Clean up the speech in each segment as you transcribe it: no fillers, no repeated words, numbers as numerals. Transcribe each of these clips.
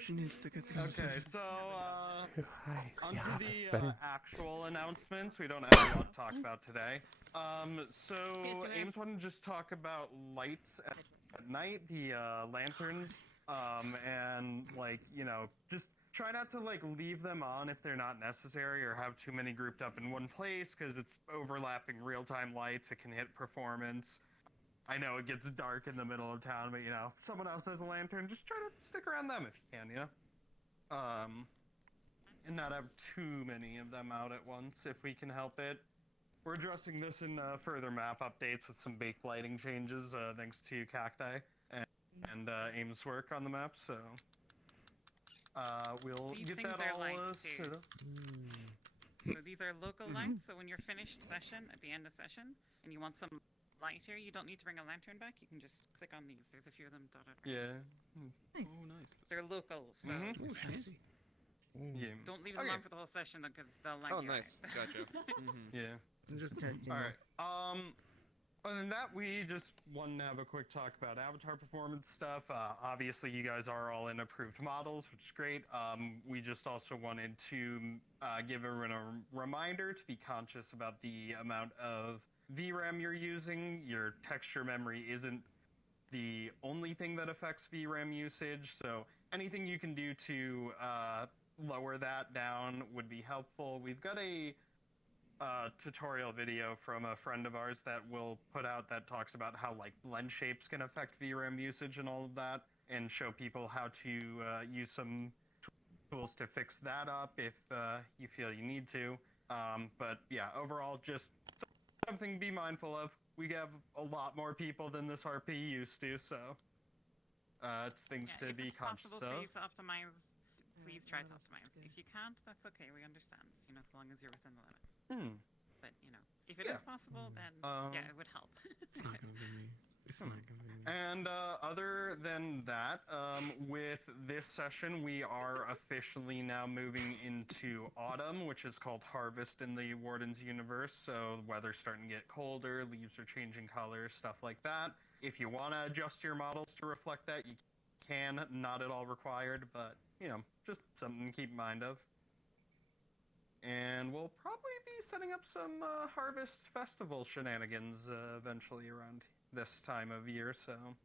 She needs to get some. Okay, so onto this the thing. actual announcements. We don't have a lot to talk about today. So Ames wanted to just talk about lights at night, the lanterns, and like just try not to like leave them on if they're not necessary or have too many grouped up in one place because it's overlapping real-time lights. It can hit performance. I know it gets dark in the middle of town, but if someone else has a lantern, just try to stick around them if you can, and not have too many of them out at once if we can help it. We're addressing this in further map updates with some baked lighting changes, thanks to Cacti and Ames' work on the map, so we'll These get things that are all lights too. set up. So these are local lights, so when you're finished session, at the end of session, and you want some light here, you don't need to bring a lantern back, you can just click on these. There's a few of them dotted around. Yeah. Nice. Oh, nice. They're local, so Ooh, fancy. Yeah. don't leave them on for the whole session because they'll light Oh, you nice. Gotcha. Yeah. I'm just testing. All right. Other than that, we just wanted to have a quick talk about avatar performance stuff. Obviously, you guys are all in approved models, which is great. We just also wanted to give everyone a reminder to be conscious about the amount of VRAM you're using. Your texture memory isn't the only thing that affects VRAM usage, so anything you can do to lower that down would be helpful. We've got a tutorial video from a friend of ours that we'll put out that talks about how like blend shapes can affect VRAM usage and all of that, and show people how to use some tools to fix that up if you feel you need to. But yeah, overall, just something to be mindful of. We have a lot more people than this RP used to, so it's things to be conscious of. If it's possible for you to optimize, please try to optimize. If you can't, that's okay. We understand. As long as you're within the limits. But if it is possible, then yeah, it would help. It's not gonna be me. It's not gonna be me. And other than that, with this session, we are officially now moving into autumn, which is called Harvest in the Wardens universe. So the weather's starting to get colder, leaves are changing colors, stuff like that. If you want to adjust your models to reflect that, you can. Not at all required, but just something to keep in mind of. And we'll probably be setting up some Harvest Festival shenanigans eventually around this time of year, so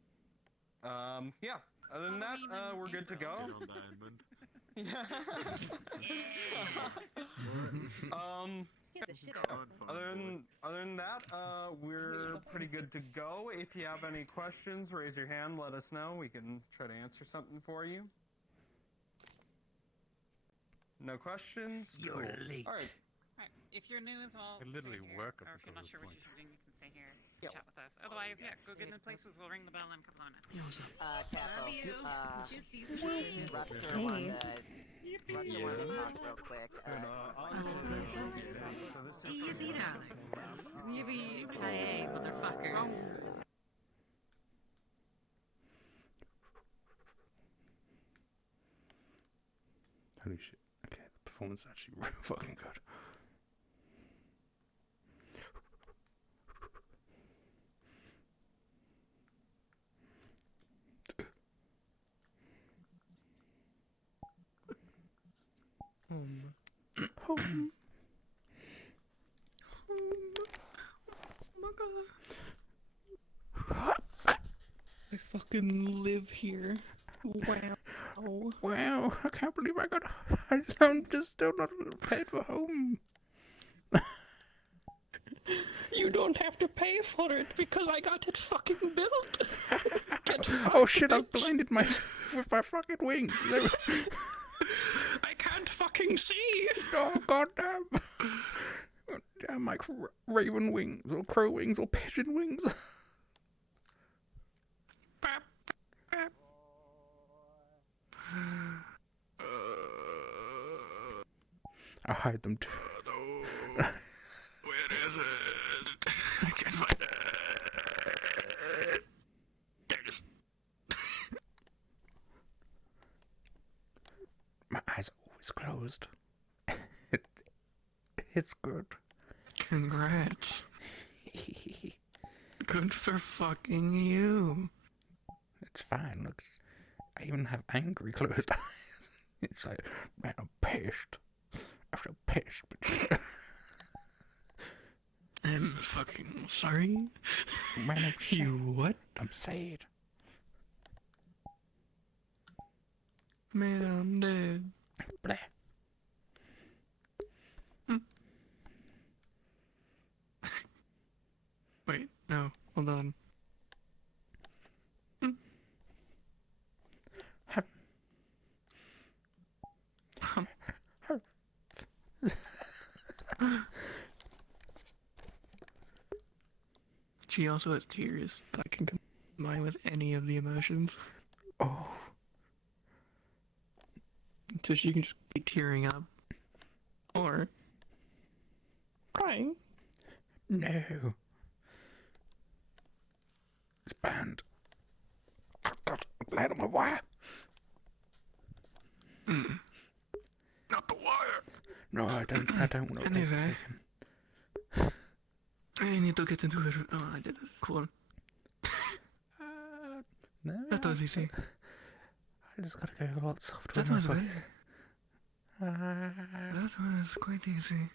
yeah, other than that, we're good to go. Other than that, we're pretty good to go. If you have any questions, raise your hand, let us know. We can try to answer something for you. No questions? You're late. All right. If you're new as well, I literally stay here, work up or if you're until not this sure what point. you should do, you can stay here and chat with us. Otherwise, yeah, go get in places. We'll ring the bell in a couple of minutes. Yo, what's up? Capo. Raptor wanted to talk real quick. Yippee Alex. Yippee-ki-yay, motherfuckers. Holy shit. Okay, the performance is actually real fucking good. Home. Home. Oh my god. I fucking live here. Wow. Wow, I can't believe I'm just still not paid for home. You don't have to pay for it because I got it fucking built. Oh shit, I blinded myself with my fucking wings. I can't fucking see. Oh goddamn. Damn, like raven wings or crow wings or pigeon wings. I'll hide them too. No. Where is it? I can't find it. There it is. My eyes are always closed. It's good. Congrats. Good for fucking you. It's fine. Look, I even have angry closed eyes. It's like, man, I'm pissed. I'm so pissed. But I'm fucking sorry. man, I'm sad. You what? I'm sad. Man, I'm dead. Blah. Wait, no, hold on. She also has tears that I can combine with any of the emotions. Oh, So she can just be tearing up. Or crying. no. It's banned. Oh, God, I'm laying on my wire. Not the wire. No, I don't want to Anyway. taken. I need to get into it. Oh, I did it. Cool. No, That was easy. I just gotta go a lot softer That with was my very... voice. That was quite easy.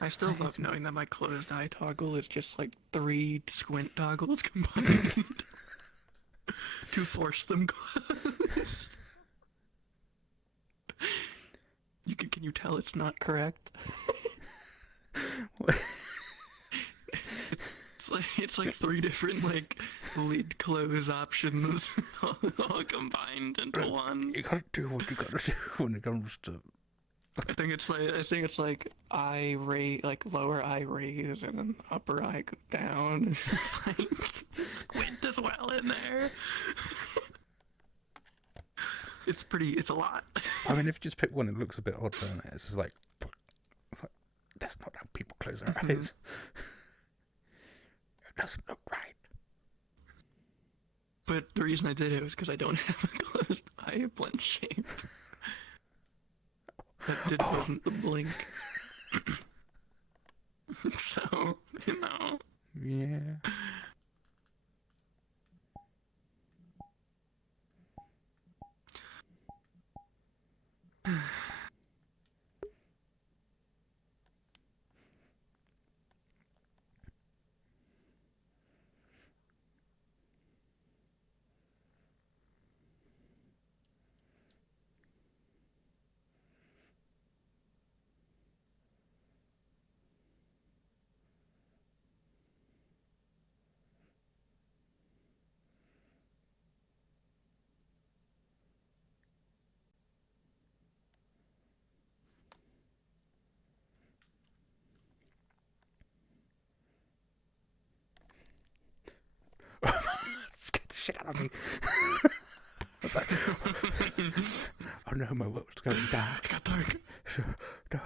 I still love knowing that my closed eye toggle is just like 3 squint toggles combined to force them closed. Can you tell it's not correct? It's like 3 different like lid close options all combined into one. You gotta do what you gotta do when it comes to. I think it's like eye raise, like lower eye raise, and then upper eye go down. It's like squint as well in there. It's a lot. I mean, if you just pick one, it looks a bit odd, doesn't it? It's just like, that's not how people close their eyes. It doesn't look right. But the reason I did it was because I don't have a closed eye blend shape. That wasn't the blink. So, you know. Yeah. Scared the shit out of me. I was like, oh no, my world's going dark. It got dark. No.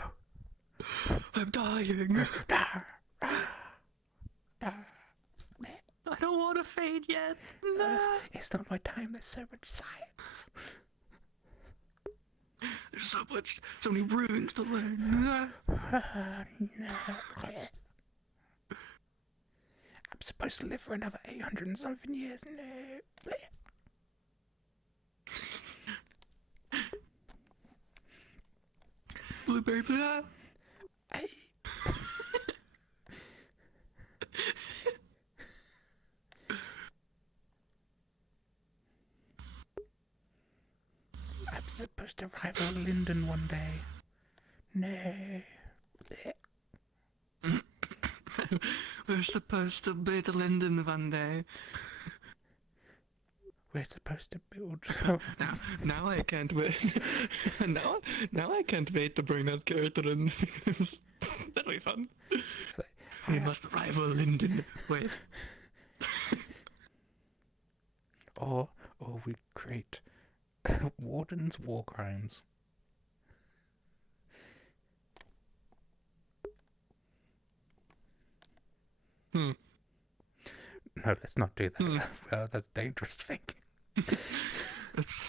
I'm dying. I don't want to fade yet. No. It's not my time, there's so much science. There's so many runes to learn. No. I'm supposed to live for another 800 and something years. No. Blueberry blue. Hey. I'm supposed to rival Lyndon one day. No. We're supposed to beat Linden one day. We're supposed to build. Now I can't wait. now I can't wait to bring that character in. That'll be fun. Like, We must rival Linden. Wait. or we create Wardens War Crimes. No, let's not do that. Well, that's dangerous thinking. Is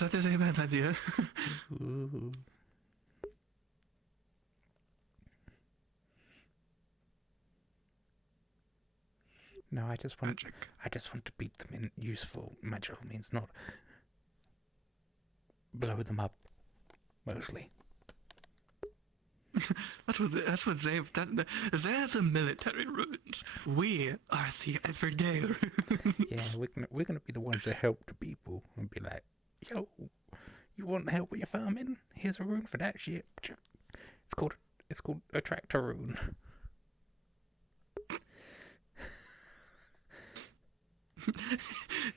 that a bad idea? Ooh. No, I just want magic. to beat them in useful magical means, not blow them up, mostly. That's what they've done. They're the military runes. We are the everyday runes. Yeah, we're gonna be the ones that help the people and be like, yo, you want help with your farming? Here's a rune for that shit. It's called a tractor rune.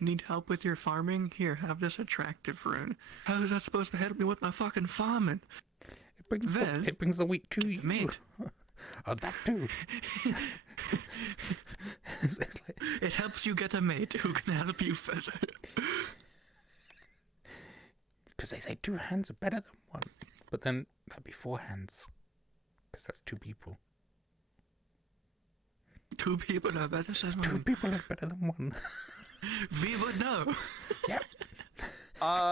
Need help with your farming? Here, have this attractive rune. How is that supposed to help me with my fucking farming? It brings the wheat to you. Mate. Oh, that too. It's like, It helps you get a mate who can help you further. because they say 2 hands are better than 1. But then that'd be 4 hands. Because that's 2 people. 2 people are better than 2 one. people are better than 1. We would know. Yep.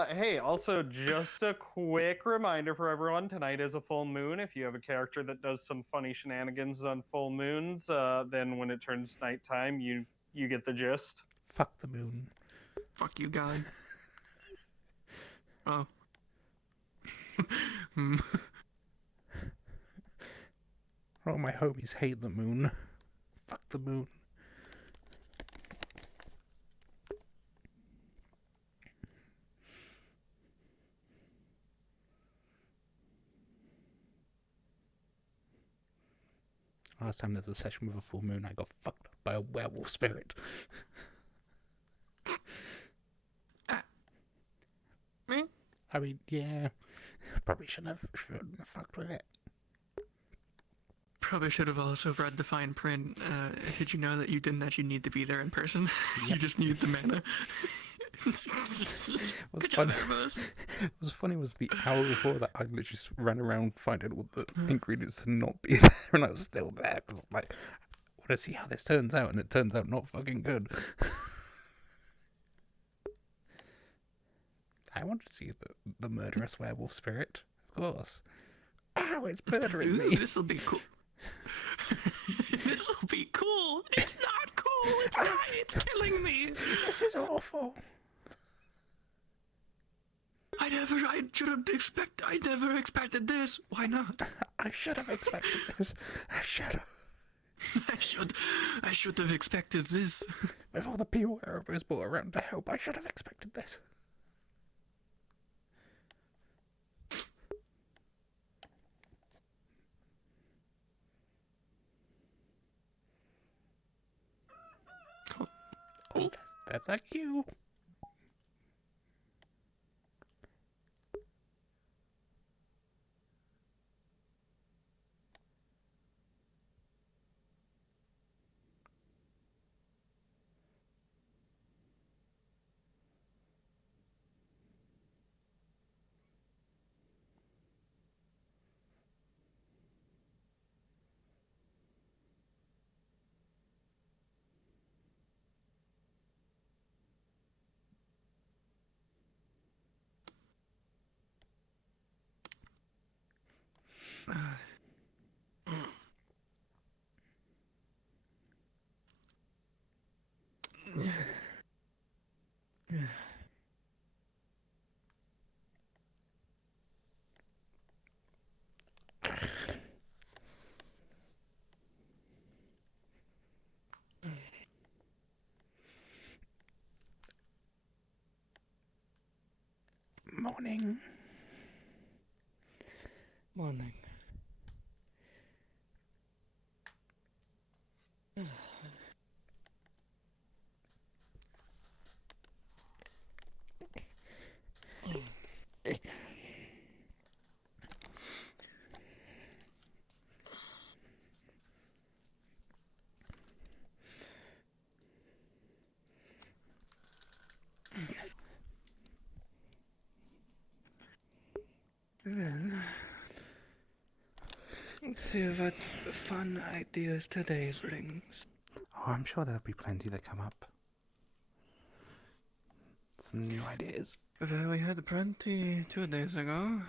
Hey, also just a quick reminder for everyone, tonight is a full moon. If you have a character that does some funny shenanigans on full moons, then when it turns nighttime, you get the gist. Fuck the moon. Fuck you, God. Oh. All my homies hate the moon. Fuck the moon. Last time there was a session with a full moon, I got fucked up by a werewolf spirit. Me? I mean, yeah. Probably shouldn't have fucked with it. Probably should have also read the fine print. Did you know that you didn't actually need to be there in person? You just need the mana. Good job, Arvus. What was funny was the hour before that, I literally just ran around finding all the ingredients to not be there, and I was still there, because like, I want to see how this turns out, and it turns out not fucking good. I want to see the murderous werewolf spirit, of course. Ow, it's murdering me. This'll be cool. This'll be cool. It's not cool. It's not. It's killing me. This is awful. I never expected this. Why not? I should have expected this. I should have. I should have expected this. With all the people Arvus brought around to help, I should have expected this. Oh, that's a cue. Morning. Morning. Well, let's see what fun ideas today brings. Oh, I'm sure there'll be plenty that come up. Some new ideas. Well, we had plenty 2 days ago,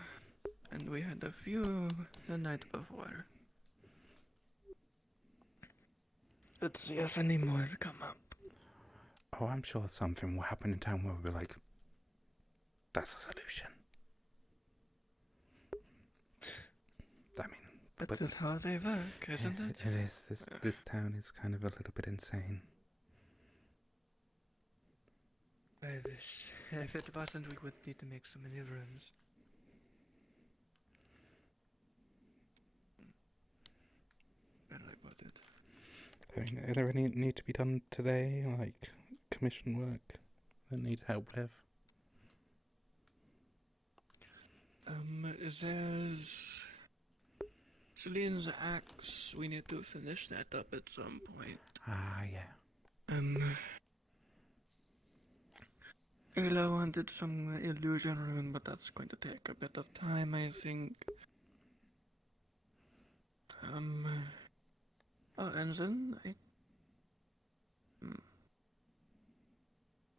and we had a few the night before. Let's see if any more come up. Oh, I'm sure something will happen in town where we'll be like, that's a solution. I mean, That is how they work, isn't it? It is. This town is kind of a little bit insane. I wish. If it wasn't, we would need to make so many rooms. Where did I put it? I mean, are there any need to be done today, like commission work that need help with? There's Celine's axe. We need to finish that up at some point. Ah, yeah. Ayla wanted some illusion rune, but that's going to take a bit of time, I think. Oh, and then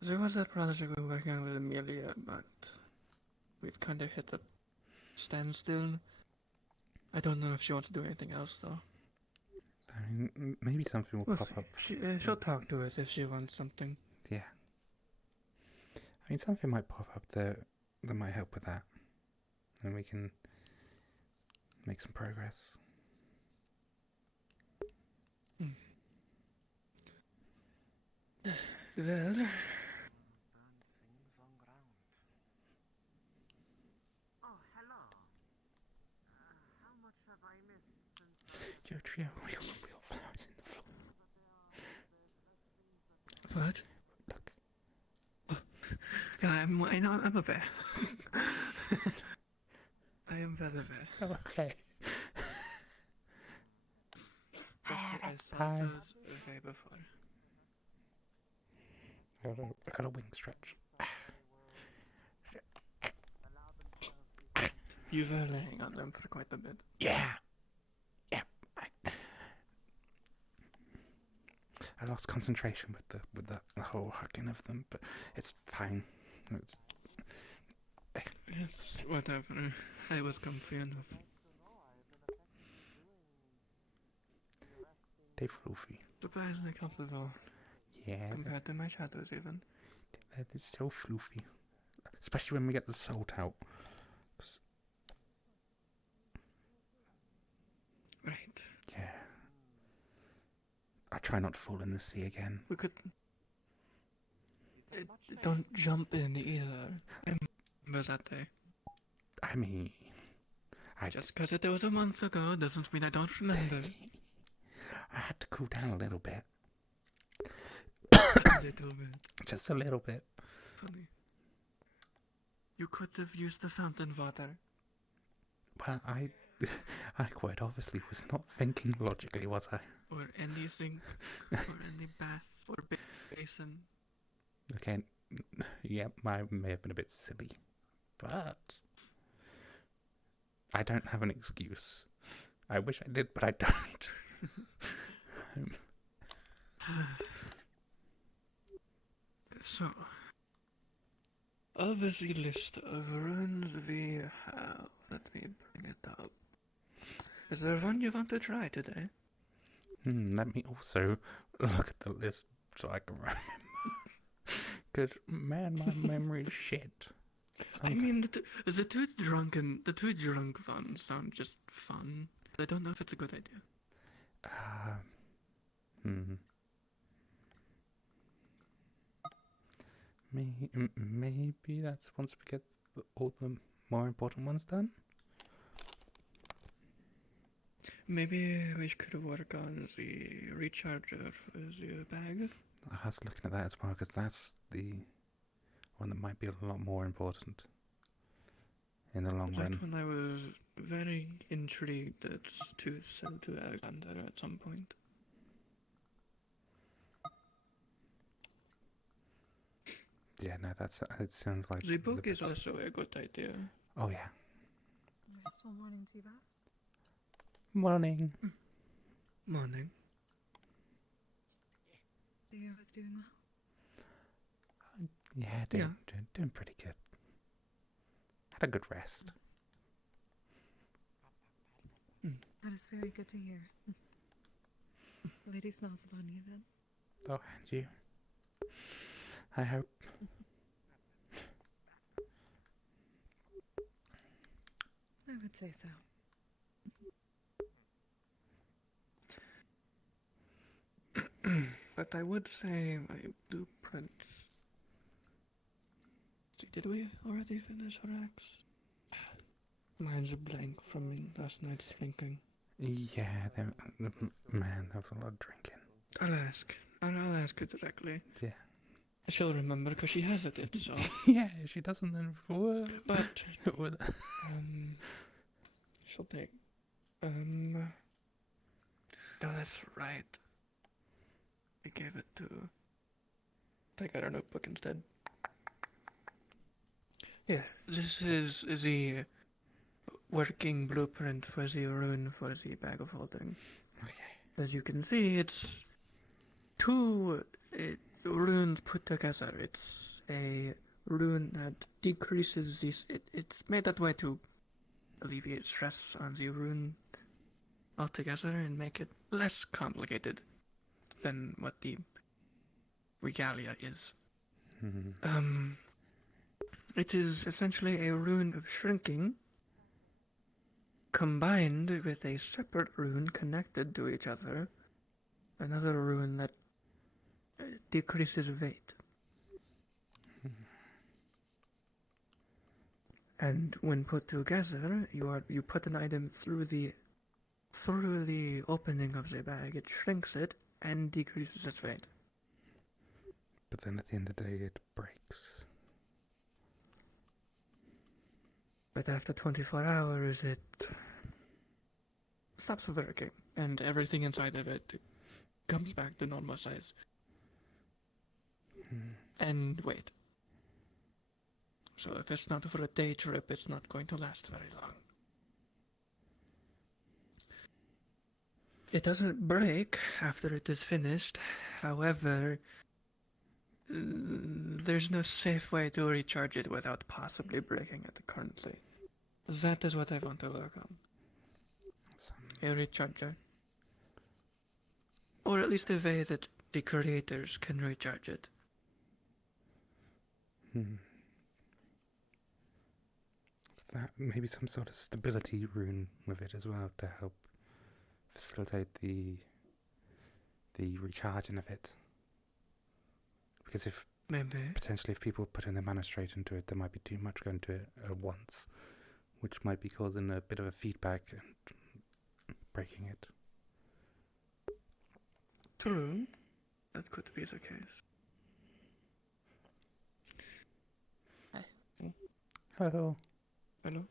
there was that project we were working on with Amelia, but we've kind of hit a standstill. I don't know if she wants to do anything else, though. I mean, maybe something will We'll pop see. up. She'll talk to us if she wants something. Yeah. I mean, something might pop up that might help with that, and we can make some progress. Well, Oh, hello. How much have I missed since Yo, Trio, we got flowers in the floor. what? Look. Yeah, I know, I'm aware. I am well aware. Oh, okay. I saw Hi. those way before. I got a wing stretch. You were laying on them for quite a bit. Yeah. Yeah. I lost concentration with the whole hugging of them, but it's fine. It's whatever. I was comfy enough. They're floofy. Surprisingly comfortable Yeah. compared to my shadows, even. They're so floofy. Especially when we get the salt out. Right. Yeah. I try not to fall in the sea again. We could. Don't jump in either. I remember that day. I mean, Just because it was a month ago doesn't mean I don't remember. I had to cool down a little bit. A little bit. Just a little bit. Funny. You could have used the fountain water. Well, I quite obviously was not thinking logically, was I? Or any sink. Or any bath. Or basin. Okay, yeah, I may have been a bit silly, but I don't have an excuse. I wish I did, but I don't. So, of the list of runes we have, let me bring it up. Is there one you want to try today? Let me also look at the list so I can remember. Because, man, my memory's shit. I mean, the two drunk ones sound just fun. But I don't know if it's a good idea. Maybe that's once we get all the more important ones done. Maybe we could work on the recharger for the bag. I was looking at that as well, because that's the one that might be a lot more important in the long run. That one I was very intrigued to sell to Alexander at some point. Yeah, no, it sounds like The book is best. also a good idea. Oh yeah. Restful morning tea bath. Morning. Morning. Are you both doing well? Yeah, doing pretty good. Had a good rest. That is very good to hear. Lady smells of honey then. Oh, and you. I hope. I would say so. But I would say my blueprints. See, did we already finish our acts? Mine's a blank from last night's thinking. Yeah, man, that was a lot of drinking. I'll ask. I'll ask her directly. Yeah. She'll remember because she has it, so. Yeah, if she doesn't then what? But, she'll take, no, that's right. I gave it to, take out her notebook instead. Yeah, this is the working blueprint for the rune for the bag of holding. Okay. As you can see, it's two runes put together. It's a rune that decreases this. It's made that way to alleviate stress on the rune altogether and make it less complicated than what the regalia is. It is essentially a rune of shrinking combined with a separate rune connected to each other, another rune that decreases weight. And when put together, you put an item through the opening of the bag, it shrinks it and decreases its weight. But then at the end of the day, it breaks. But after 24 hours, it stops working, and everything inside of it comes back to normal size. And weight. So if it's not for a day trip, it's not going to last very long. It doesn't break after it is finished. However, there's no safe way to recharge it without possibly breaking it currently. That is what I want to work on. A recharger. Or at least a way that the creators can recharge it. That maybe some sort of stability rune with it as well to help facilitate the recharging of it. Because if Maybe. potentially if people put in their mana straight into it, there might be too much going to it at once, which might be causing a bit of a feedback and breaking it. True. That could be the case. Hello. Hello?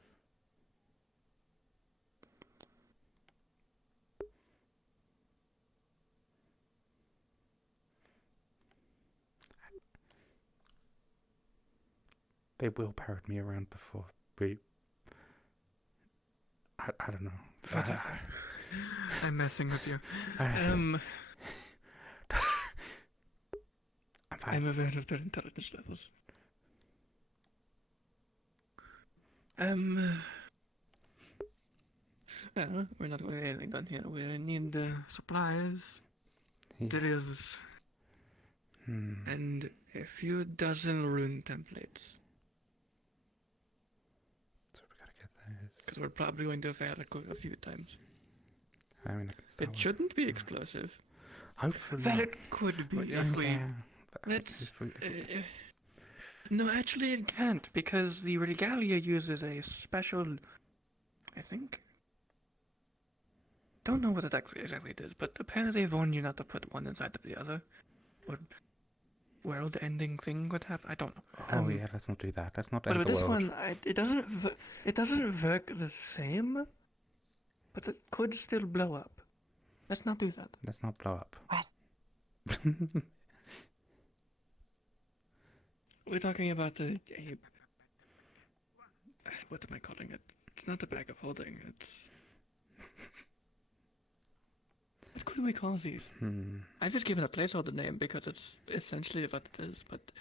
They will parrot me around before we... I don't know. I'm messing with you. I'm fine. I'm aware of their intelligence levels. Well, we're not going to get anything done here. We need supplies. Yeah. There is and a few dozen rune templates. So we gotta get those. Because we're probably going to fail a few times. I mean, I can start It shouldn't be explosive. Hopefully. Well, it could be if we... Let's... no, actually it can't, because the regalia uses a special... I think... Don't know what it exactly is, but apparently they've warned you not to put one inside of the other. Or world-ending thing would happen. I don't know. Oh yeah, let's not do that. Let's not But end with the this world. one, it doesn't work the same, but it could still blow up. Let's not do that. Let's not blow up. What? We're talking about what am I calling it? It's not a bag of holding. It's what could we call these? I've just given a placeholder name because it's essentially what it is, but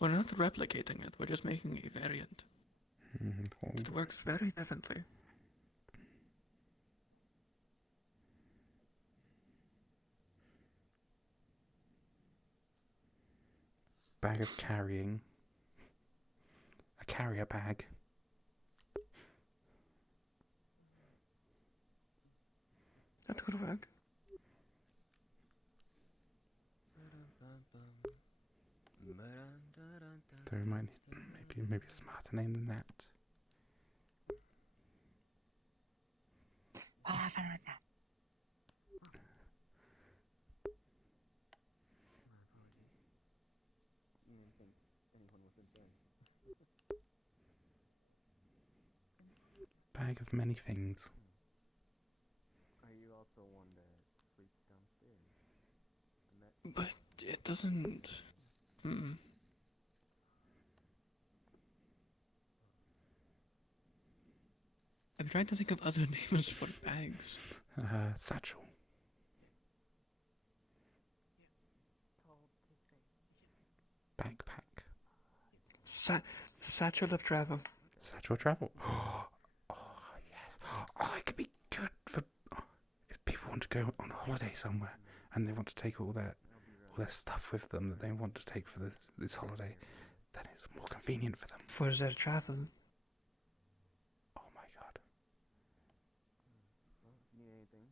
we're not replicating it. We're just making a variant. It works very differently. Bag of carrying. A carrier bag. That could work. There might maybe a smarter name than that. I'll have fun with that. Bag of many things. Are you also one that sleeps downstairs? But it doesn't. I'm trying to think of other names for bags. Satchel. Backpack. Satchel of travel. Satchel travel. Oh, yes. Oh, it could be good for if people want to go on holiday somewhere and they want to take all their stuff with them that they want to take for this holiday. Then it's more convenient for them. For their travel. Oh my god. Well, if you need anything,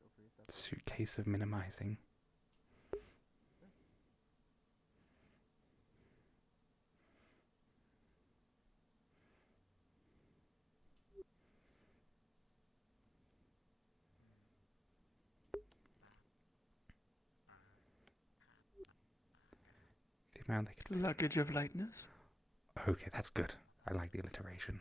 feel free to stop. Suitcase of minimizing. The amount they could. Luggage of lightness. Okay, that's good. I like the alliteration.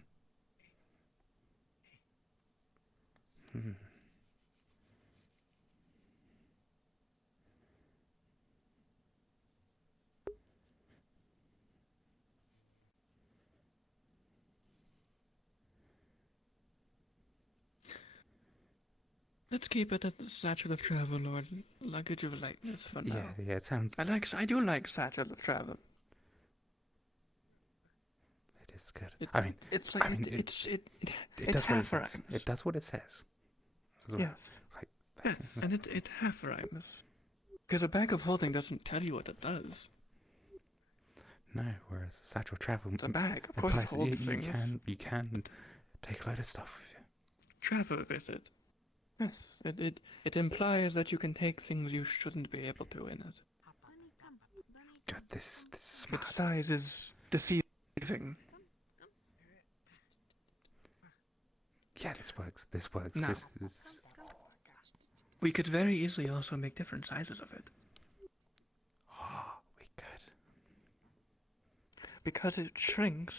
Let's keep it at the satchel of travel or luggage of lightness for now. Yeah, it sounds. I do like satchel of travel. It is good. It- I mean, It's like I mean, it it does what it half says. rhymes. It does what it says. As well. Yes. Like, Yes, and it half rhymes. Because a bag of holding doesn't tell you what it does. No, whereas satchel travel It's a bag, of course it implies that holds you things. can take a load of stuff with you. Travel with it. Yes, it implies that you can take things you shouldn't be able to in it. God, this is smart. Its size is deceiving. Yeah, this works. This works. Now. This is. We could very easily also make different sizes of it. Oh, we could. Because it shrinks,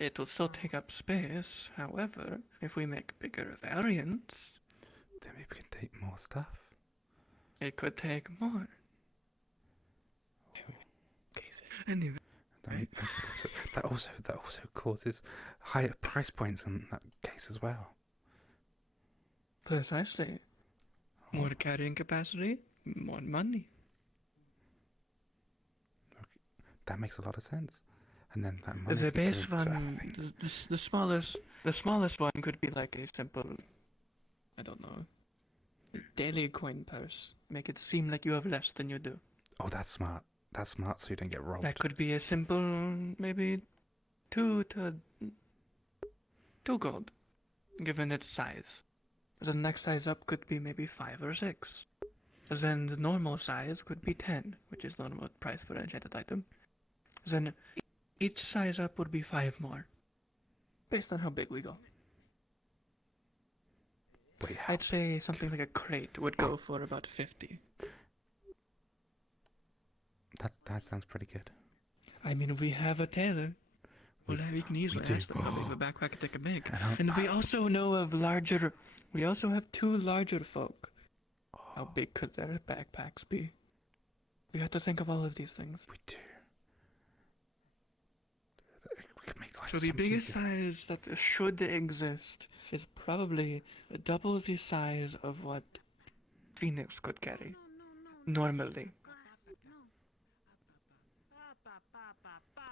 it'll still take up space. However, if we make bigger variants, Then maybe we can take more stuff. it could take more. Anyway, That also causes higher price points in that case as well. precisely. More carrying capacity, more money. That makes a lot of sense. And then that money The could go base to other one, things. the smallest one could be like a simple, I don't know, daily coin purse. Make it seem like you have less than you do. Oh, that's smart. That's smart, so you don't get robbed. That could be a simple, maybe 2 gold, given its size. The next size up could be maybe 5 or 6. Then the normal size could be 10, which is the normal price for an enchanted item. Then each size up would be 5 more, based on how big we go. Wait, how I'd say something like a crate would go for about 50. that sounds pretty good. I mean, we have a tailor. Well, we can easily do. ask them how big of a backpack they can make. And And we also know of larger... We also have 2 larger folk. How big could their backpacks be? We have to think of all of these things. We do. We could make life So the so much biggest easier. size that should exist is probably double the size of what Phoenix could carry. Normally.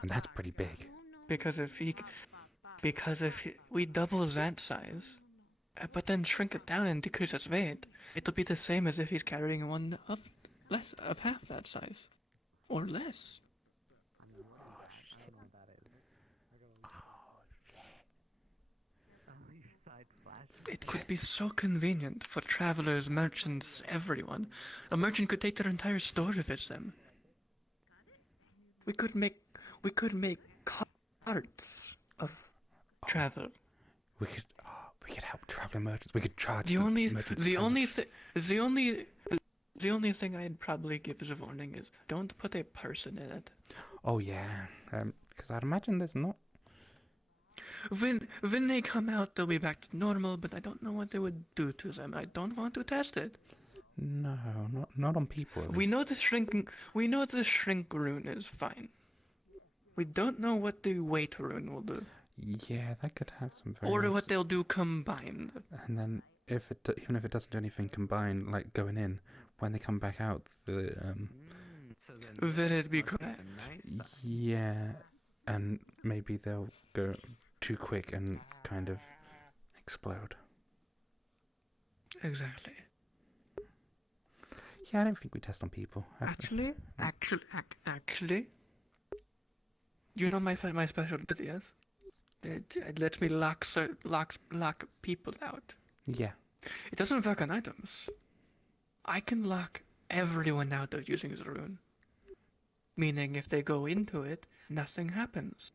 And that's pretty big. Because if we double that size, but then shrink it down and decrease its weight, it'll be the same as if he's carrying one of half that size. or less. It could be so convenient for travelers, merchants, everyone. A merchant could take their entire store if it's them. We could make carts of travel. We could help traveling merchants. We could charge The only thing I'd probably give as a warning is don't put a person in it. Oh yeah, because I'd imagine there's not. When they come out, they'll be back to normal, but I don't know what they would do to them. I don't want to test it. No, not on people. at We least. know the shrink rune is fine. We don't know what the weight rune will do, Yeah, that could have some. Very or what they'll do combined. And then even if it doesn't do anything combined, like going in, when they come back out, the So then Will it be correct? yeah, and maybe they'll go too quick and kind of explode. Exactly. Yeah, I don't think we test on people. Actually, you know my specialty is it lets me lock people out. Yeah. It doesn't work on items. I can lock everyone out of using the rune. Meaning if they go into it, nothing happens.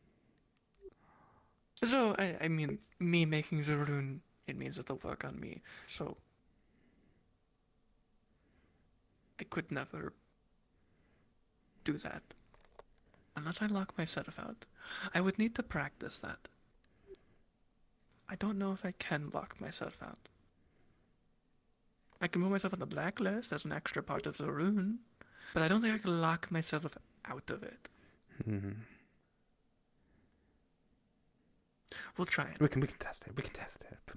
So, I mean, me making the rune, it means it'll work on me. So, I could never do that. Unless I lock myself out. I would need to practice that. I don't know if I can lock myself out. I can put myself on the blacklist as an extra part of the rune, but I don't think I can lock myself out of it. Hmm. We'll try it. We can test it. We can test it. But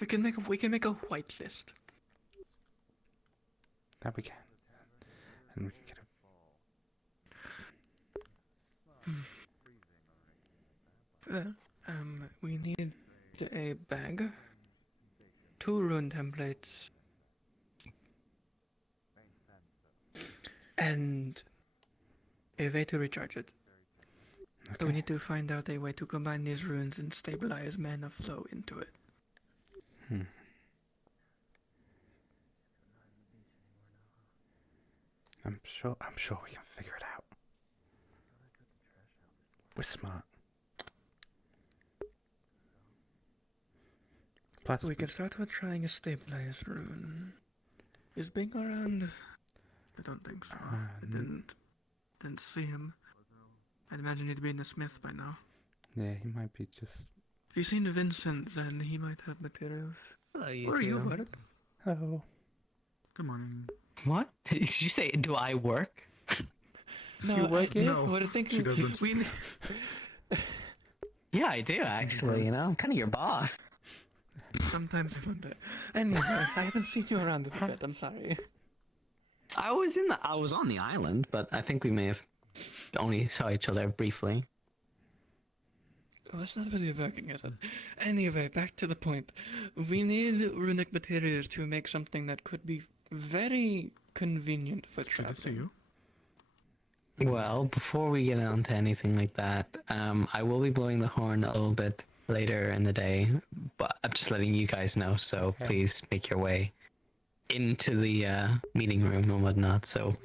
We can make a white list. that we can. And we can get Well, we need a bag, 2 rune templates, and a way to recharge it. So we okay. need to find out a way to combine these runes and stabilize mana flow into it. Hmm. I'm sure we can figure it out. We're smart. Plus, We can start with trying a stabilize rune. Is Bing around? I don't think so. I didn't see him. I'd imagine he'd be in the smith by now. yeah, he might be just. If you've seen Vincent, then he might have materials. Hello, Where you work? Hello. Good morning. What? Did you say, do I work? No, You work here? No, What I think she doesn't. We, Yeah, I do, actually, you know? I'm kind of your boss. sometimes I wonder. Anyway, I haven't seen you around a bit. I'm sorry. I was on the island, but I think we may have only saw each other briefly. Oh, that's not really working, is it? Anyway, back to the point. We need runic materials to make something that could be very convenient for Good traveling. to see you. Well, before we get on to anything like that, I will be blowing the horn a little bit later in the day, but I'm just letting you guys know, so Okay. please make your way into the meeting room and whatnot, so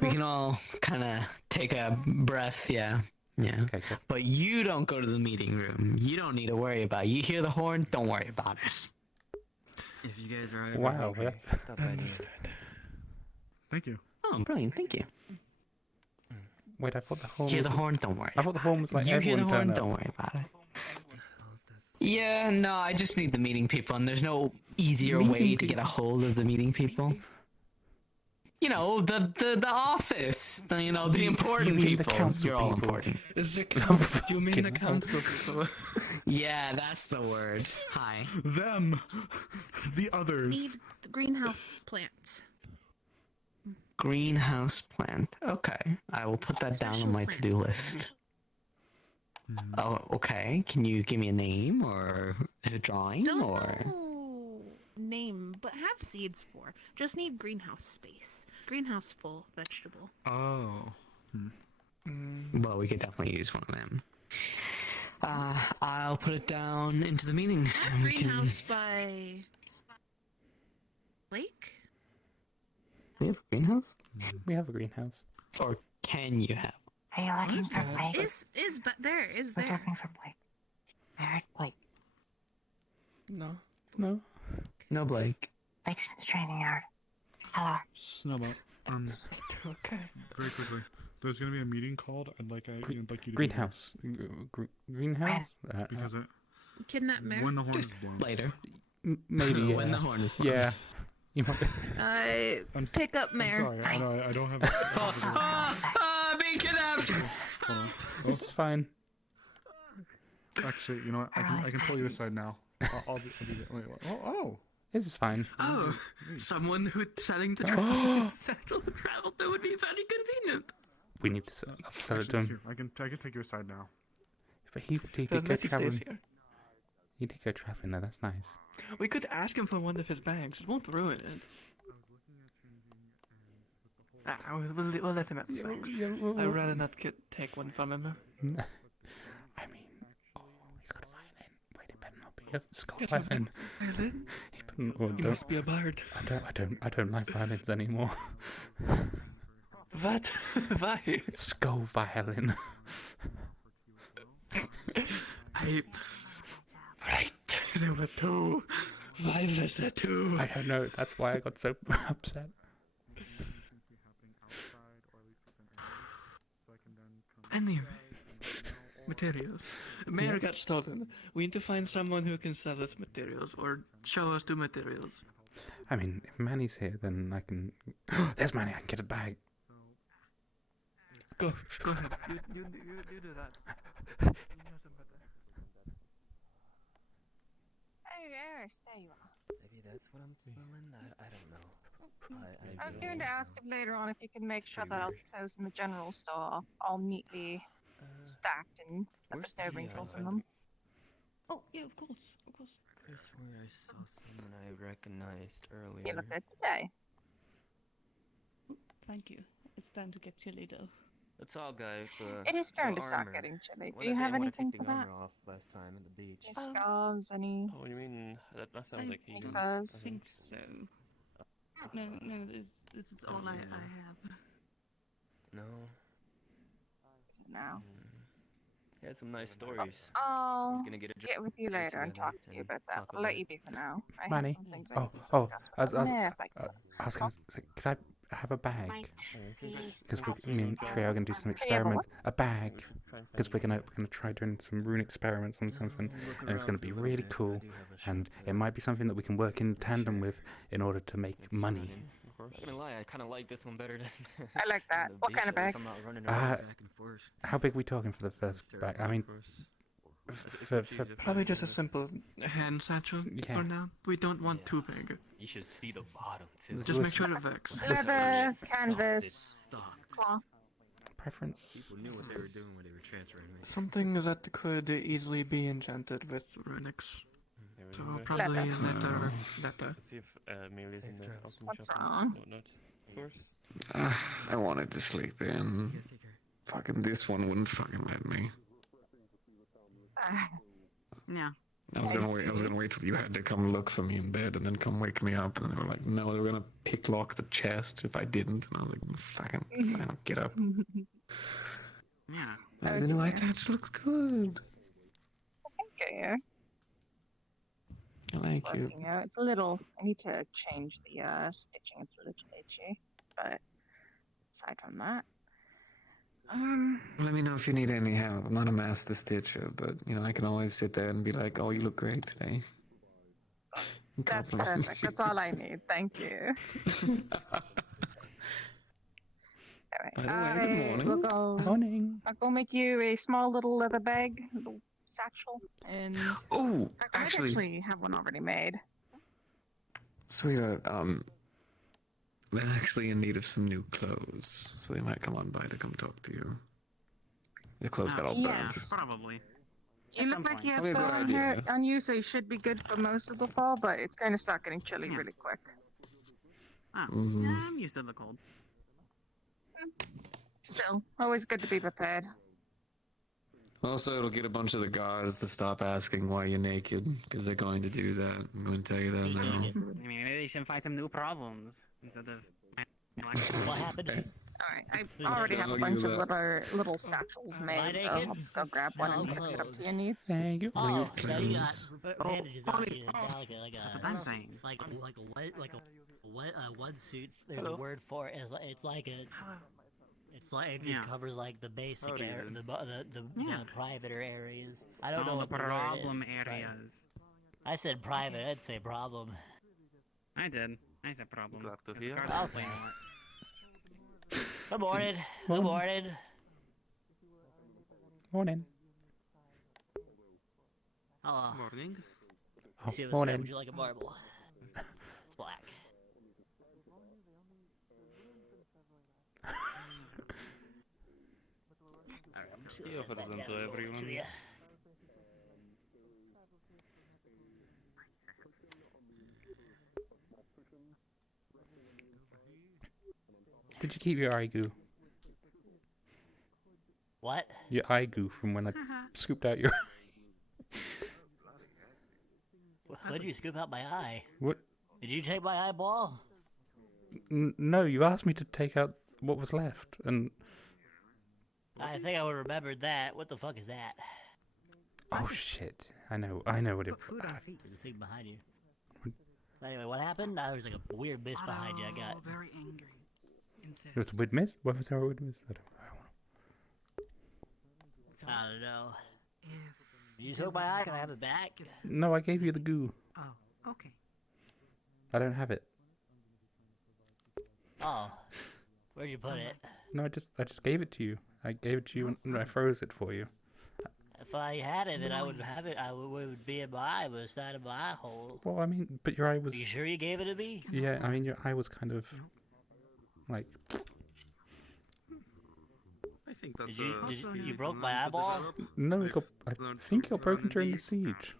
we can all kind of take a breath, yeah. Okay, cool. But you don't go to the meeting room. You don't need to worry about it. You hear the horn, don't worry about it. If you guys are ever Wow, hungry, that's- stop by me. Thank you. Oh, brilliant, thank you. Wait, I thought the horn. Hear was the horn, don't worry. I thought the horn was like You hear the everyone horn, turn up. don't worry about it. How's this? Yeah, no, I just need the meeting people, and there's no easier way Meeting to get a hold of the meeting people. You know, the office, you know, the important mean the people. council You're all people. important. Is it you mean the Fucking council people? Yeah, that's the word. Hi. Them. The others. Need the greenhouse plant. Greenhouse plant. Okay, I will put that down on Special my plant. to-do list. Oh, okay. Can you give me a name or a drawing Don't or? know. name, but have seeds for. Just need greenhouse space. Greenhouse full vegetable. Oh. Well, we could definitely use one of them. I'll put it down into the meeting. I have and we can- greenhouse by lake. We have a greenhouse? We have a greenhouse. Or can you have? Are you looking for Blake? But there is Who's there. looking for Blake? I heard Blake. No. No. No, Blake. Blake's in the training yard. Hello. Snowball. Okay. Very quickly. There's gonna be a meeting called. I'd like you to be Greenhouse. Greenhouse? because Kidnap Mare. when the horn is blown. Later. Maybe, yeah. When the horn is blown. Yeah. You might... Pick up I'm Mare. sorry. I don't have. Being kidnapped! Hold on. It's fine. Actually, you know what? I can pull you aside now. I'll be there. Wait, oh. This is fine. Oh, someone who's selling the settle the travel, that would be very convenient. We need to sell it to Actually, him. here, I can take you aside now. But he did go Unless he stays traveling. here. He did go traveling there. That's nice. We could ask him for one of his bags. It won't ruin it. We'll let him have the bags. I'd rather not take one from him. I mean, he's got a violin. Wait, it better not be a skull violin. Violin? He must be a bard. I don't like violins anymore. What? Why? Skull violin. Right. There were two. Why was there two? I don't know. That's why I got so upset. Anyway, materials. Mayor got stolen. We need to find someone who can sell us materials or show us the materials. I mean, if Manny's here, then I can. There's Manny. I can get a bag. Go ahead. You do that. Oh, yes, there you are. Maybe that's what I'm smelling? I don't know. I was going to ask if later on if you can make sure that our clothes in the general store are all neatly stacked and that there's no wrinkles in them. Oh, yeah, of course. I swear I saw someone I recognized earlier. You look good today. Thank you. It's time to get chilly though. That's all, guys. It is starting to start armor. getting chilly. What Do you I have wanna anything take for the that? armor off last time at the beach. Any scarves, any Oh, you mean that sounds like he. any I furs? think so. No, this is all I have. No. Now. He had some nice stories. I'll He's gonna get a get with you later and together talk to you and about that. talk I'll let about you be for now. I Manny. have some things I need to Oh, discuss. I But was going to say, could I have a bag? Because me and Trey are going to do some Can you have a experiments. A bag. Because we're gonna try doing some rune experiments on something, and it's gonna be really cool. And it might be something that we can work in tandem with in order to make money. I'm not gonna lie, I kind of like this one better than. I like that. the What beach, kind of at least bag? I'm not running around back and forth. How big are we talking for the first bag? I mean, for Probably just a simple hand satchel Yeah. for now. We don't want too big. You should see the bottom too. Just make sure it vex. Leather, canvas, cloth. preference. People knew what they were doing when they were transferring me. Something that could easily be enchanted with runics. So probably leather. Let's see if Amelia is in the alchemy What's shop. wrong? Whatnot. Of course. I wanted to sleep in. Fucking this one wouldn't fucking let me. Yeah. I was gonna wait till you had to come look for me in bed and then come wake me up, and they were like, no, they were gonna pick lock the chest if I didn't, and I was like, fucking fine, get up. Yeah. And then like, that looks good. Thank you. Thank It's you. working out. It's a little. I need to change the stitching. It's a little itchy, but aside from that, Let me know if you need any help. I'm not a master stitcher, but you know I can always sit there and be like, "Oh, you look great today." that's Compliments perfect. you. That's all I need. Thank you. Alright, By the way, good morning. will go. Morning. I'll go make you a small little leather bag, little satchel, and Oh, I might actually have one already made. sweetheart, they're actually in need of some new clothes, so they might come on by to come talk to you. Your clothes got all burnt. Probably. You look like you have Probably a good fur on, idea. on you, so you should be good for most of the fall, but it's going to start getting chilly really quick. Oh, Mhm. yeah, I'm used to the cold. Still, always good to be prepared. Also, it'll get a bunch of the guards to stop asking why you're naked, because they're going to do that. I'm going to tell you that now. I mean, maybe they should find some new problems instead of. What happened? Alright, I already have a bunch of little satchels made, so I'll just go grab one and fix it up to your needs. Thank you. Oh, now you got Oh, bandages on you. Like That's what I'm saying. like a wet suit. There's a word for it. It's like a. It's like it just Yeah. covers like the basic Howdy area, then. the Yeah. privater areas. I don't know All what the the word problem is, but areas. I said private. I'd say problem. I did. I said problem. Glad to It's a hear. card Oh, thing. Good morning. Good morning. Morning. Hello. Morning. Oh, See what's morning. Would you like a marble? It's black. Alright, I'm just gonna He set offers that them down to a little everyone. to you. Did you keep your eye goo? What? Your eye goo from when I scooped out your What did you scoop out my eye? What? Did you take my eyeball? No, you asked me to take out what was left, and I think I would have remembered that. What the fuck is that? oh shit! I know what it. Put food on feet. There's a thing behind you. Anyway, what happened? There was like a weird mist behind you. I got. Very angry. Insist. It was a weird miss. What was there a weird miss? I don't So, I don't know. if Did you took my eye? Can I have it back? No, I gave you the goo. Oh, okay. I don't have it. Oh, where'd you put it? No, I just gave it to you. I gave it to you and I froze it for you. If I had it, then I would have it. I would be in my eye, but it's not in my eye hole. Well, I mean, but your eye was. Are you sure you gave it to me? Yeah, I mean, your eye was kind of like. I think that's Did you broke my eyeball? No, it got, I think it got broken during the siege.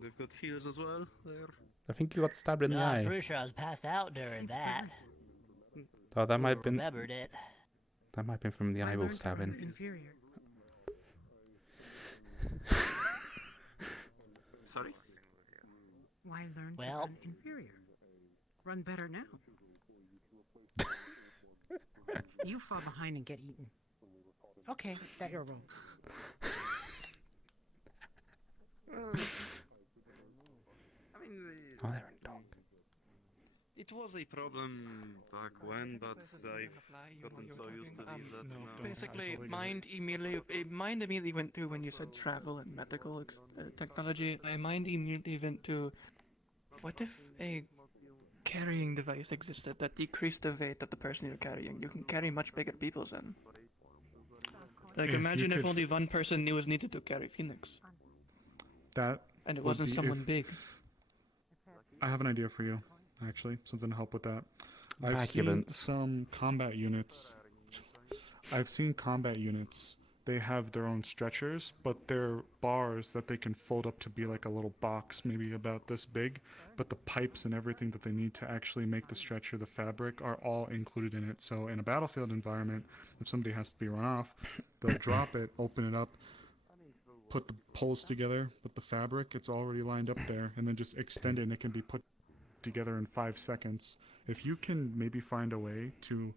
They've got heals as well there. I think you got stabbed in No, the I'm eye. pretty sure I was passed out during that. Oh, that might have been. Remembered it. That might have been from the eyeball stabbing. Inferior. Sorry? Why learn to Well- run inferior? Run better now. You fall behind and get eaten. Okay, that you're wrong. I mean, Oh, they're in dog. it was a problem back when, but I've gotten so used to these that now. Basically, mind immediately went to when you said travel and medical technology. My mind immediately went to, what if a carrying device existed that decreased the weight of the person you're carrying? You can carry much bigger people then. Like, If you imagine if could- only one person was needed to carry Phoenix, That and it would wasn't be someone if- big. I have an idea for you, actually, something to help with that. I've seen Vaculants. some combat units. I've seen combat units. They have their own stretchers, but they're bars that they can fold up to be like a little box, maybe about this big. But the pipes and everything that they need to actually make the stretcher, the fabric, are all included in it. So in a battlefield environment, if somebody has to be run off, they'll drop it, open it up, put the poles together with the fabric. It's already lined up there, and then just extend it, and it can be put together in 5 seconds. If you can maybe find a way to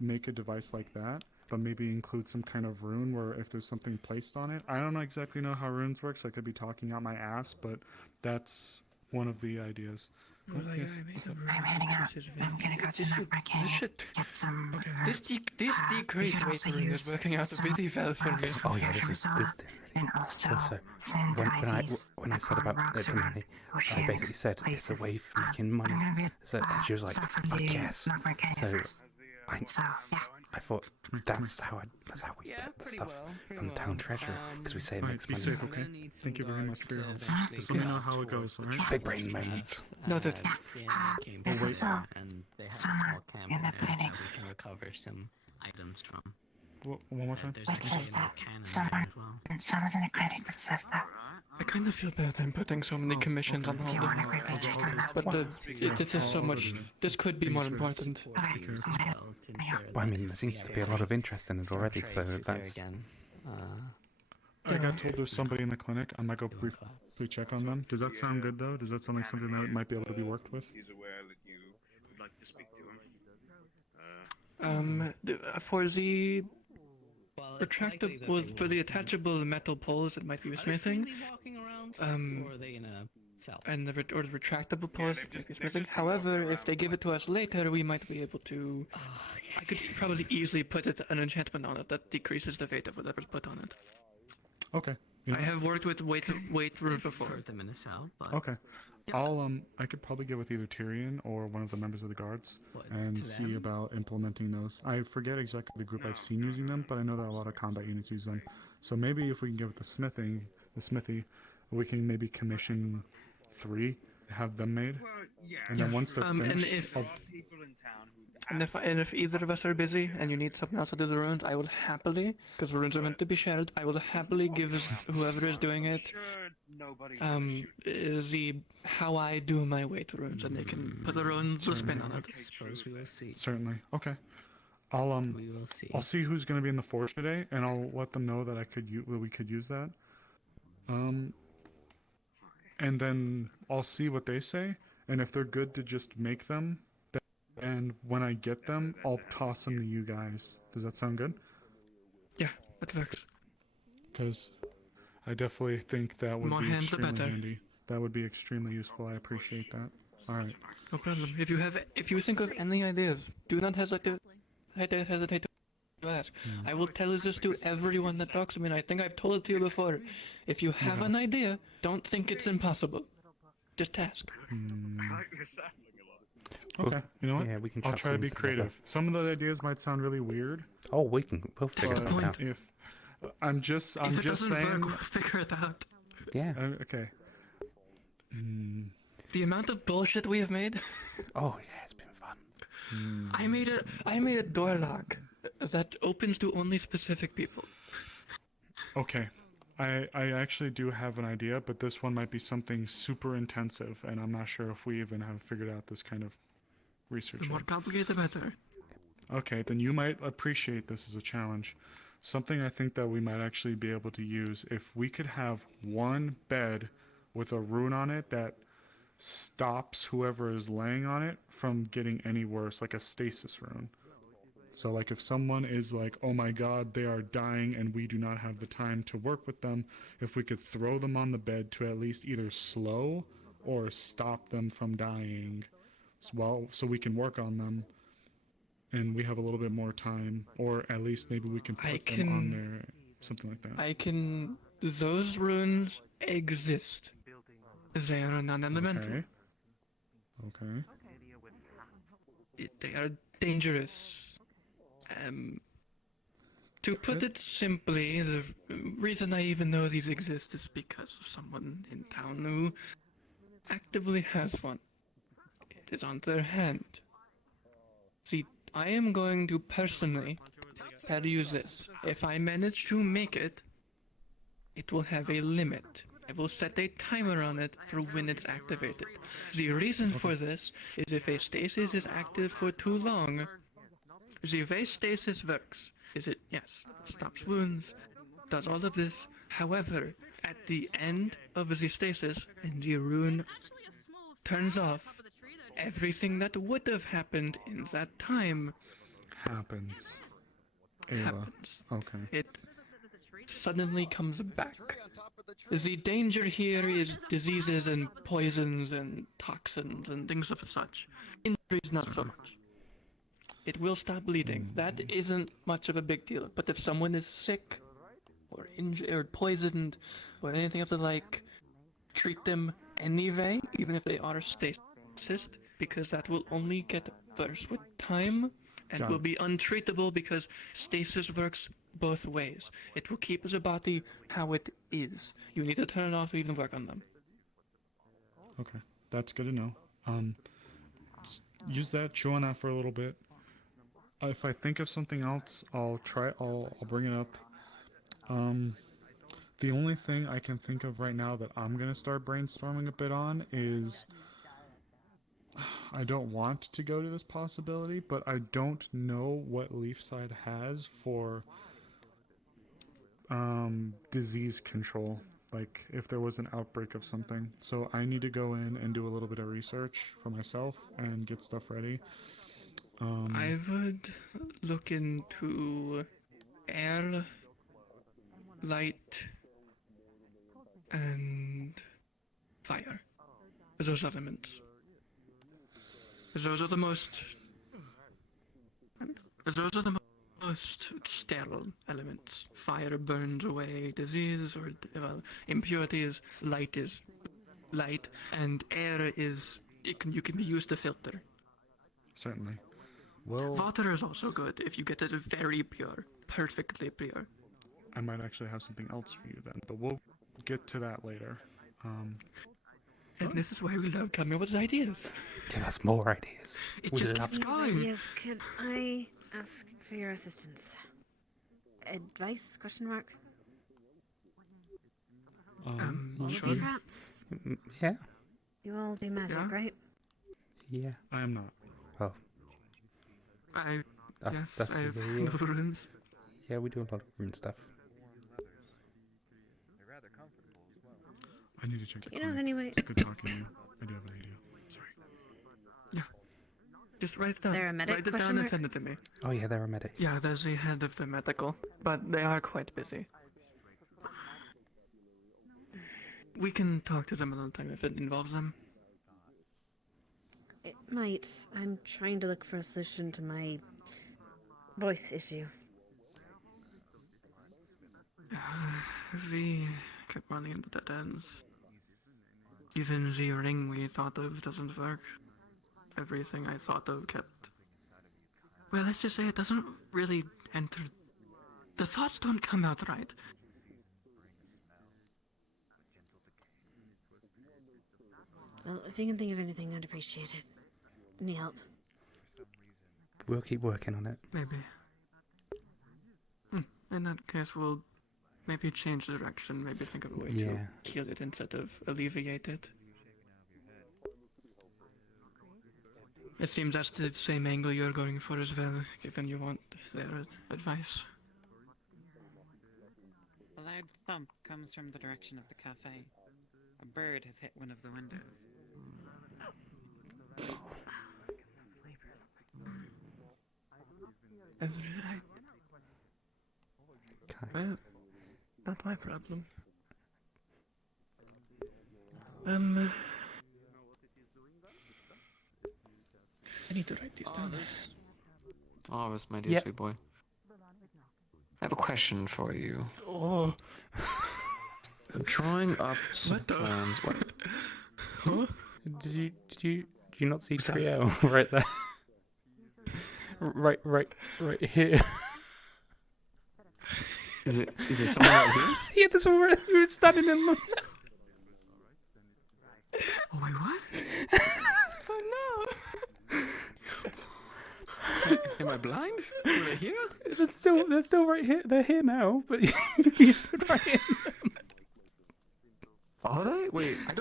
make a device like that, but maybe include some kind of rune where if there's something placed on it, I don't exactly know how runes work, so I could be talking out my ass, but that's one of the ideas. I'm heading out. I'm gonna go to the canyon, get some This decreased could weight also ring use is working out some really well for me. Oh yeah, this is and also send when I said about it to Manny, I basically said it's a way for making money. So and she was like, "Fuck yes." So I thought that's how we get the stuff from the town treasury because we say it Alright, makes be money. safe, okay? Thank you very much for your help. Just let me know how it goes, alright? Big brain moments. Noted. Came Wait. and they have a small camp in there that we can recover some items from. One more time. There's What says actually a that? cannon Someone, there as well. someone's in the clinic that says that. I kind of feel bad I'm putting so many commissions on If hold. you want to quickly check on that. But this is so I'll much. do that. This could be more important. Okay, Well, to ensure Well, I that mean, there seems to we be a have lot of interest in it so I'm already, sure so if you're there that's. again. I got told there's somebody in the clinic. I might go briefly check on them. Does that sound good though? Does that sound like something that might be able to be worked with? He's aware that you would like to speak to him. For the Well, retractable, for the attachable metal poles, it might be smithing. Walking around, or are they in a cell? And the retractable poles, it might be smithing. However, if they give it to us later, we might be able to. I could probably easily put an enchantment on it that decreases the fate of whatever's put on it. Okay. I have worked with weight runes before. Put them in a cell, but Okay. I could probably get with either Tyrion or one of the members of the guards and to see them? about implementing those. I forget exactly the group I've seen using them, but I know that a lot of combat units use them. So maybe if we can get with the smithy, we can maybe commission 3, have them made, and then once they're finished, And if either of us are busy and you need someone else to do the runes, I will happily, because runes are meant to be shared, I will happily give whoever is doing it the how I do my weight runes, and they can put their own spin on it. I suppose we will see. Certainly. Okay. We will see. I'll see who's going to be in the forge today, and I'll let them know that we could use that. And then I'll see what they say, and if they're good to just make them, and when I get them, I'll toss them to you guys. Does that sound good? Yeah, that works. Because I definitely think that would More be hands the extremely better. handy. That would be extremely useful. I appreciate that. All right. No problem. If you think of any ideas, do not hesitate to ask. I will tell this to everyone that talks to me, and I think I've told it to you before. If you have an idea, don't think it's impossible. Just ask. Okay, you know what? Yeah, we can I'll chuck try to be runes together. creative. Some of the ideas might sound really weird. Oh, we'll figure the something out. point. If I'm just If it doesn't saying. work, we'll figure it out. Yeah. Okay. The amount of bullshit we have made. Oh yeah, it's been fun. I made a door lock that opens to only specific people. Okay. I actually do have an idea, but this one might be something super intensive, and I'm not sure if we even have figured out this kind of research The more yet. complicated, the better. Okay, then you might appreciate this as a challenge. Something I think that we might actually be able to use, if we could have one bed with a rune on it that stops whoever is laying on it from getting any worse, like a stasis rune. So like if someone is like, oh my god, they are dying and we do not have the time to work with them, if we could throw them on the bed to at least either slow or stop them from dying, so we can work on them and we have a little bit more time, or at least maybe we can put them on there, something like that. Those runes exist. They are non-elemental. Okay. They are dangerous. To put it simply, the reason I even know these exist is because of someone in town who actively has one. It is on their hand. See, I am going to personally tell you this. If I manage to make it, it will have a limit. I will set a timer on it for when it's activated. The reason for this is if a stasis is active for too long, the way stasis works is it stops wounds, does all of this. However, at the end of the stasis, and the rune turns off, everything that would have happened in that time Happens. Ayla. happens. Okay. It suddenly comes back. The danger here is diseases and poisons and toxins and things of such. Injuries, not so much. It will stop bleeding. That isn't much of a big deal. But if someone is sick, or injured, or poisoned, or anything of the like, treat them anyway, even if they are stasis, because that will only get worse with time, and Got will it. be untreatable because stasis works both ways. It will keep the body how it is. You need to turn it off to even work on them. Okay, that's good to know. Use that, chew on that for a little bit. If I think of something else, I'll bring it up. The only thing I can think of right now that I'm gonna start brainstorming a bit on is I don't want to go to this possibility, but I don't know what Leafside has for disease control. Like if there was an outbreak of something. So I need to go in and do a little bit of research for myself and get stuff ready. I would look into air, light, and fire. Those elements. Those are the most sterile elements. Fire burns away disease or impurities. Light is light, and air is you can be used to filter. Certainly. Well, water is also good if you get it very pure, perfectly pure. I might actually have something else for you then, but we'll get to that later. And this is why we love coming up with ideas. Give us more ideas. It just keeps going. Ideas. Could I ask for your assistance? Advice? Question mark. All sure. of you, perhaps. Yeah. You all do magic, Yeah. right? Yeah. I am not. Oh. Yes, That's I have really it. no runes. Yeah, we do a lot of rune stuff. I need to check the You know, clinic. anyway. It's good talking to you. I do have an idea. Sorry. Yeah. Just write it down. There a medic Write it question down and mark? send it to me. Oh yeah, they're a medic. Yeah, there's the head of the medical, but they are quite busy. We can talk to them another time if it involves them. It might. I'm trying to look for a solution to my voice issue. We kept running into dead ends. Even the ring we thought of doesn't work. Everything I thought of kept... Well, let's just say it doesn't really enter... The thoughts don't come out right. Well, if you can think of anything, I'd appreciate it. Any help? We'll keep working on it. Maybe. In that case, we'll maybe change direction, maybe think of a way to Yeah. heal it instead of alleviate it. It seems that's the same angle you're going for as well, given you want their advice. A loud thump comes from the direction of the cafe. A bird has hit one of the windows. Well, not my problem. I need to write these down. Arvus, my dear Yep. sweet boy. I have a question for you. Oh. Drawing up some What the- plans. What? Huh? Did you not see Trio right there? right here. Is it someone out here? Yeah, there's someone you were standing in them. Oh wait, what? Oh Am I blind? Were they here? They're still right here. They're here now, but you stood right in them. Are they? Wait, I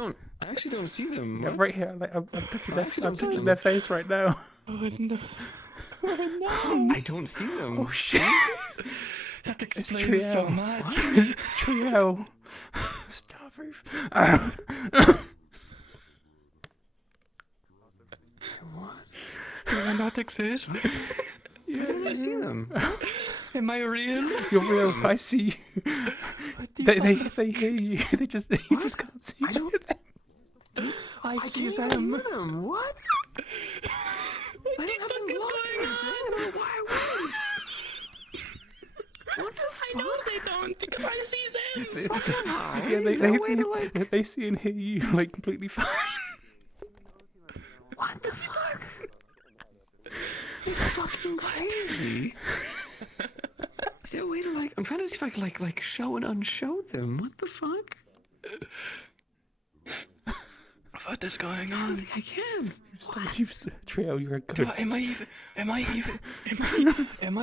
actually don't see them. Yeah, What? right here. Like, I'm touching, I actually I'm don't see touching them. their face right now. Oh no. I don't see them. Oh shit! That It's explains so Trio. much. Trio. Starroof. Do I not exist? Yeah, I see them. Am I real? You're real. I see you. They hear you. You just can't see them. I see can't them. hear them. What? I don't have them locked. Why would? What the fuck? I know they don't because I see them. Yeah, they see and hear you like completely fine. What the fuck? It's fucking crazy. Is there a way to like? I'm trying to see if I can like show and unshow them. What the fuck? What is going on? I can. Stop, you Trio, you're a ghost. Am I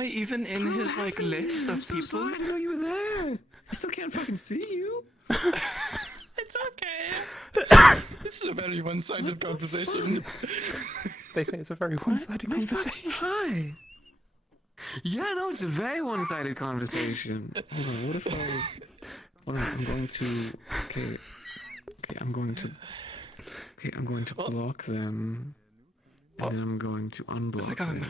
even in his like list of people? I didn't know you were there. I still can't fucking see you. It's okay. This is a very one-sided conversation. They say it's a very one-sided conversation. Hi. Yeah, no, it's a very one-sided conversation. Hold on, what if I... Hold on, I'm going to... Okay, I'm going to block them. And then I'm going to unblock them.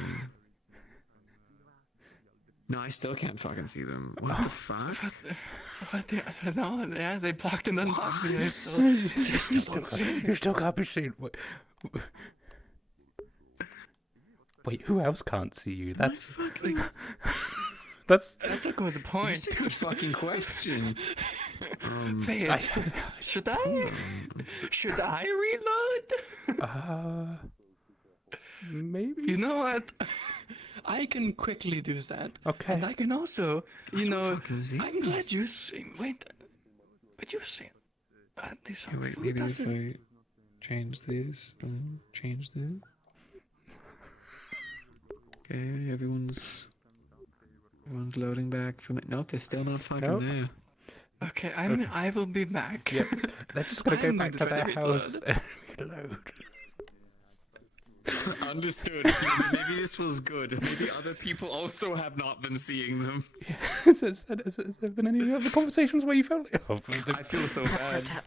No, I still can't fucking see them. What the fuck? No, yeah, they blocked and unblocked me. You still can't be seen. Wait, who else can't see you? That's a good point. That's a good fucking question. Should I reload? Maybe. You know what? I can quickly do that. Okay. And I can also, I'm I'm glad you sing. Wait, but you sing. This Okay, wait, maybe if I change these, change this. Okay, everyone's loading back from it. Nope, they're still not fucking there. Okay, I will be back. Yep. They're just gonna go back to their house and reload. Understood. Maybe this was good. Maybe other people also have not been seeing them. Yeah. Has there been any other conversations where you felt like, I feel so bad. Tap.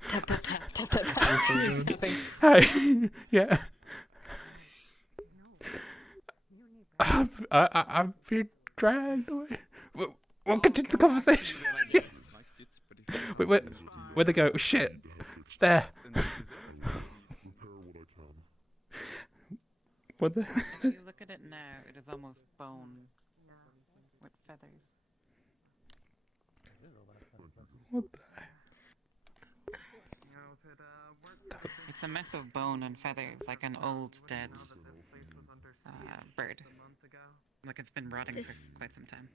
Hi. Yeah. I've been dragged away. We'll continue the conversation. Yes. Wait, where'd they go? Oh, shit. There. What the? If you look at it now, it is almost bone with feathers. What the? It's a mess of bone and feathers, like an old dead bird. Like it's been rotting for quite some time.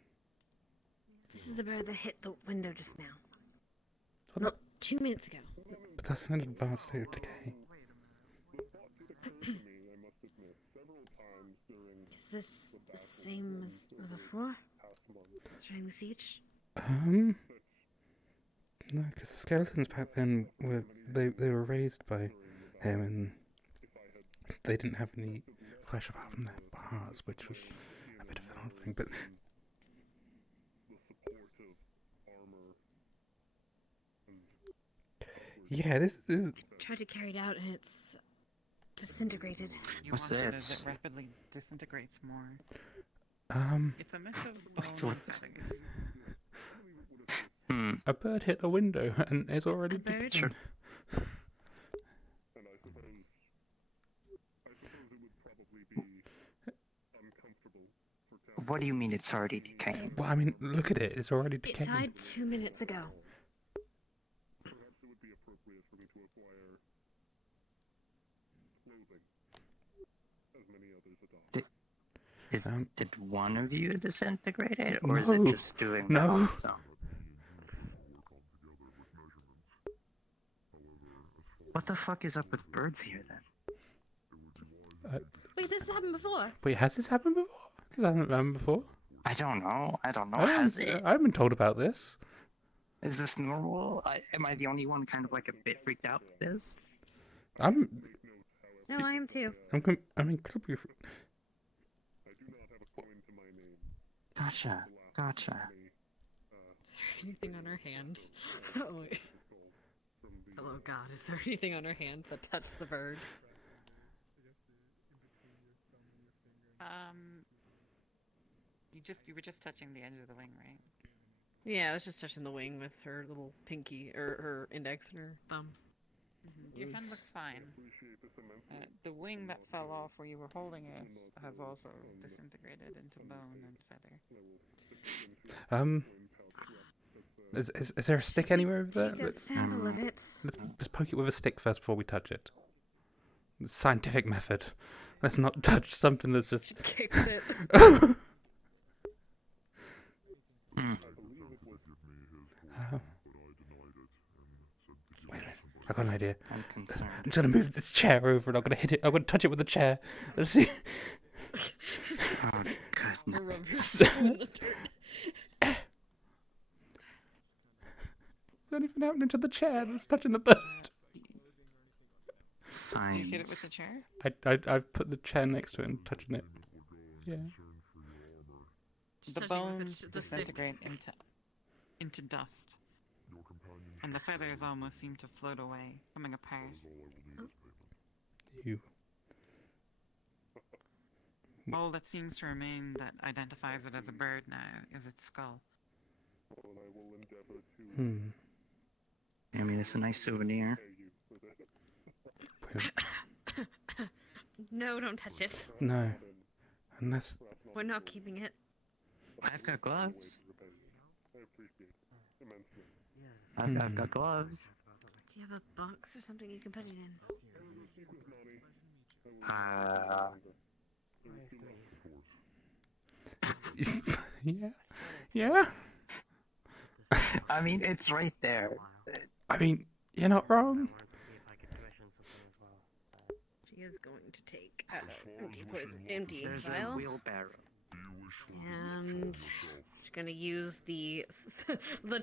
This is the bird that hit the window just now. What? Not 2 minutes ago. But that's an advanced state of decay. Is this the same as before? During the siege? No, because the skeletons back then were they were raised by him, and they didn't have any flesh apart from their hearts, which was a bit of an odd thing. But yeah, this is. Tried to carry it out and it's disintegrated. What's this? It rapidly disintegrates more. It's a mess of bone and feathers. A bird hit a window and is already bird? decaying. What do you mean it's already decaying? Well, I mean, look at it. It's already It decaying. died 2 minutes ago. Did one of you disintegrate it, or is No. it just doing that No. on its own? What the fuck is up with birds here then? Wait, this has happened before. Wait, has this happened before? This hasn't happened before. I don't know. I Has it? haven't been told about this. Is this normal? Am I the only one kind of like a bit freaked out with this? I'm No, I am too. incredibly. Gotcha. Is there anything on her hand? Oh, wait. Oh God, is there anything on her hand that touched the bird? You were just touching the edge of the wing, right? Yeah, I was just touching the wing with her little pinky, or her index and her thumb. Your hand looks fine. The wing that fell off where you were holding it has also disintegrated into bone and feather. Is there a stick anywhere over there? Take a sample of it. Let's poke it with a stick first before we touch it. The scientific method. Let's not touch something that's just. Kicks it. Wait, I got an idea. I'm concerned. I'm just gonna move this chair over and I'm gonna hit it. I'm gonna touch it with the chair. Let's see. Oh, goodness. Is anything happening to the chair that's touching the bird? Signs. Do you hit it with the chair? I've put the chair next to it and touching it. Yeah. The bones disintegrate into dust. And the feathers almost seem to float away, coming apart. You. All that seems to remain that identifies it as a bird now is its skull. Hmm. I mean, it's a nice souvenir. No, don't touch it. No. Unless. We're not keeping it. I've got gloves. I've got gloves. Do you have a box or something you can put it in? Yeah. Yeah. I mean, it's right there. I mean, you're not wrong. She is going to take empty There's vial. a wheelbarrow. And she's gonna use the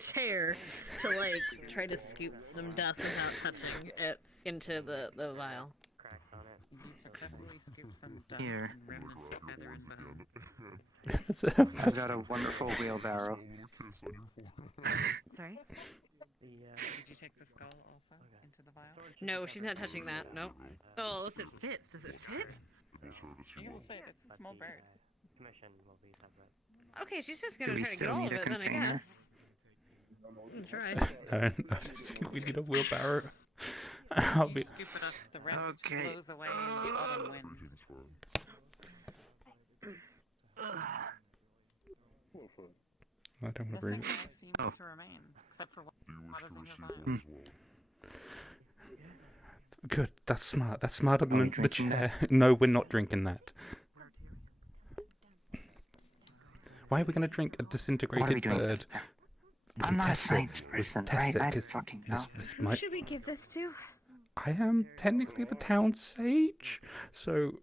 chair to like try to scoop some dust without touching it into the vial. You successfully scoop some dust Here. and remnants of feather and bone. I've got a wonderful wheelbarrow. Sorry? Did you take the skull also into the vial? No, she's not touching that. Nope. Oh, unless it fits. Does it fit? It will fit. It's a small bird. Okay, she's just Do gonna we try to still get all need of a it then, I container? guess. Try. No, we need a wheelbarrow. I'll be. Scoop it up, the rest Okay. blows away in the autumn wind. I don't want to Nothing bring now it. seems Oh. to remain, except for what is in your vial. Good. That's smart. That's smarter Are we than the drinking chair. No, we're not drinking that. Why are we going to drink a What are we disintegrated doing? bird? We I'm can not a test it. science We'll person, test right? it, I 'cause fucking know. this Who might. should we give this to? I am technically the town sage, so.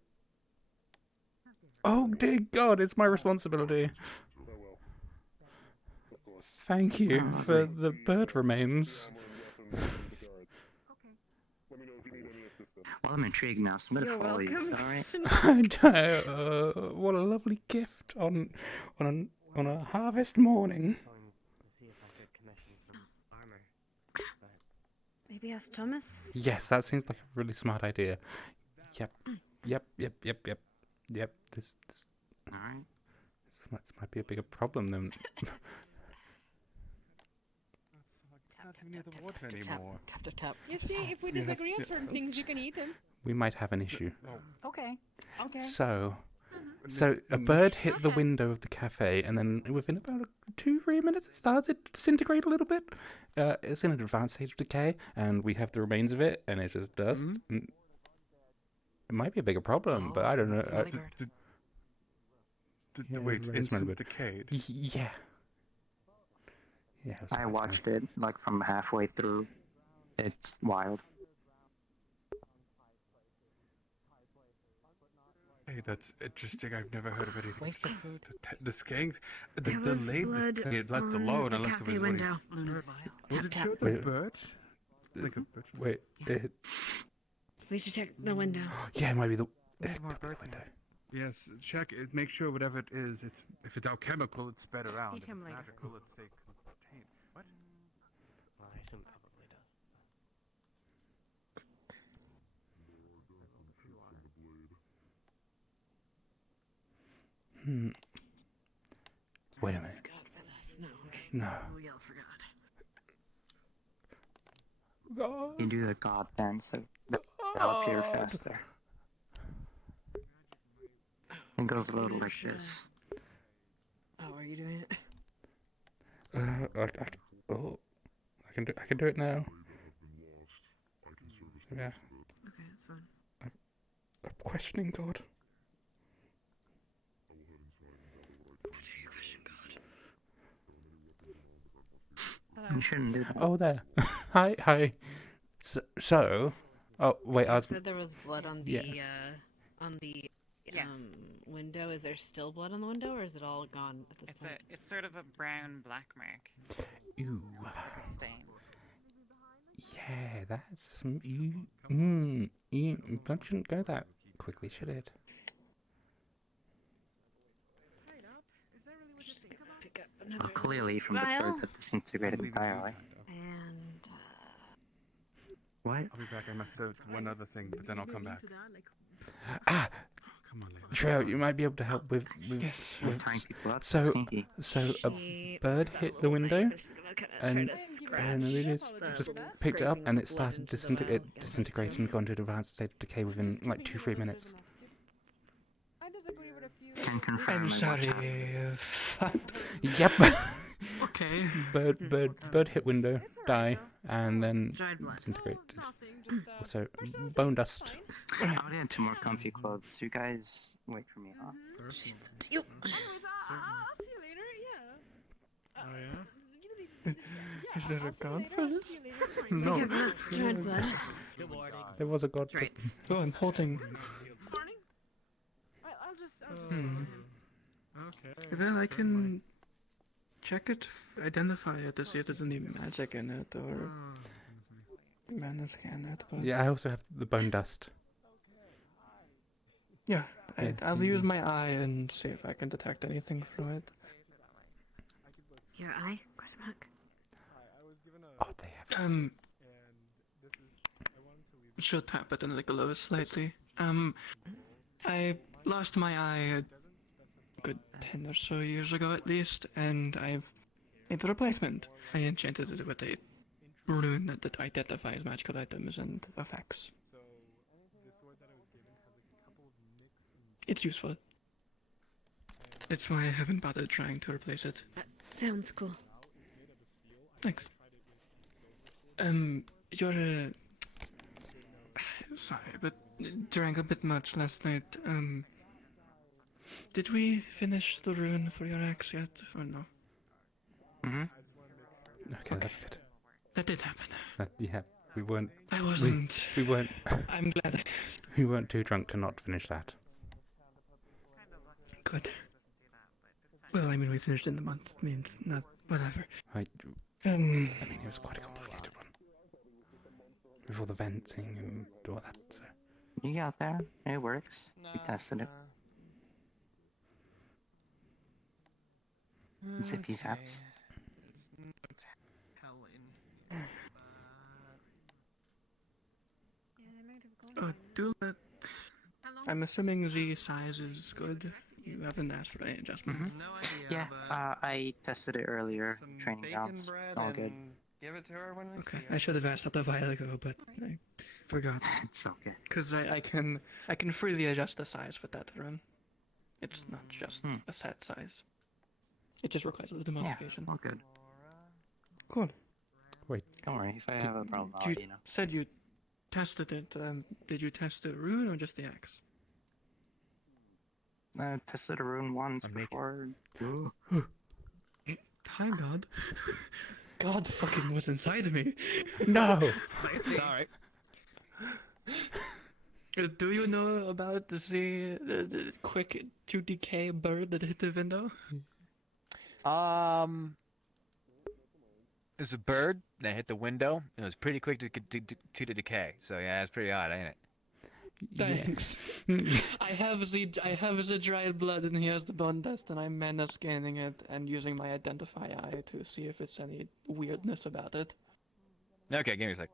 Oh dear God! It's my responsibility. Thank you for the bird remains. Well, I'm intrigued now, so I'm gonna You're follow you. Is welcome. that alright? What a lovely gift on a harvest morning. Maybe ask Thomas? Yes, that seems like a really smart idea. Yep. This Alright. might be a bigger problem than. Tap, tap, tap. You see, if we disagree on certain things, you can eat them. We might have an issue. Okay. Okay. So a bird hit the window of the cafe, and then within about 2-3 minutes, it started to disintegrate a little bit. It's in an advanced stage of decay, and we have the remains of it, and it's just dust. It might be a bigger problem, but I don't know. Smelly bird. Yeah, Wait, very it's smelly bird. decayed. Yeah. Yeah. I watched it, like, from halfway through. It's wild. Hey, that's interesting. I've never heard of anything. Waste of food. The skanks, the There was delayed blood left on alone, the unless it cafe was what he- window. Luna's vial. Was Tap, it tap. show the Wait. bird? Like a bird. Wait. We should check the window. Yeah, it might be the. There's It more might be the birds window. Yes, check it. Make sure whatever it is, if it's alchemical, it's spread around. Eat If him it's later. magical, it's say contained. What? Well, I assume probably does. Wait a minute. God with us. No. Okay. No. We all forgot. God. You do the god dance, so they'll appear faster. It goes a little like this. Oh, are you doing it? I can do it now. Yeah. Okay, that's fine. I'm questioning God. You shouldn't do that. Oh, there. Hi. So, oh wait, I You was. said there was blood on the Yes. window. Is there still blood on the window, or is it all gone at this point? It's sort of a brown black mark. Ooh. Like a stain. Yeah, that's. Blood shouldn't go that quickly, should it? Well, clearly from the vial. bird that disintegrated entirely. And What? I'll be back. I must serve one other thing, but then I'll come back. Ah, Come on, Layla. Trail, you might be able to help with. Yes. We're tying people up. So, Sneaky. a bird hit the window, and Amelia just picked it up, and it started disintegrating, gone to an advanced state of decay within like 2-3 minutes. Can confirm. I'm I watched sorry. Yep. Okay. Bird hit window, die, and then disintegrate. Also, bone dust. I'll get into more comfy clothes. You guys wait for me, huh? Anyways, you. I'll see you later. Yeah. Oh yeah. Is there a god for this? No. Yeah, that's dried blood. Good morning. There was a god. but- Right. Oh, I'm holding. Morning. I'll just Hmm. Okay. Well, I can check it, identify it to see if there's any magic in it or mana scan it. But Yeah, I also have the bone dust. yeah, Yeah, I'll use my eye and see if I can detect anything from it. Your eye? Question mark. Oh, they have. Should tap it and let it glow slightly. I lost my eye a good 10 or so years ago at least, and I've made a replacement. I enchanted it with a rune that identifies magical items and effects. It's useful. That's why I haven't bothered trying to replace it. Sounds cool. Thanks. You're sorry, but drank a bit much last night. Did we finish the rune for your axe yet, or no? Okay, that's good. That did happen. Yeah, we weren't. I wasn't. We weren't. I'm glad. We weren't too drunk to not finish that. Good. Well, I mean, we finished in the month. Means not whatever. I mean, it was quite a complicated one. With all the venting and all that. So. You got there. It works. We tested it. Zippy's house. Do that. I'm assuming the size is good. You haven't asked for any adjustments. No idea. Yeah, but I tested it earlier. Training bacon grounds. bread All and good. give it to her when we Okay, see her. I should have asked that a while ago, but I forgot. It's okay. Because I can freely adjust the size with that run. It's not just a set size. It just requires a little modification. All good. Cool. Wait. Don't worry. If I have a problem, I'll You let you know. said you tested it. Did you test the rune or just the axe? I tested a rune once before. Hi, God. God fucking was inside me. No! Sorry. Do you know about the quick 2DK bird that hit the window? It was a bird that hit the window. It was pretty quick to decay. So yeah, it's pretty odd, ain't it? Thanks. I have the dried blood and here's the bone dust, and I'm mana scanning it and using my identify eye to see if it's any weirdness about it. Okay, give me a sec.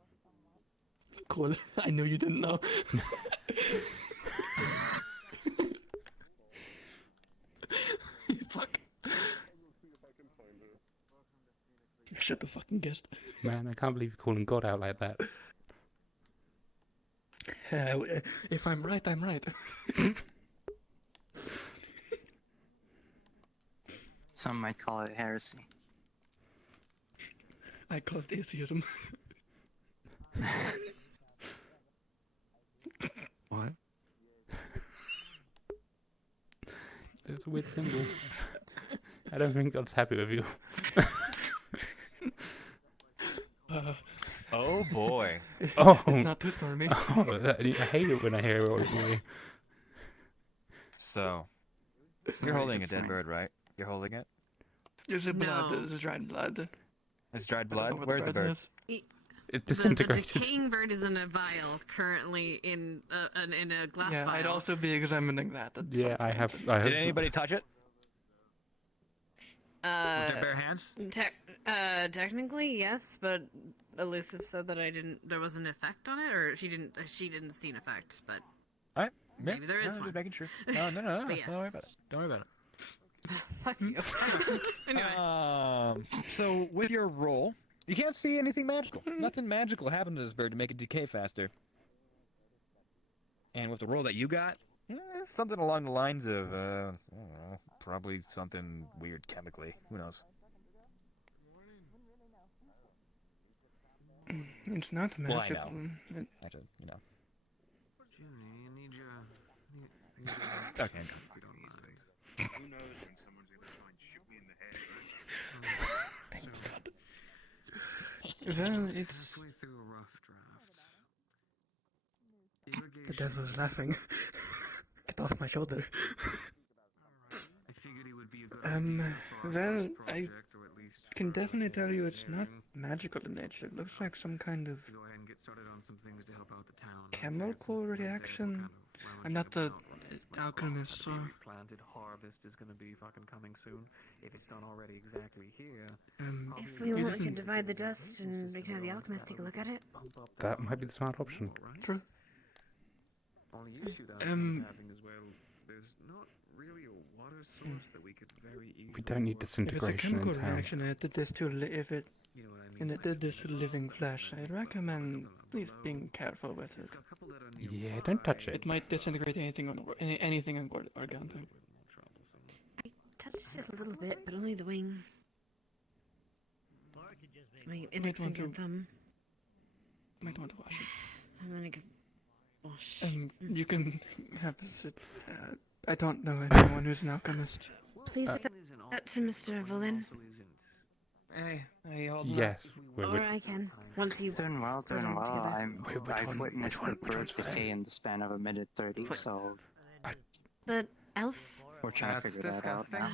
Cool. I knew you didn't know. Fuck. I should have fucking guessed. Man, I can't believe you're calling God out like that. If I'm right, I'm right. Some might call it heresy. I call it atheism. What? There's a weird symbol. I don't think God's happy with you. Oh boy. Oh. It's not too stormy. Oh, I hate it when I hear "oh boy." So, It's you're not a holding good a dead sign. bird, right? You're holding it? Is it blood? No. Is it dried blood? It's dried I don't know blood? what Where's the bird? is. It The disintegrated. decaying bird is in a vial currently in a glass Yeah, vial. I'd also be examining that. at Yeah, some I point. have. Did anybody touch it? Uh, With their bare hands? Technically, yes, but Elusive said that I didn't. There was an effect on it, or she didn't. She didn't see an effect, but Alright. maybe there is no, one. Just making sure. No. But Don't yes. worry about it. Don't worry about it. Fuck you. Anyway. So with your roll, you can't see anything magical. Nothing magical happened to this bird to make it decay faster. And with the roll that you got, something along the lines of, I don't know, probably something weird chemically. Who knows? It's not Well, I magical. know. It- Actually, you know. Jimmy, Okay. Who knows when someone's gonna try and shoot me in the head, right? Well, it's halfway through a rough draft. the devil's laughing. Get off my shoulder. I figured it would be a good idea for our Well, first I project, or at least can for definitely tell you it's not engineering, magical in nature. It looks like some kind of to go ahead and get started on some things to help out the town. chemical reaction. I'm not the alchemist, so Planted harvest is gonna be fucking coming soon. If it's done already exactly here. If we want, we can divide the dust and we can have the alchemist take a look at it. That might be the smart option. True. Only issue that I'm having as well. There's not really a water source that we could very easily. We don't need if it's a disintegration chemical in town. reaction and it did this to if it You know what I mean? and it did this to living flesh, I recommend please being careful with it. Yeah, don't touch it. It might disintegrate anything anything organic. I touched it a little bit, but only the wing. My index want finger and to- thumb. Might want to wash it. I'm gonna go wash. You can have it. I don't know anyone who's an alchemist. Please give that to Mr. Volin. Hey, are you holding Yes. Or I can. Once you Doing well, put doing them well. together. I've witnessed the bird decay in the span of a minute 30, so The elf? we're trying to figure that out now.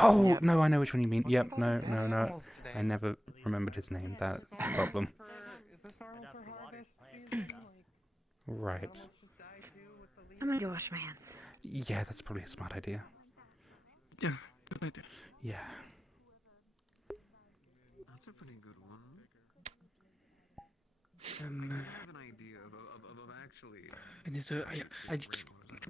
Oh, no, I know which one you mean. Yep, no. I never remembered his name. That's the problem. Right. I'm gonna go wash my hands. Yeah, that's probably a smart idea. Yeah, good idea. Yeah. That's a pretty good one. Um, I have an idea of actually. I need to. I just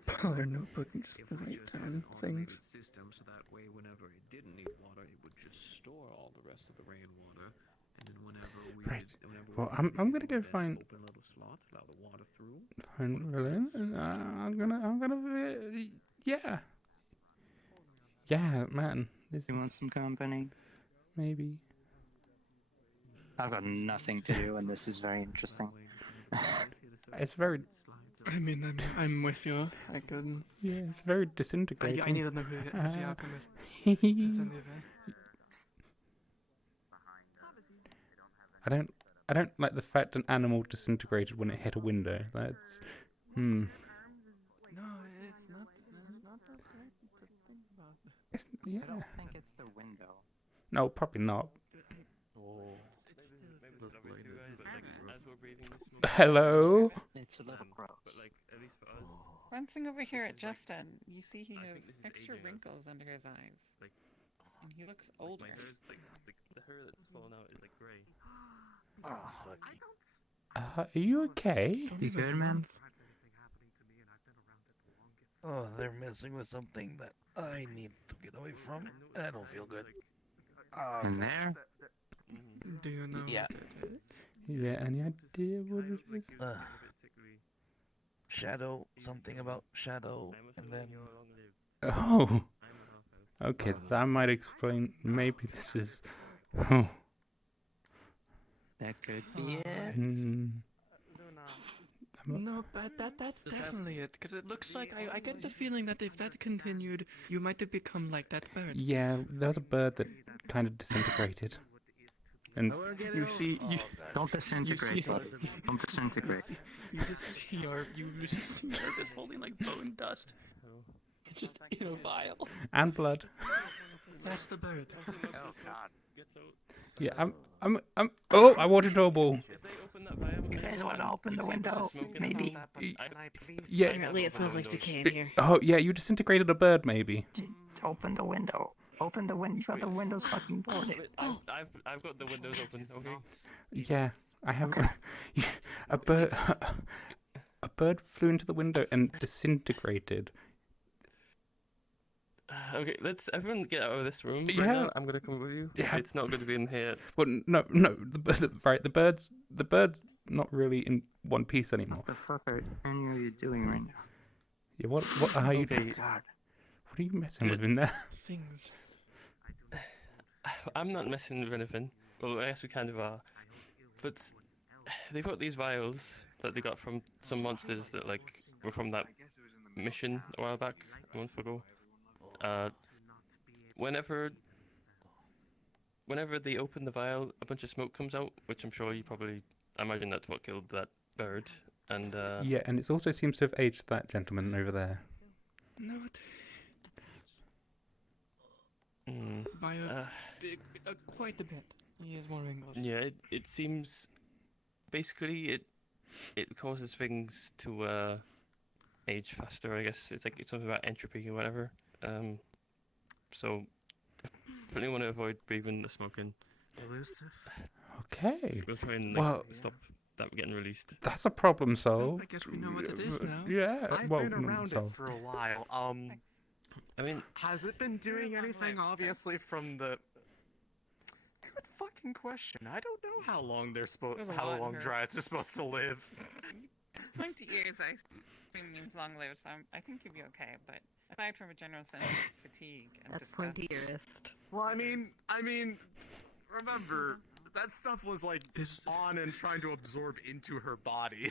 power notebook and write down things. System, so that way, whenever it didn't need water, it would just store all the rest of the rainwater, and then whenever we Right. Well, I'm gonna go find. open a little slot, allow the water through. Find Berlin, and I'm gonna. Yeah. Yeah, man. You want some company? Maybe. I've got nothing to do, and this is very interesting. It's very. I mean, I'm with you. I couldn't. Yeah, it's very disintegrating. I need to know who's the alchemist. Just in the event. I don't like the fact an animal disintegrated when it hit a window. That's. No, it's not. It's not that great to think about. Yeah. I don't think it's the window. No, probably not. Hello? It's a little gross. One thing over here at Justin, you see he has extra wrinkles under his eyes. And he looks older. The hair that's falling out is like gray. Are you okay? You good, man? Oh, they're messing with something that I need to get away from, and I don't feel good. In there? Do you know? Yeah. What it is? Yeah, any idea what it is? Shadow, something about shadow, and then... Oh! Okay, that might explain. Maybe this is. Oh. That could be it. No, but that's definitely it. Because it looks like I get the feeling that if that continued, you might have become like that bird. Yeah, there was a bird that kind of disintegrated. and you see you. Don't disintegrate. see- Don't disintegrate. You just see Arvus holding like bone dust. It's just in a vial. And blood. That's the bird. Oh God. Yeah, Oh, I wanted to a ball. You guys want to open the window? Maybe. Yeah. Apparently it smells like decay in here. Oh, yeah, you disintegrated a bird, maybe. Open the window. Open the window. You got the windows fucking boarded. I've got the windows open. Okay. Yeah, I have. A bird. A bird flew into the window and disintegrated. Okay, let's everyone get out of this room. Right Yeah. now. I'm gonna come with you. Yeah. It's not going to be in here. Well, no. Right, the bird's not really in one piece anymore. What the fuck are any of you doing right now? Yeah, what are you? Okay. God. What are you messing with in there? Things. I'm not messing with anything. Well, I guess we kind of are. But they've got these vials that they got from some monsters that like were from that mission a while back, a month ago. Whenever they open the vial, a bunch of smoke comes out, which I'm sure I imagine that's what killed that bird. And Yeah, and it also seems to have aged that gentleman over there. No. By quite a bit. He has more wrinkles. Yeah, it seems basically it causes things to age faster. I guess it's something about entropy or whatever. So definitely want to avoid breathing the smoke in. Elusive. Okay. We'll try and stop that getting released. That's a problem solved. I guess we know what it is now. Yeah. I've well, been not around it solved. for a while. I mean, has it been doing anything? Obviously, from the. Good fucking question. I don't know how long There's a how lot in long her. dryads are supposed to live. 20 years, I assume, means long lived, so I think you'll be okay. But aside from a general sense of fatigue and That's disgust, pointy-earist. Well, I mean, remember that stuff was like on and trying to absorb into her body.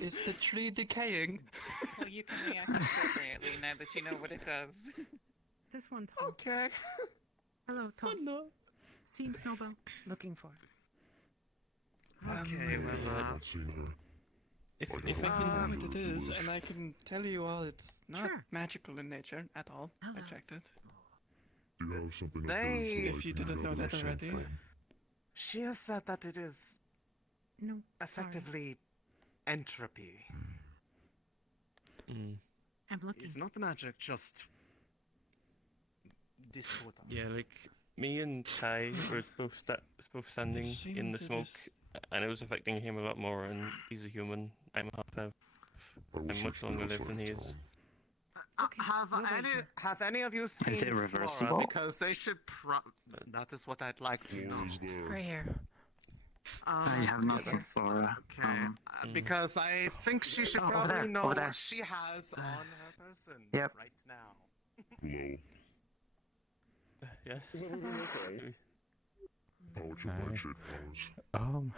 Is the tree decaying? well, you can react appropriately now that you know what it does. This one, Tom. Okay. Hello, Tom. no. Seen Snowbell. Looking for. Okay, well, if I we can, know what it is, and I can tell you all it's not Sure. magical in nature at all. I checked it. Do you have something up They- there so If you I can didn't know gather that something? already. she has said that it is No. effectively entropy. Mm. I'm looking. It's not magic, just disorder. Yeah, like me and Kai were both standing seem in the to smoke, just- and it was affecting him a lot more. And he's a human. I'm a half elf. I'm much longer lived than he is. Have any of you seen Is it Flora? reversible? Because they should that is what I'd like to know. Gray hair. I have not seen Flora. Okay, because I think she should over probably there, know over there. what she has on her person Yep. right now. Hello. Yes. How would your No. shape powers?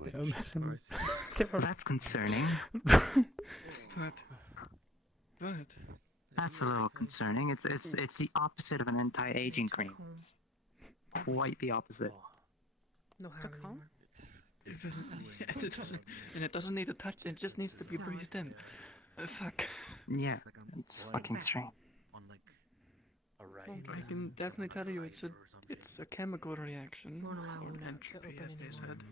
They were messing with. That's concerning. But That's a little concerning. It's the opposite of an anti-aging cream. It's quite the opposite. No hair anymore. it doesn't need a touch. It just needs to be breathed in. Fuck. Yeah, it's fucking strange. I can definitely tell you it's a chemical reaction. Won't allow Or Luna to entropy, open as they anymore. said.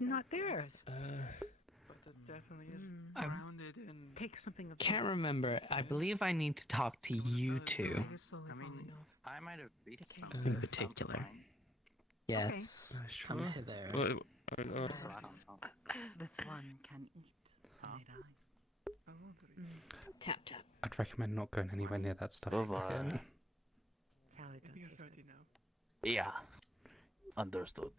Not there. But it definitely is I'm- grounded in. Take something of. Can't remember. I believe I need to talk to you two I might have read some in particular. Yes. Come Sure. hither. Well, This one can eat. Tap tap. I'd recommend not going anywhere near that stuff again. Maybe you're 30 now. Yeah. Understood.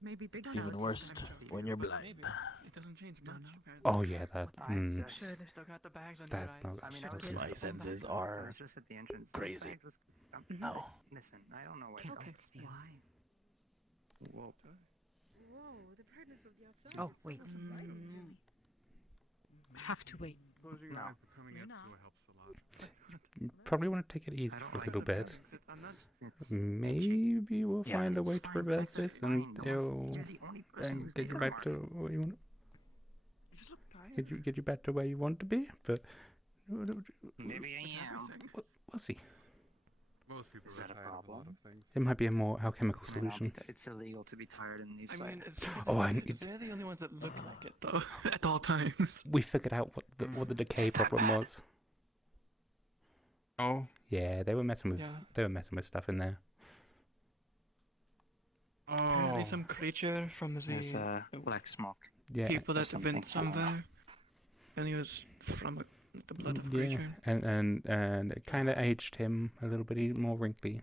Maybe big It's even worse when you're But blind. maybe it doesn't change much. Oh yeah, that. Still got the bags on That's your not. eyes. My senses are Just at the entrance. crazy. No. Listen, I don't know what. Can't Okay. steal. Whoa. Oh, wait. Have to wait. No. You probably want to take it easy for a little bit. It's- Maybe we'll Yeah, find a it's way to fine, reverse but it's this and fine, though. it'll You're the only person and who's get you made back to it. what you want. Get you back to where you want to be, but Maybe I am. we'll see. Most people Is are that a tired of a lot problem? of things. It might be a more alchemical I mean, solution. it's illegal to be tired and leave I site. mean, Oh, they're the only ones that look like it though at all times. We figured out what the decay problem was. Oh. Yeah, they were messing with stuff in there. Apparently Oh. some creature from the There's black smoke. Yeah. people or that have been something. somewhere. And he was from the blood of a Yeah, creature. and it kind of aged him a little bit. He's more wrinkly.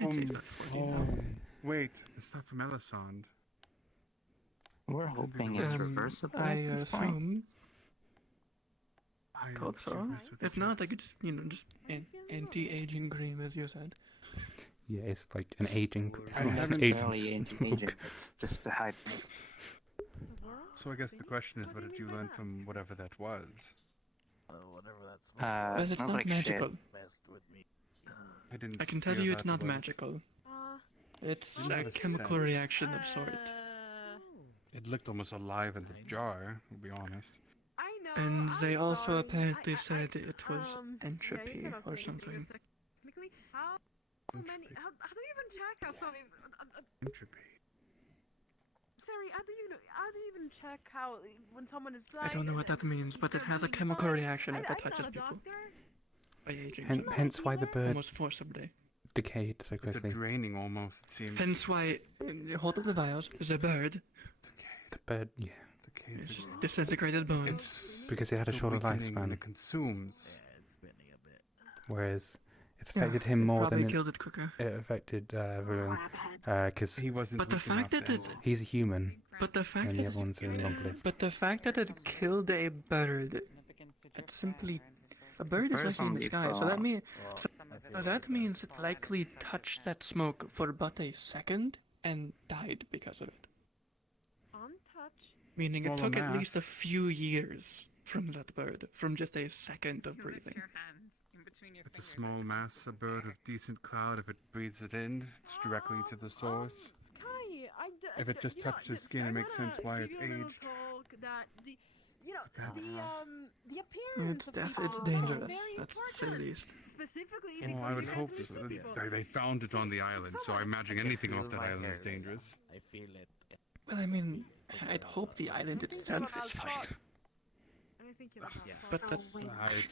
I'd say about 40 now. Oh. Wait, the stuff from Elisand. We're hoping it's reversible I at this point. assume. I Hope so. If not, I could just, just anti-aging cream, as you said. Yeah, it's like an aging. It's I like haven't aging barely aging, smoke. it's just to hide things. So I guess the question is, what did you learn from whatever that was? Whatever that's. But it's smells not like magical. shit. Messed with me. I didn't. I can tell feel you it's that not was- magical. It's Doesn't a have a chemical scent. reaction of sort. It looked almost alive in the jar, to be honest. And they also apparently said it was entropy or something. How many? How do you even check how somebody's? Entropy. Sorry, how do you even check how when someone is I don't know what that means, but it has a chemical reaction if it touches people. By aging. Hence why the bird Almost forcibly. decayed so It's a quickly. draining almost, it seems. Hence why, hold up the vials, the bird, The bird, yeah, is disintegrated bones. It's because it had a it's shorter weakening and lifespan. it consumes. Whereas it's Yeah, affected him it more probably than killed it quicker. it affected Varun, because He wasn't. But the weak fact enough that it, then. he's a human, but the fact and the that other ones are long lived. But the fact that it killed a bird, it's simply a bird is Birds likely in the only sky, so fall. that means it likely touched that smoke for but a second and died because of it. Untouched. Meaning it Smaller took at least a mass. few years from that bird, from just a second of You lift breathing. your hands in between your It's a fingers. small mass, a bird of decent cloud. If it breathes it in, it's directly to the source. Kai, If it just touched the skin, it makes sense why it's aged. The appearance of people It's is dangerous. very That's to say the important. least. Specifically Oh, because I would you hope guys so. lose people. They found it on the island, so I imagine anything off that island is dangerous. I feel it. Well, I mean, I'd hope the island itself is fine. I think you're Yeah. But that,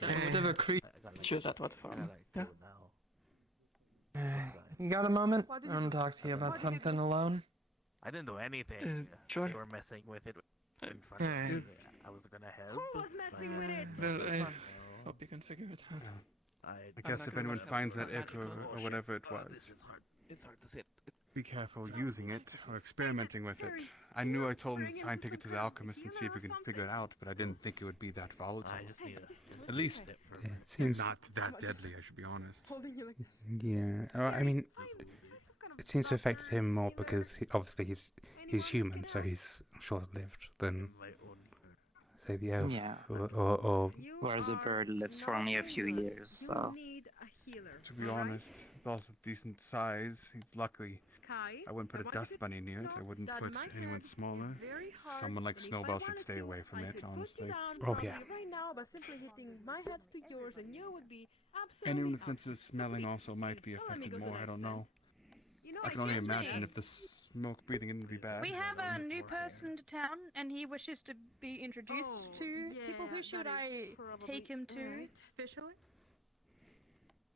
I- whatever creature that was from. Yeah. You got a moment? I want to talk to you about something alone. I didn't do anything. sure. They were messing with it in front of me. I was gonna help. Who was messing with it? Well, I hope you can figure it out. I guess if anyone finds that ick or whatever it was, It's hard to say. be careful using it or experimenting with it. I knew I told him to try and take it to the alchemist and see if we can figure it out, but I didn't think it would be that volatile. I just need At least Yeah, it seems. not that deadly, I should be honest. Holding you like this. Yeah, I mean, it seems to affect him more because obviously he's human, so he's shorter lived than say the elf, Yeah. or Whereas a bird lives for only a few years, so. To be honest, it's also decent size. He's lucky. I wouldn't put a dust bunny near it. I wouldn't put anyone smaller. Someone like Snowball should stay away from it, honestly. Oh, yeah. Right now, by simply hitting my head to yours, and you would be absolutely. Anyone with sense of smelling also might be affected more. I don't know. I can only imagine if the smoke breathing in would be bad. We have a new person to town, and he wishes to be introduced to people. Who should I take him to officially?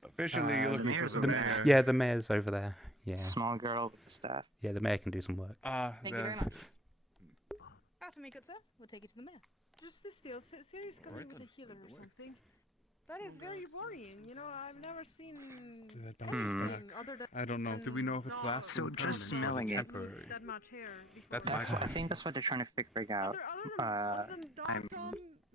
Officially, you're looking for the mayor. yeah, the mayor's over there. Yeah, Small girl with the staff. yeah, the mayor can do some work. Thank you very much. After me, good sir. We'll take you to the mayor. Just this deal. Sirius coming with a healer or something. That is very worrying. You know, I've never seen. That bounces anything back. other than I don't know. Do we know if it's lasting? So just permanent or smelling it. temporary? that much hair. That's my I question. think that's what they're trying to figure out. I'm.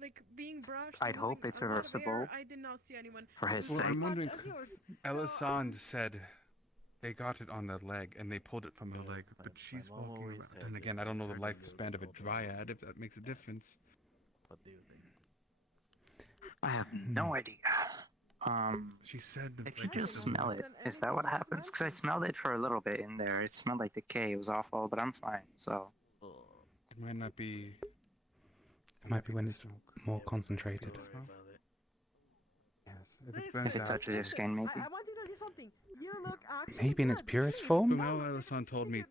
Like being brushed. I'd hope it's reversible. I did not see anyone. For his Well, sake. I'm wondering because Elisand said they got it on the leg and they pulled it from her leg, but she's walking around. And again, I don't know the lifespan of a dryad, if that makes a difference. What do you think? I have no idea. She said that, if you like, just the- smell it, is that what happens? Because I smelled it for a little bit in there. It smelled like decay. It was awful, but I'm fine. So. It might not be. It might be when it's more concentrated. Yes, if it's burnt If it out. touches your skin, maybe. I want to tell you something. You look actually Maybe in its good. purest From form? how Alisson told me,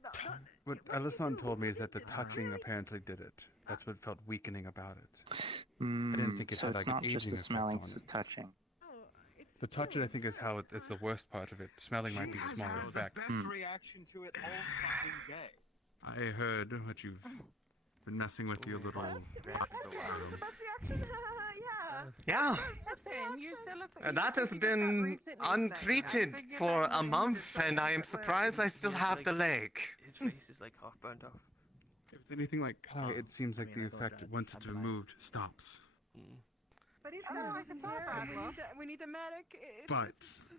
what Alisson told me is that the touching apparently did it. That's what felt weakening about it. I didn't think it So had it's like not an just aging the effect smelling, on it's it. the touching. The touching, I think, is how it's the worst part of it. Smelling might be small effects. Best reaction to it all fucking day. I heard what you've been messing with your little. Yeah. Listen, you still look like That has been untreated for a month, and I am surprised I still have the leg. His face is like half burnt off. If it's anything like Kai, it seems like the effect, once it's removed, stops. But he's gonna listen here. We need a medic. But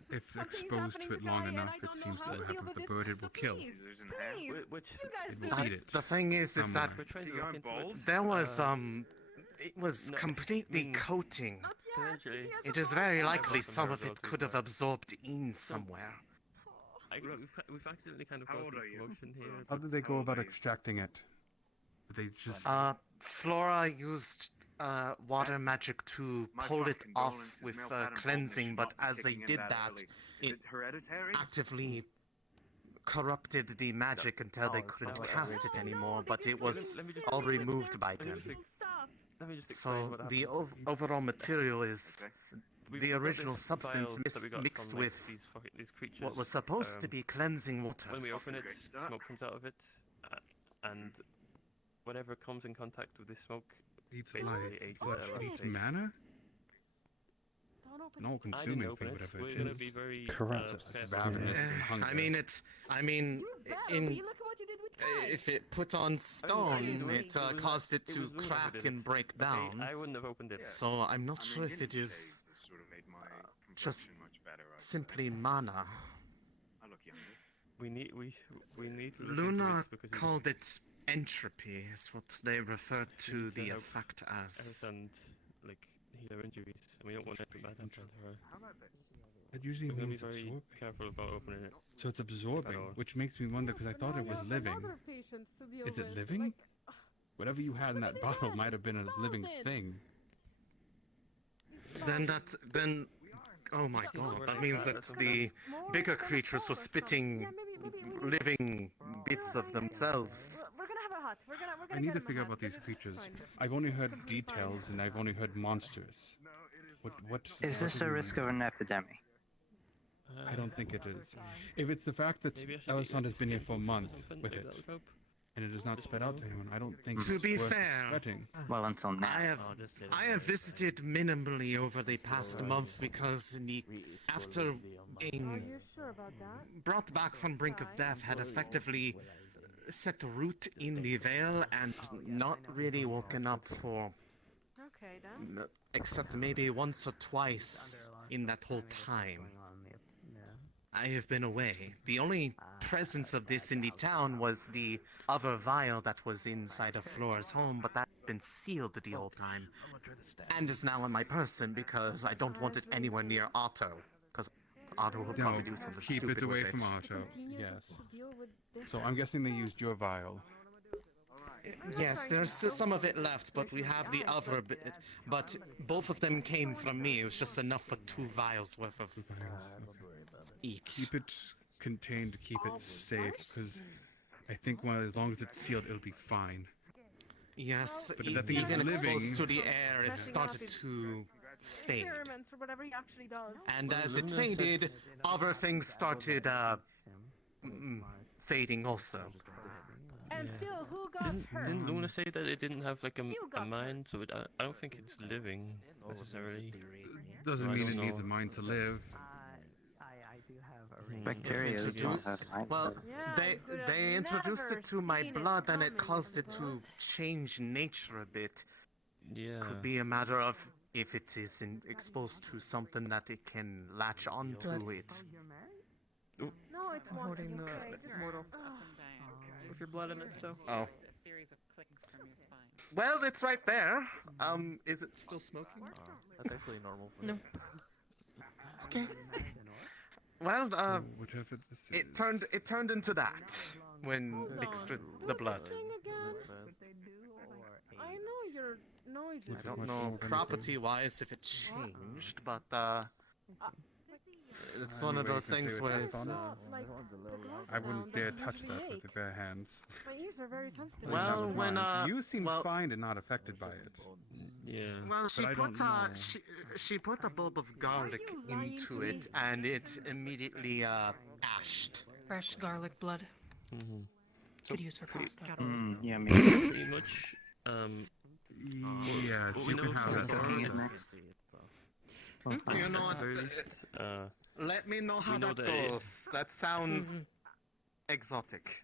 if exposed to it long enough, it seems to happen with the bird, it will kill. Please, Which you guys It will That- eat it. the thing is that somewhere. we're trying to look into it. there was it was completely coating. Potentially. It is very likely some of it could have absorbed in somewhere. We've accidentally kind of caused a commotion here. How did they go about extracting it? Did they just. Flora used water magic to pull it off with cleansing, but as they did that, it actively corrupted the magic until they couldn't cast it anymore, but it was all removed by them. So the overall material is the original substance mixed with what was supposed to be cleansing waters. When we open it, smoke comes out of it, and whatever comes in contact with this smoke Eats basically life. ages What? their It eats life. mana? Don't An all-consuming thing, whatever it We're gonna is. be very Correct. careful. Ravenous and hungry. If it put on stone, it caused it to crack and break down. I wouldn't have opened it. So I'm not sure if it is just simply mana. We need to look into Luna this because called it entropy, is what they referred to the effect as. And like heal her injuries, and we don't want anything bad happen to her. That usually We're gonna be means very absorb. careful about opening it. So it's absorbing, all. which makes me wonder because I thought it was living. Is it living? Whatever you had in that bottle might have been a living thing. Then, oh my god, that means that the bigger creatures were spitting living bits of themselves. We're gonna have a hut. We're gonna I need get to him a figure out hut. about these creatures. I've only heard details and I've only heard monsters. What Is this a risk of an epidemic? I don't think it is. If it's the fact that Alisson has been here for a month with it, and it has not spread out to anyone, I don't think To it's be worth fair, spreading. Well, until now. I have visited minimally over the past month because after being brought back from brink of death had effectively set root in the Vale and not really woken up for Okay then. except maybe once or twice in that whole time. I have been away. The only presence of this in the town was the other vial that was inside of Flora's home, but that's been sealed the whole time. And is now in my person because I don't want it anywhere near Otto. Because Otto will probably do something keep stupid it away with from it. Otto. Yes. So I'm guessing they used your vial. Yes, there's still some of it left, but we have the other bit. But both of them came from me. It was just enough for 2 vials worth of each. Keep it contained, keep it safe, because I think as long as it's sealed, it'll be fine. Yes, But if that thing is even living, exposed to the air, it started to fade. Experiments or whatever he actually does. And as it faded, other things started fading also. And still, who got hurt? Didn't Luna say that it didn't have like a got mind? So I don't think it's living necessarily. Doesn't So I mean don't it needs know. a mind to live. Bacteria If do it not have mind. Well, you could have they introduced never it to my seen it blood and it coming, caused it you know? to change nature a bit. Yeah. Could be a matter of if it is exposed to something that it can latch onto it. No, it won't. Holding the Okay, just- mortal Ugh. with your blood in it, so. Oh. A series of clicks from your spine. Well, it's right there. Is it still smoking? That's actually normal. For No. me. Okay. Well, Whatever this it turned into that when mixed with the blood. I know you're noisy. I don't know property-wise if it changed, but it's one of those things where it's. I wouldn't dare touch that with the bare hands. My ears are very sensitive. Well, when you seem fine and not affected by it. Yeah. Well, she But I put don't know. she put a bulb of garlic into it, and it immediately ashed. Fresh garlic blood. Mm-hmm. Could use for pasta. Yeah, Pretty much. Yes, what you we can know have so that. far Cooking is- it next. You know what? At the very least, Let me know how we know that that goes. That sounds exotic.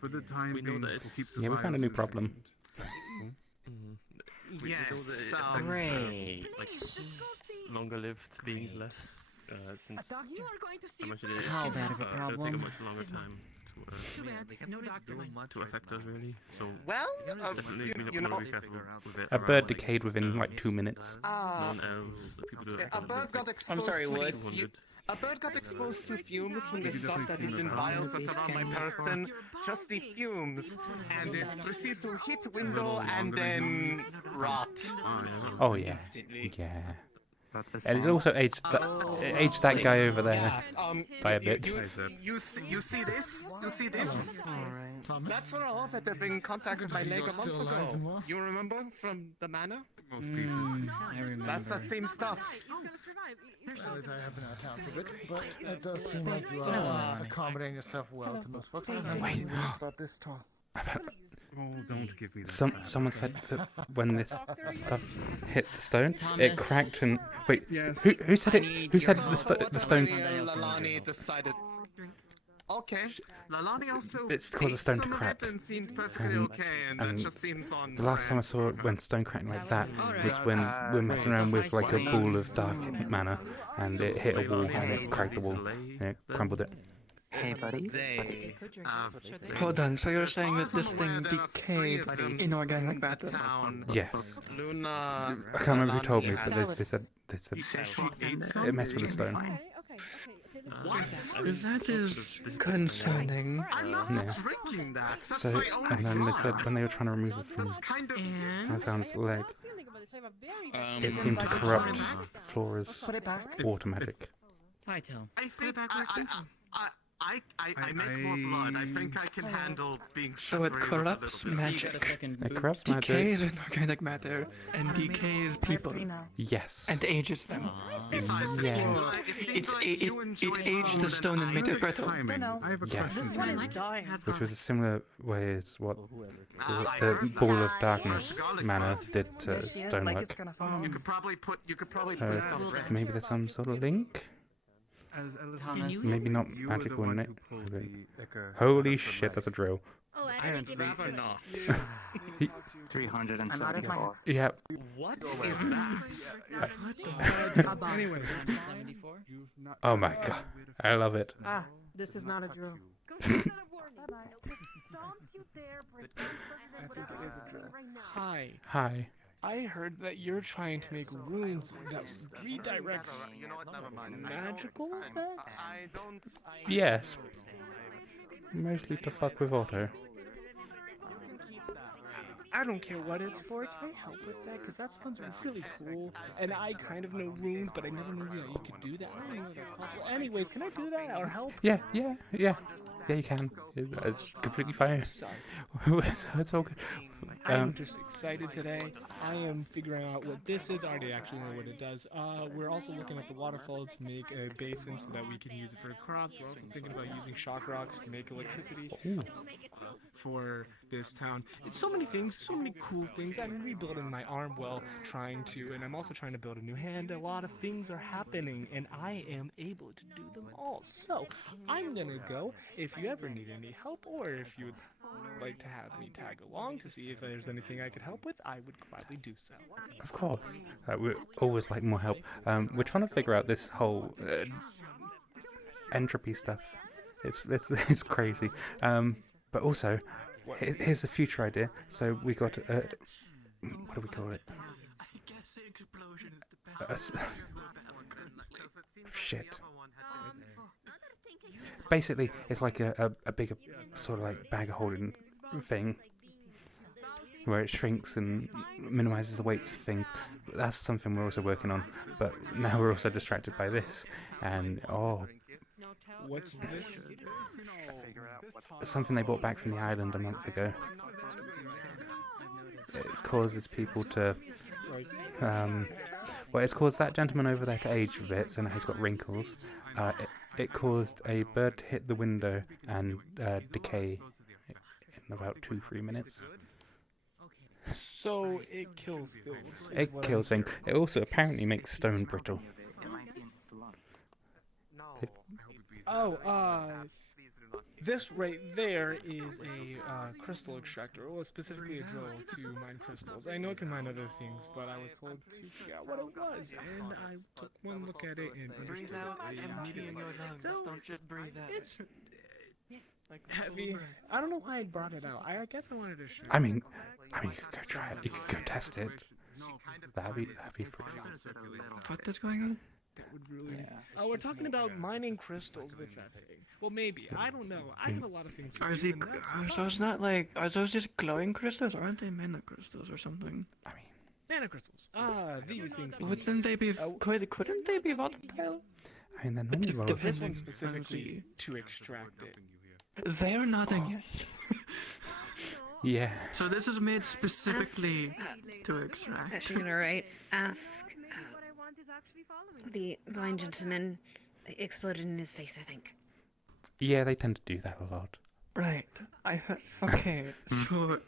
For the time we know being, that we'll it's- keep the Yeah, we found a new viruses problem. Mhm. We Yes, know that it so- affects, Great. like longer-lived beings less, since You are going to see how much it is. How bad of a It'll take a problem? much longer time Too bad. No doctor. to affect us, really. So Well, definitely we you want know, to be careful with it. A around, bird like, decayed within like 2 minutes. non-elves, the people that a bird got exposed sorry, to what? a bird got exposed to fumes from the stuff that is in vials that's around my person, just the fumes, and it proceeded to hit window and then rot. Oh yeah, instantly. yeah. And it's also aged that guy over there Yeah, by a bit. You see this? You see this? That's where all that have been in contact with my leg a month ago. You remember from the manor? Most pieces. I remember. That's that same stuff. Well, as I have been out of town for a bit, but it does seem like you are accommodating yourself well to most folks. Wait. You're just about this tall. Oh, don't give me that. Someone said that when this stuff hit the stone, it Thomas. cracked and wait. Yes. Who said it? Who said the stone? Lalani decided. Okay, Lalani also It's caused a ate stone to some of crack. it and seemed perfectly okay, and that just seems on. The last time I saw it when stone cracked like that was when we were messing around with like a pool of dark mana, and it hit a wall and it cracked the wall and it crumbled it. Hey, buddy. Hold on, so you're saying that this thing decayed inorganic matter? Yes. Luna. I can't remember who told me, but they said it messed with the stone. What? That is concerning. I'm not Yeah. drinking that. That's So, my own and then they blood. said when they were trying to remove it from Kind of. Azan's leg, it seemed to corrupt Flora's automatic. Hi, Tom. I think I make more blood. I think I can handle being So it separated corrupts a little bit. magic. It corrupts magic. Decays inorganic matter and decays people Yes. and ages them. Besides, it Yeah. seems like, It aged the stone and made it brittle. I have a Yes. question. One is dying. Which was a similar way as what the Ball of Darkness mana did to stonework. You could probably put it So on maybe there's some sort of link? As Thomas. Maybe not you were the magical one in it. who pulled the Ica Holy from shit, my- that's a drill. Oh, I would rather not. 374. Yeah. What is that? Anyways, 74? Oh my god. I love it. Ah, this is not a drill. I think it is a drill. Hi. Hi. I heard that you're trying to make runes that redirects You know what? Never mind. magical effects? Yes. Mostly to fuck with Otto. I don't care what it's for. Can I help with that? Because that sounds really cool. And I kind of know runes, but I never knew that you could do that. I didn't know that's possible. Anyways, can I do that or help? Yeah, yeah, yeah. Yeah, you can. It's completely fine. Sorry. It's all good. I'm just excited today. I am figuring out what this is. I already actually know what it does. We're also looking at the waterfall to make a basin so that we can use it for crops. We're also thinking about using shock rocks to make electricity for this town. It's so many things, so many cool things. I'm rebuilding my arm well, trying to, and I'm also trying to build a new hand. A lot of things are happening, and I am able to do them all. So I'm gonna go. If you ever need any help, or if you would like to have me tag along to see if there's anything I could help with, I would gladly do so. Of course. We always like more help. We're trying to figure out this whole entropy stuff. It's crazy. But also, Here's a future idea. So we got what do we call it? Shit. Basically, it's like a bigger sort of like bag of holding thing where it shrinks and minimizes the weights of things. But that's something we're also working on. But now we're also distracted by this, and What's this? something they brought back from the island a month ago. It causes people to well, it's caused that gentleman over there to age a bit, so now he's got wrinkles. It caused a bird to hit the window and decay in about 2-3 minutes. So it kills things. It kills things. It also apparently makes stone brittle. This right there is a crystal extractor, or specifically a drill to mine crystals. I know it can mine other things, but I was told to figure out what it was, and I took one look at it and understood it immediately. Don't just breathe out. It's heavy. I don't know why I brought it out. I guess I wanted to show. I mean, you could go try it. You could go test it. That'd be pretty. What is going on? That would really. Oh, we're talking about mining crystals with that thing. Well, maybe. I don't know. I have a lot of things. Are those just glowing crystals, or aren't they mana crystals or something? I mean, mana crystals. These things. Wouldn't they be? Couldn't they be volatile? I mean, they're normally volatile. This one specifically to extract it. They're nothing yet. Yeah. So this is made specifically to extract. She's gonna write. Ask. The blind gentleman exploded in his face, I think. Yeah, they tend to do that a lot. Right. I heard. Okay. So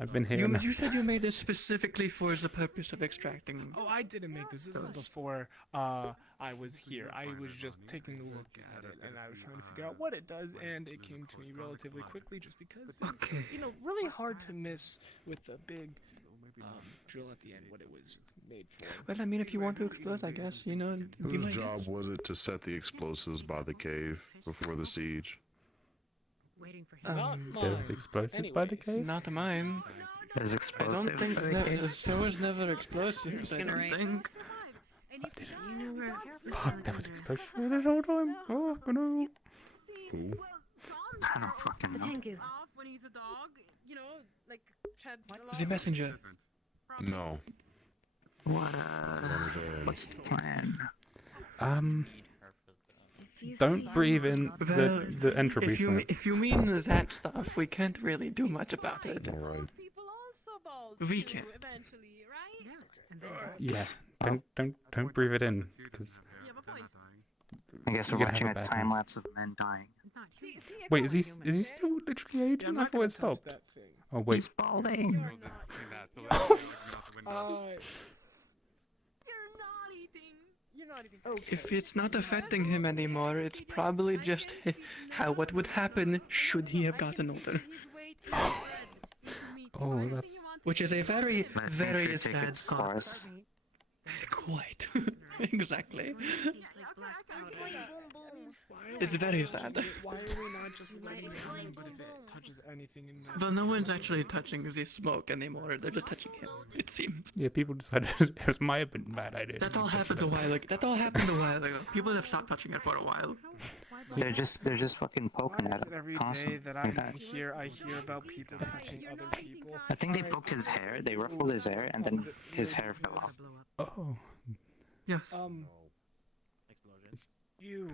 I've been here. You said you made this specifically for the purpose of extracting. Oh, I didn't make this. This is before I was here. I was just taking a look at it, and I was trying to figure out what it does, and it came to me relatively quickly, just because it's really hard to miss with a big drill at the end what it was made for. Well, I mean, if you want to explode, I guess Whose job was it to set the explosives by the cave before the siege? There was explosives by the cave? Not mine. There's explosives. I don't think there was never explosives. I don't think. Fuck, there was explosives this whole time. Oh no. I don't fucking know. Thank you. The messenger. No. What's the plan? Don't breathe in the entropy smoke. If you mean that stuff, we can't really do much about it. Alright. We can. Yeah. Don't breathe it in, because I guess we're watching a time lapse of men dying. Wait, is he still literally aging? I thought it stopped. Oh wait. He's balding. If it's not affecting him anymore, it's probably just what would happen should he have gotten older. Oh, that's. Which is a very, very Sure sad thought. Quite. Exactly. It's very sad. Why are we not just letting it happen, but if it touches anything in Well, no one's actually touching the smoke anymore. They're just touching him, it seems. Yeah, people decided it might have been a bad idea. That all happened a while ago. People have stopped touching it for a while. They're just fucking poking at him every day constantly. that I'm here, I hear about people touching other people. I think they poked his hair, they ruffled his hair, and then his hair fell off. Oh. Yes. You.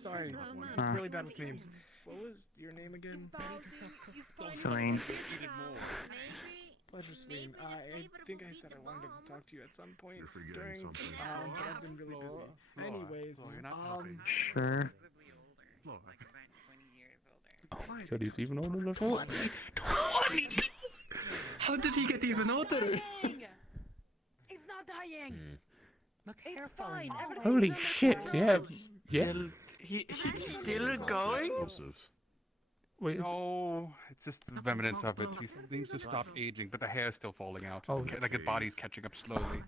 Sorry, really bad with names. What was your name again? Celine. Pleasure, Celine. I think I said I wanted to talk to you at some point during, but I've been really busy. Anyways, Sure. Oh my god, he's even older than I thought. How did he get even older? He's not dying. Look, he's fine. Holy shit, yeah. Yeah. He's still going? Wait, No, it's just the remnants of it. He seems to stop aging, but the hair is still falling out. Oh, It's like his body's catching up slowly.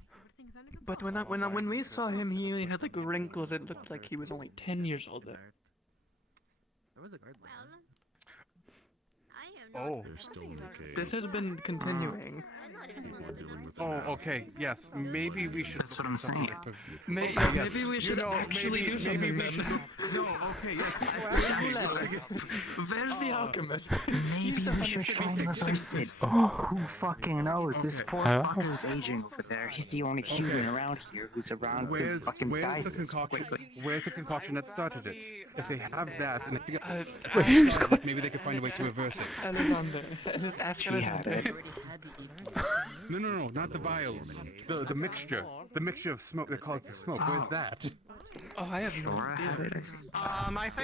But when we saw him, he only had like wrinkles. It looked like he was only 10 years older. Well, I have Oh. They're still in the cave. This has been continuing. People are dealing with it Oh, now. okay. Yes, maybe we should. That's what I'm saying. Maybe we should actually do something maybe we then. should. No, okay, yes. Where's the alchemist? Maybe we should try and reverse it. Who fucking knows? This poor Huh? fucker's aging over there. He's the only human around here who's around to fucking Where's die the concoction? quickly. Where's the concoction that started it? If they have that, and Wait, maybe they could find a way to reverse it. Alexander. She had it. No, not the vials. The mixture. The mixture of smoke that caused the smoke. Where's that? Oh, I have no idea.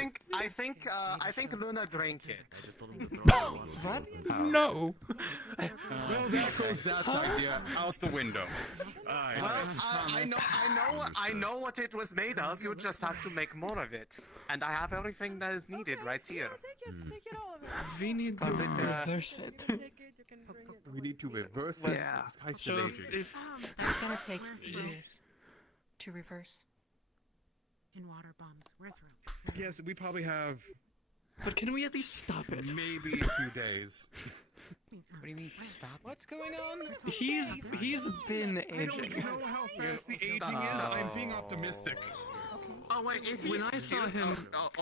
I think Luna drank it. What? No. Well, there goes that idea out the window. Well, I know what it was made of. You just have to make more of it, and I have everything that is needed right here. We need to reverse it. We need to reverse it. Yeah. This guy's So still aging. if That's gonna take to reverse. In water bombs, we're through. Yes, we probably have But can we at least stop it? maybe a few days. What do you mean stop? What's going on? He's been aging. know how fast the aging is. I'm being optimistic. Oh wait, is he When I still? saw him,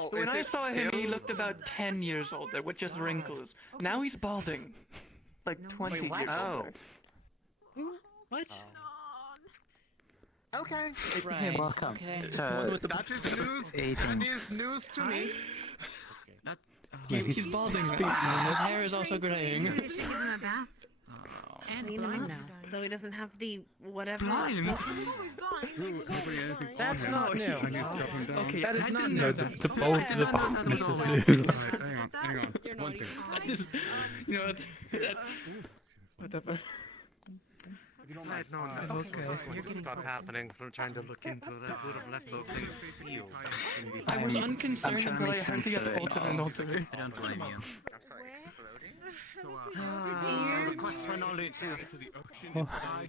is when I it saw him, he still- looked about 10 years older with just wrinkles. Now he's balding, like 20 Wait, what? years older. What? Okay. Right. Welcome Okay. to That is news. aging. That is news to me. He's balding, and his hair is also graying. They should give him a bath. And Clean him blind up now. so he doesn't have the whatever. Blind? That's not new. I need to stop him down. Okay, that is not new. No, the baldness is news. Hang on. One thing. You know what? Whatever. If I had known this was going to start happening from trying to look into it, I would have left those things sealed. I was I'm unconcerned trying to until I make heard he sense had of it altered all. and altered. I don't blame you. The quest for knowledge is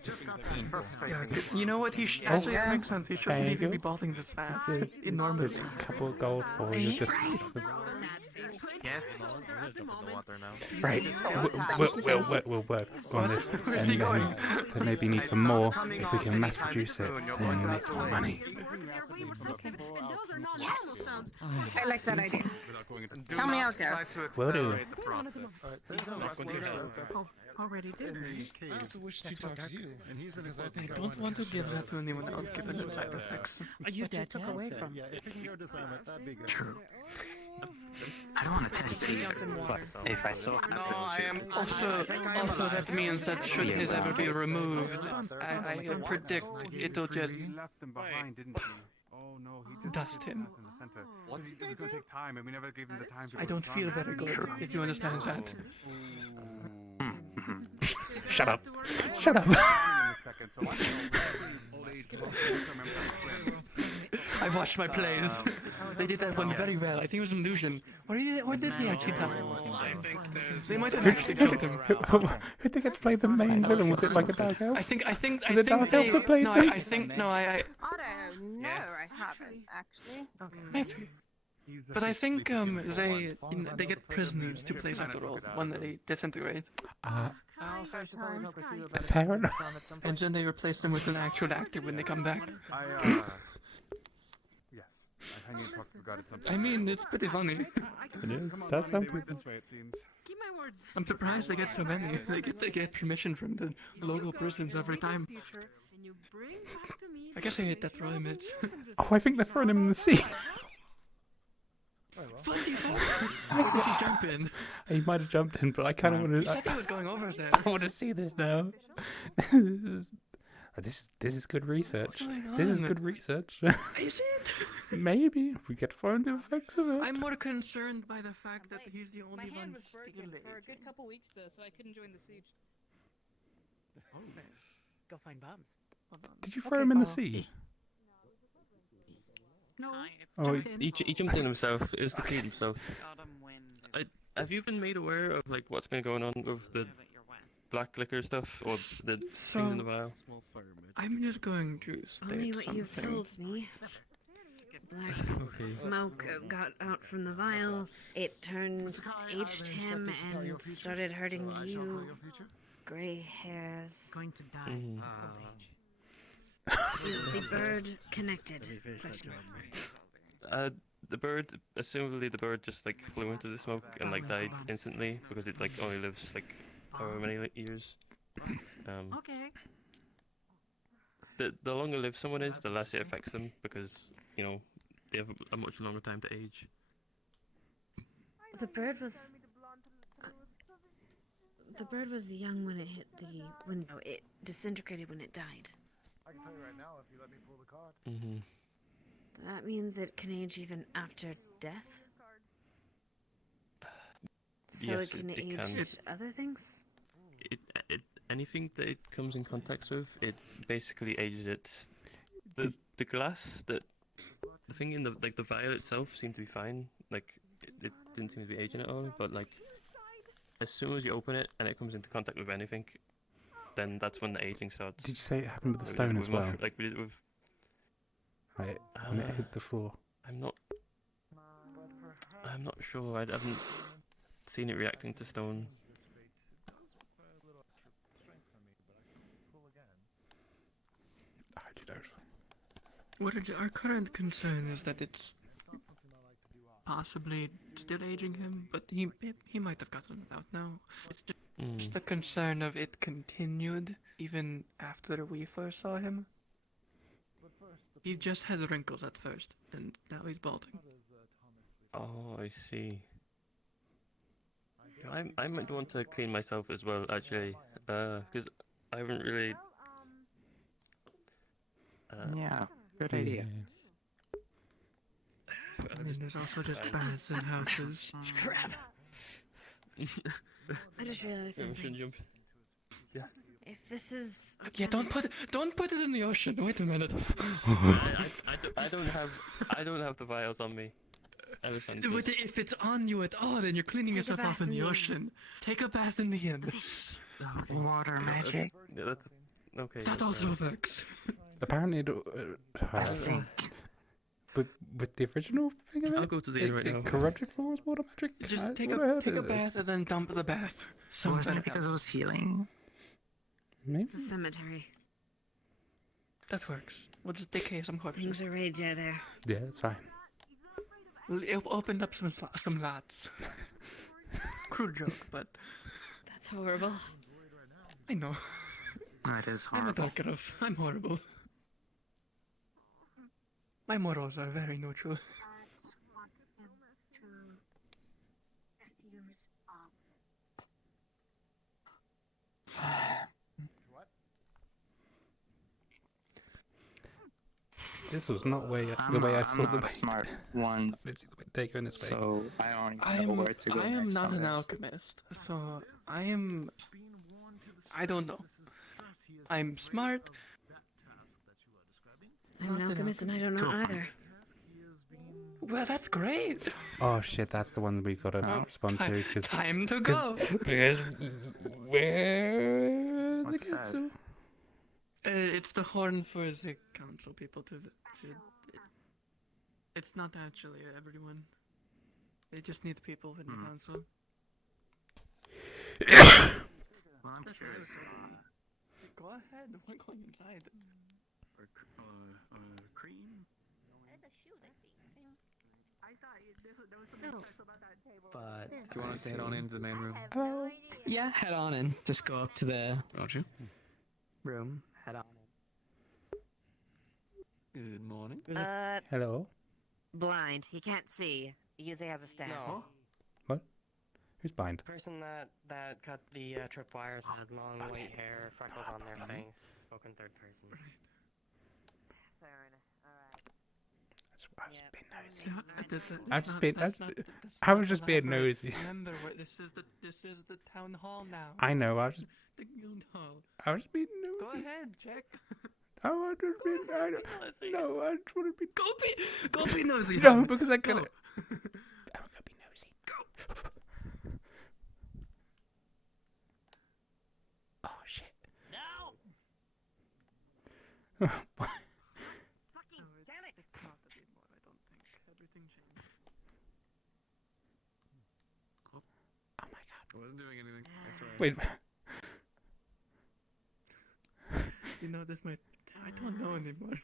just got frustrating. You know what? Actually, that makes sense. He shouldn't Thank even you. be balding this fast. There's Enormous. a couple of gold for you. Just Yes. right. We'll work on this, and then there may be need for more. If we can mass produce it, then make some more money. I like that idea. Tell me how it goes. Will do. Already did. I also wish to talk to you, and he's because I think I don't want to give that to anyone else given inside the sex. You took away from. Yeah, if we can go design it, that'd be good. True. I don't want to test it either, but if I so happen to. Also, that means that should his ever be removed, I predict it'll just You left him behind, didn't you? Oh no, he just dust him. left in the center. What did it was going to take time, and we never gave him the time to. I don't feel very good, if you understand that. Shut up. Shut up. I've watched my plays. They did that one very well. I think it was an illusion. What did he actually tell me? They might have actually killed him. Who did get to play the main villain? Was it like a dark elf? I think Was it dark elf that played no, the- I think no, I Otto, no, I haven't actually. maybe. But I think they get prisoners to play that role when they disintegrate. Fair enough. And then they replace them with an actual actor when they come back. Yes. I need to talk to God at some point. I mean, it's pretty funny. It is. Come on, That's Bonnie, they something. went this way, it seems. Keep my words. I'm surprised they get so many. They get permission from the local prisons every time. I guess I hate that throw image. Oh, I think they're throwing him in the sea. Why did he jump in? He might have jumped in, but I kind of want He to. said he was going over there. I want to see this now. This is good research. going This is on? good research. Is it? Maybe we get to find the effects of it. I'm more concerned by the fact that he's the My only hand one was still broken aging. for a good couple weeks though, so I couldn't join the siege. Go find bombs. Did you throw him in the sea? No. Oh, He jumped in himself. It was to clean himself. Have you been made aware of like what's been going on with the black liquor stuff or the things in the vial? I'm just going to Only state what you've something. told me. black Okay. smoke got out from the vial. It turned, aged him, and started hurting you. Gray hairs. Going to die. Is the bird connected? Question mark. The bird, assumably the bird just like flew into the smoke and like died instantly because it like only lives like however many years. Okay. The longer lived someone is, the less it affects them because you know they have a much longer time to age. The bird was. The bird was young when it hit the window. It disintegrated when it died. I can tell you right now if you let me pull the card. Mm-hmm. That means it can age even after death? So Yes, it can it age can. other things? Anything that it comes in contact with, it basically ages it. The glass that the thing in the vial itself seemed to be fine. Like it didn't seem to be aging at all. But like as soon as you open it and it comes into contact with anything, then that's when the aging starts. Did you say it happened with the Like we stone did as with well? Like we did with. Like, when it hit the floor. I'm not sure. I haven't seen it reacting to stone. Our current concern is that it's possibly still aging him, but he might have gotten it out now. It's just the concern of it continued even after we first saw him. He just had wrinkles at first, and now he's balding. Oh, I see. I might want to clean myself as well, actually, because I haven't really. Yeah, good idea. I mean, there's also just baths and houses. Crap. I just realized something. Jump. Yeah. If this is Yeah, don't put it in the ocean. Wait a minute. I don't have the vials on me. Ever since. But if it's on you at all, then you're cleaning Take a yourself off bath in in the the ocean. Take a bath in the end. Water magic. Yeah, that's okay. That also works. Apparently, with the original thing of it, I'll go to the inn right now. corrupted floor was water magic. Just I- take what I heard a is- bath and then dump the bath. Wasn't it because it was healing? Maybe. The cemetery. That works. We'll just decay some corpses. Things are right there. Yeah, that's fine. It opened up some lots. Crude joke, but That's horrible. I know. That is I'm a horrible. dark elf. I'm horrible. My morals are very neutral. This was not the way I I'm thought the not way. a smart one. I didn't see the way they go in this way. So I don't even know where to go I am next not on an this. alchemist, so I don't know. I'm smart. I'm an alchemist and I don't know either. Well, that's great. Oh shit, that's the one we gotta respond to. Cause, Time to go. Because where the council? It's the horn for the council people to. It's not actually everyone. They just need people in the council. Well, I'm curious. Go ahead. We're going inside. Cream? But Do you want us to head on into the main room? Hello. Yeah, head on in. Just go up to the room. Head on in. Good morning. Hello. Blind. He can't see. He usually has a staff. No. What? Who's blind? The person that cut the tripwires had long white hair, freckles on their face. Spoke in third person. Fair enough. I've just been I was just being nosy. Remember, this is the town hall now. I know. I was just The guild hall. I was being Go nosy. ahead, Jack. Oh, I just been. No, I just want to be. Go be nosy. No, then. because I Go. gotta. I'm gonna be nosy. Oh shit. No! Fucking damn it! I wasn't doing anything. I swear. Wait. You know, this might. I don't know anymore.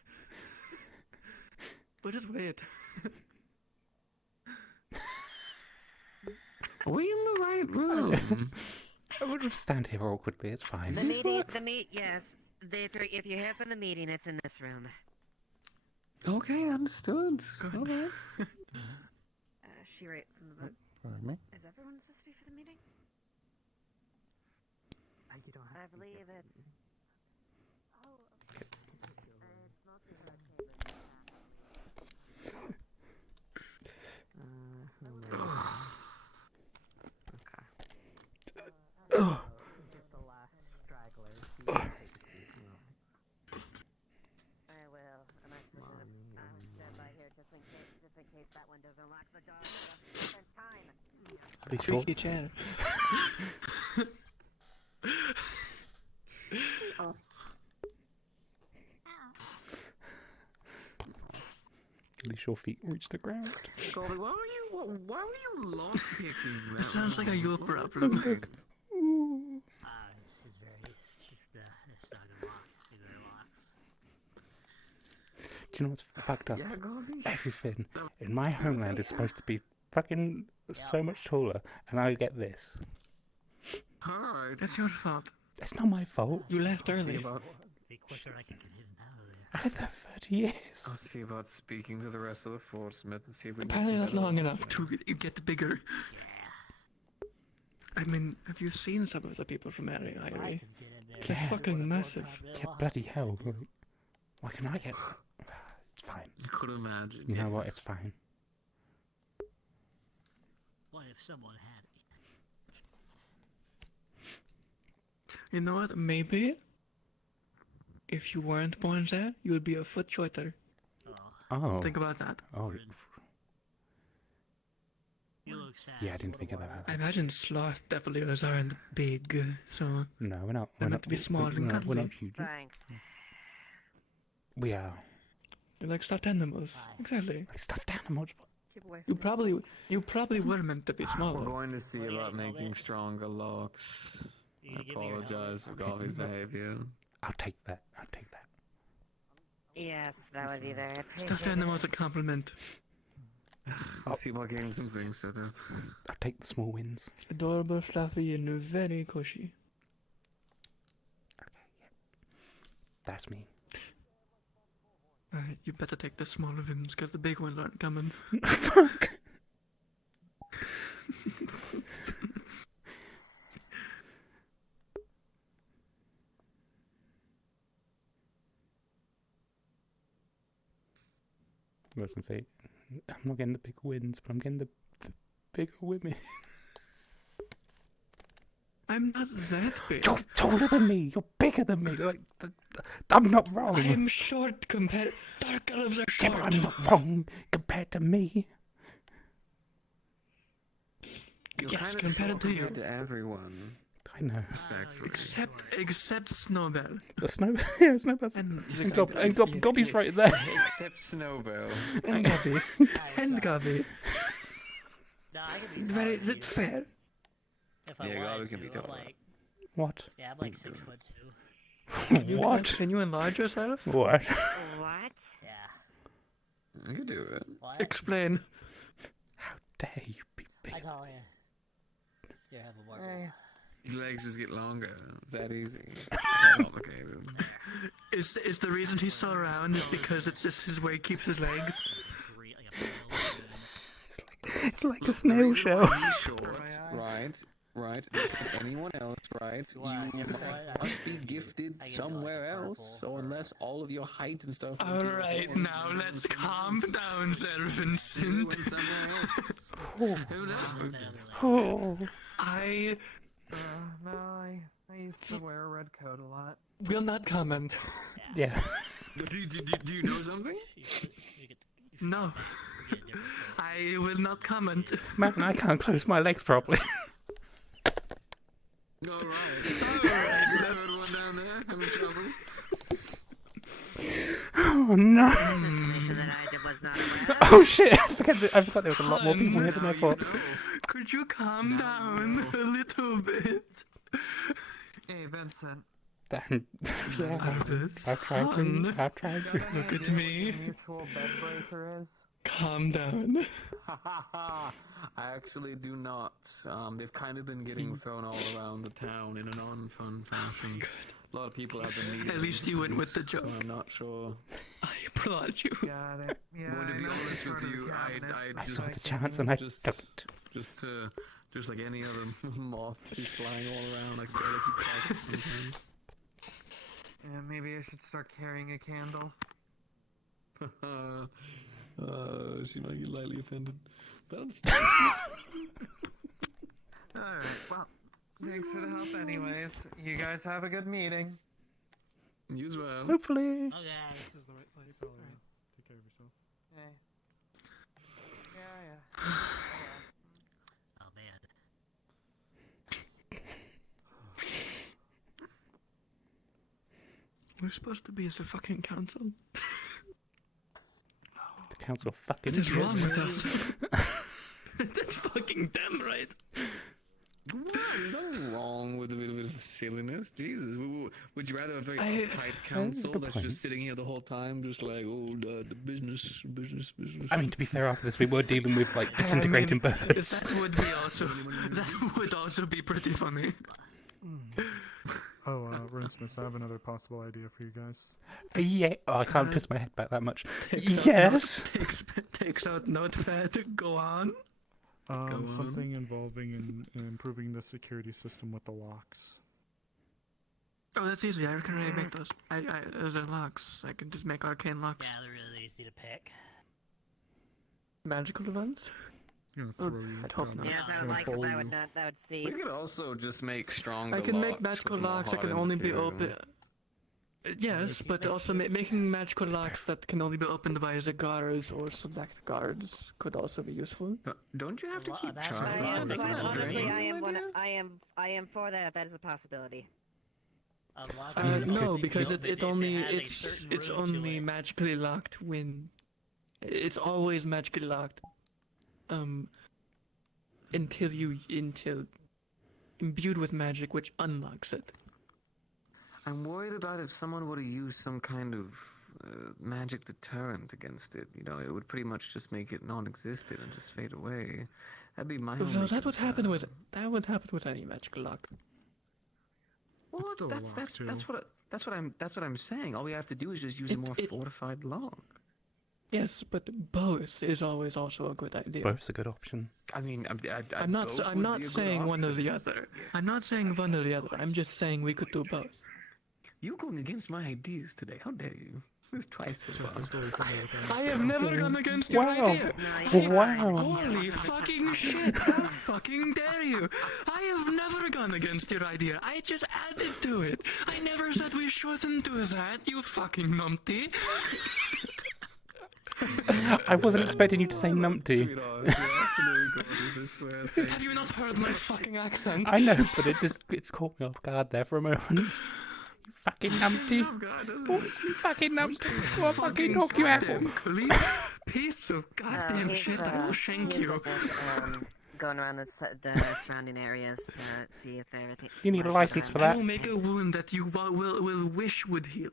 But just wait. Are we in the right room? I would just stand here awkwardly. It's fine. Yes. If you're here for the meeting, it's in this room. Okay, understood. Alright. She writes in the book. Pardon me? Is everyone supposed to be for the meeting? You don't have I believe it. Oh, okay. It's mostly for Just the last straggler. I will. And I will stand by here just in case that one doesn't lock the door. Spend time. Be sure. Squeaky chair. At least your feet reach the ground. Colby, why were you lockpicking? It sounds like a your problem. This is it's not gonna lock. It locks. Do you know what's fucked up? Yeah, Colby. Everything in my homeland is supposed to be fucking so much taller, and I get this. Alright. That's your fault. It's not my fault. You left early. Be quicker, I can get in and out of there. I lived there 30 years. I'll see about speaking to the rest of the Fort Smith and see if we can Apparently get not some long better enough to get bigger. I mean, have you seen some of the people from area, Irie? They're fucking massive. Yeah, bloody hell. Why can I get some? It's fine. You could imagine. You know what? It's fine. What if someone had it? You know what? Maybe if you weren't born there, you would be a foot shorter. Oh. Think about that. Oh. You look sad. Yeah, I didn't think of that. I imagine sloth definitely aren't big, so No, we're not. They're We're meant not to be small and we're cuddly. not huge. Thanks. We are. they're like stuffed animals. Exactly. Like stuffed animals. Keep away You probably were meant to be We're smaller. going to see about making stronger locks. I apologize for Golby's behavior. I'll take that. I'll take that. Yes, that would be very Stuffed appreciated. animals a compliment. I'll see about getting some things set up. I'll take the small wins. Adorable, fluffy, and very cushy. That's me. You better take the smaller ones, because the big ones aren't coming. Fuck. I was gonna say, I'm not getting the big wins, but I'm getting the bigger women. I'm not that big. You're taller than me. You're bigger than me. Like, I'm not wrong. I'm short compared. Dark elves are Yeah, short. but I'm not wrong compared to me. You're Yes, kind of compared short to you. compared to everyone. I know. Respectfully. Except Snowbell. The snow, yeah, Snowbell's And Gobby's right there. Except Snowbell. And Gobby. And Gobby. No, I can be Very taller than that's you. fair. If I Yeah, wanted Gobby can be to, I'm taller. like, What? yeah, I'm like 6'2". What? Can you enlarge yourself? What? What? Yeah. You can do it. What? Explain. Dare you be big? I call you. You have a marble. His legs just get longer. It's that easy. It's not complicated. Is the reason he's so round is because it's just his way he keeps his legs? It's like a The snail reason shell. why he's short, right, just like anyone else, right? You must be gifted somewhere else. So unless all of your height and stuff. Alright, now let's calm down, Sir Vincent. Who knows? Oh. No, I used to wear a red coat a lot. Will not comment. Yeah. Do you know something? No. I will not comment. Man, I can't close my legs properly. Alright. Alright, you heard one down there having trouble? Oh no. Information that I was not aware of. Oh shit! I forgot there was a lot more people here than I thought. Could you calm down a little bit? Hey, Vincent. Yeah, Arvus, I've tried to. I've tried to. Look at me. Mutual bed breaker is. Calm down. I actually do not. They've kind of been getting thrown all around the town in an unfun fashion. A lot of people have been needing. At least you went with the joke. So I'm not sure. I applaud you. Got it. Yeah, Well, to be honest with you, I saw just the chance and I took it. Just like any other moth, she's flying all around. I feel like you try it sometimes. Yeah, maybe I should start carrying a candle. She might get lightly offended. But I'm Alright, well, thanks for the help anyways. You guys have a good meeting. You as well. Hopefully. Okay. This is the right place. Alright. Take care of yourself. Hey. Yeah. Oh, man. We're supposed to be as a fucking council. The council fucking What is wrong idiots. with us? That's fucking damn right. There's nothing wrong with a bit of silliness. Jesus, would you rather have a very I- uptight I council have a that's point. just sitting here the whole time, just like, oh, the business? I mean, to be fair, after this, we were dealing with like disintegrating birds. That would also be pretty funny. Oh, Runesmith, I have another possible idea for you guys. Yeah. Oh, I can't twist my head back that much. Takes Yes. Takes out notepad. Go on. Something involving in improving the security system with the locks. Oh, that's easy. I can already make those. Those are locks. I can just make arcane locks. Yeah, they're really easy to pick. Magical ones? I'd hope not. Yes, I would like if I would not. That would We cease. could also just make stronger I can make locks magical with more locks that can hardened only be material. open. Yes, but also making magical locks that can only be opened by the guards or select guards could also be useful. But don't you have to keep I charge am, of that honestly, drain? I am for that. If that is a possibility. No, because it's only magically locked when it's always magically locked. Until imbued with magic, which unlocks it. I'm worried about if someone were to use some kind of magic deterrent against it. You know, it would pretty much just make it non-existent and just fade away. That'd be my only Well, that would concern. happen with any magical lock. Well, It's still a that's lock, too. what I'm saying. All we have to do is just use a more fortified lock. Yes, but both is always also a good idea. Both's a good option. I mean, I'm not saying one or the other. I'm not saying one or the other. I'm just saying we could do both. You going against my ideas today? How dare you? It's twice as far. I have never gone against your Wow. idea. Wow. Holy fucking shit! How fucking dare you! I have never gone against your idea. I just added to it. I never said we shouldn't do that. You fucking numpty. I wasn't expecting you to say numpty. Have you not heard my fucking accent? I know, but it's caught me off guard there for a moment. You fucking numpty. Oh, you fucking numpty. I'll fucking knock you out. Piece of goddamn shit. I will shank you. Going around the surrounding areas to see if everything. You need a license for I that. will make a wound that you will wish would heal.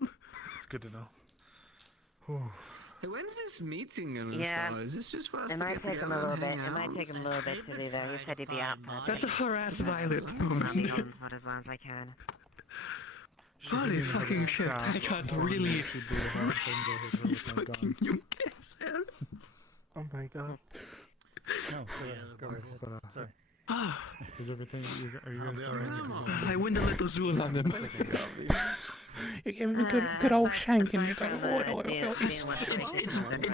It's good to know. Hey, when's this meeting gonna Yeah. start? Is this just for us It to might get take him a together little and bit. hang It might out? take him a little bit to do that. He said he'd be out for a bit. That's a harass Violet I'll moment. be on for as long as I can. Holy fucking shit. I got really fucking you guess. Oh my god. No, go ahead. But, Sorry. Is everything? Are you guys doing? I went a little zool on him. You gave me a good old shank and you're like, It's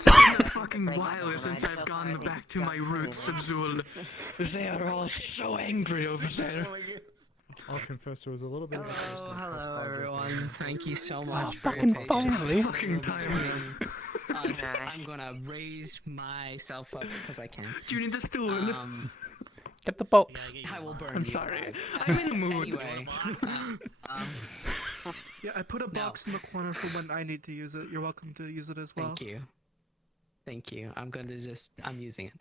been a fucking while since I've gone back to my roots of Zool. They are all so angry over there. I'll confess there was a little bit of a Oh, hello everyone. Thank you so much. Oh, for fucking your finally. Fucking time. I'm gonna raise myself up because I can. Do you need the stool? Get the box. I will burn I'm you sorry. alive. I'm in a mood. Anyway, Yeah, I put a box in the corner for when I need to use it. You're welcome to use it as well. Thank you. Thank you. I'm using it.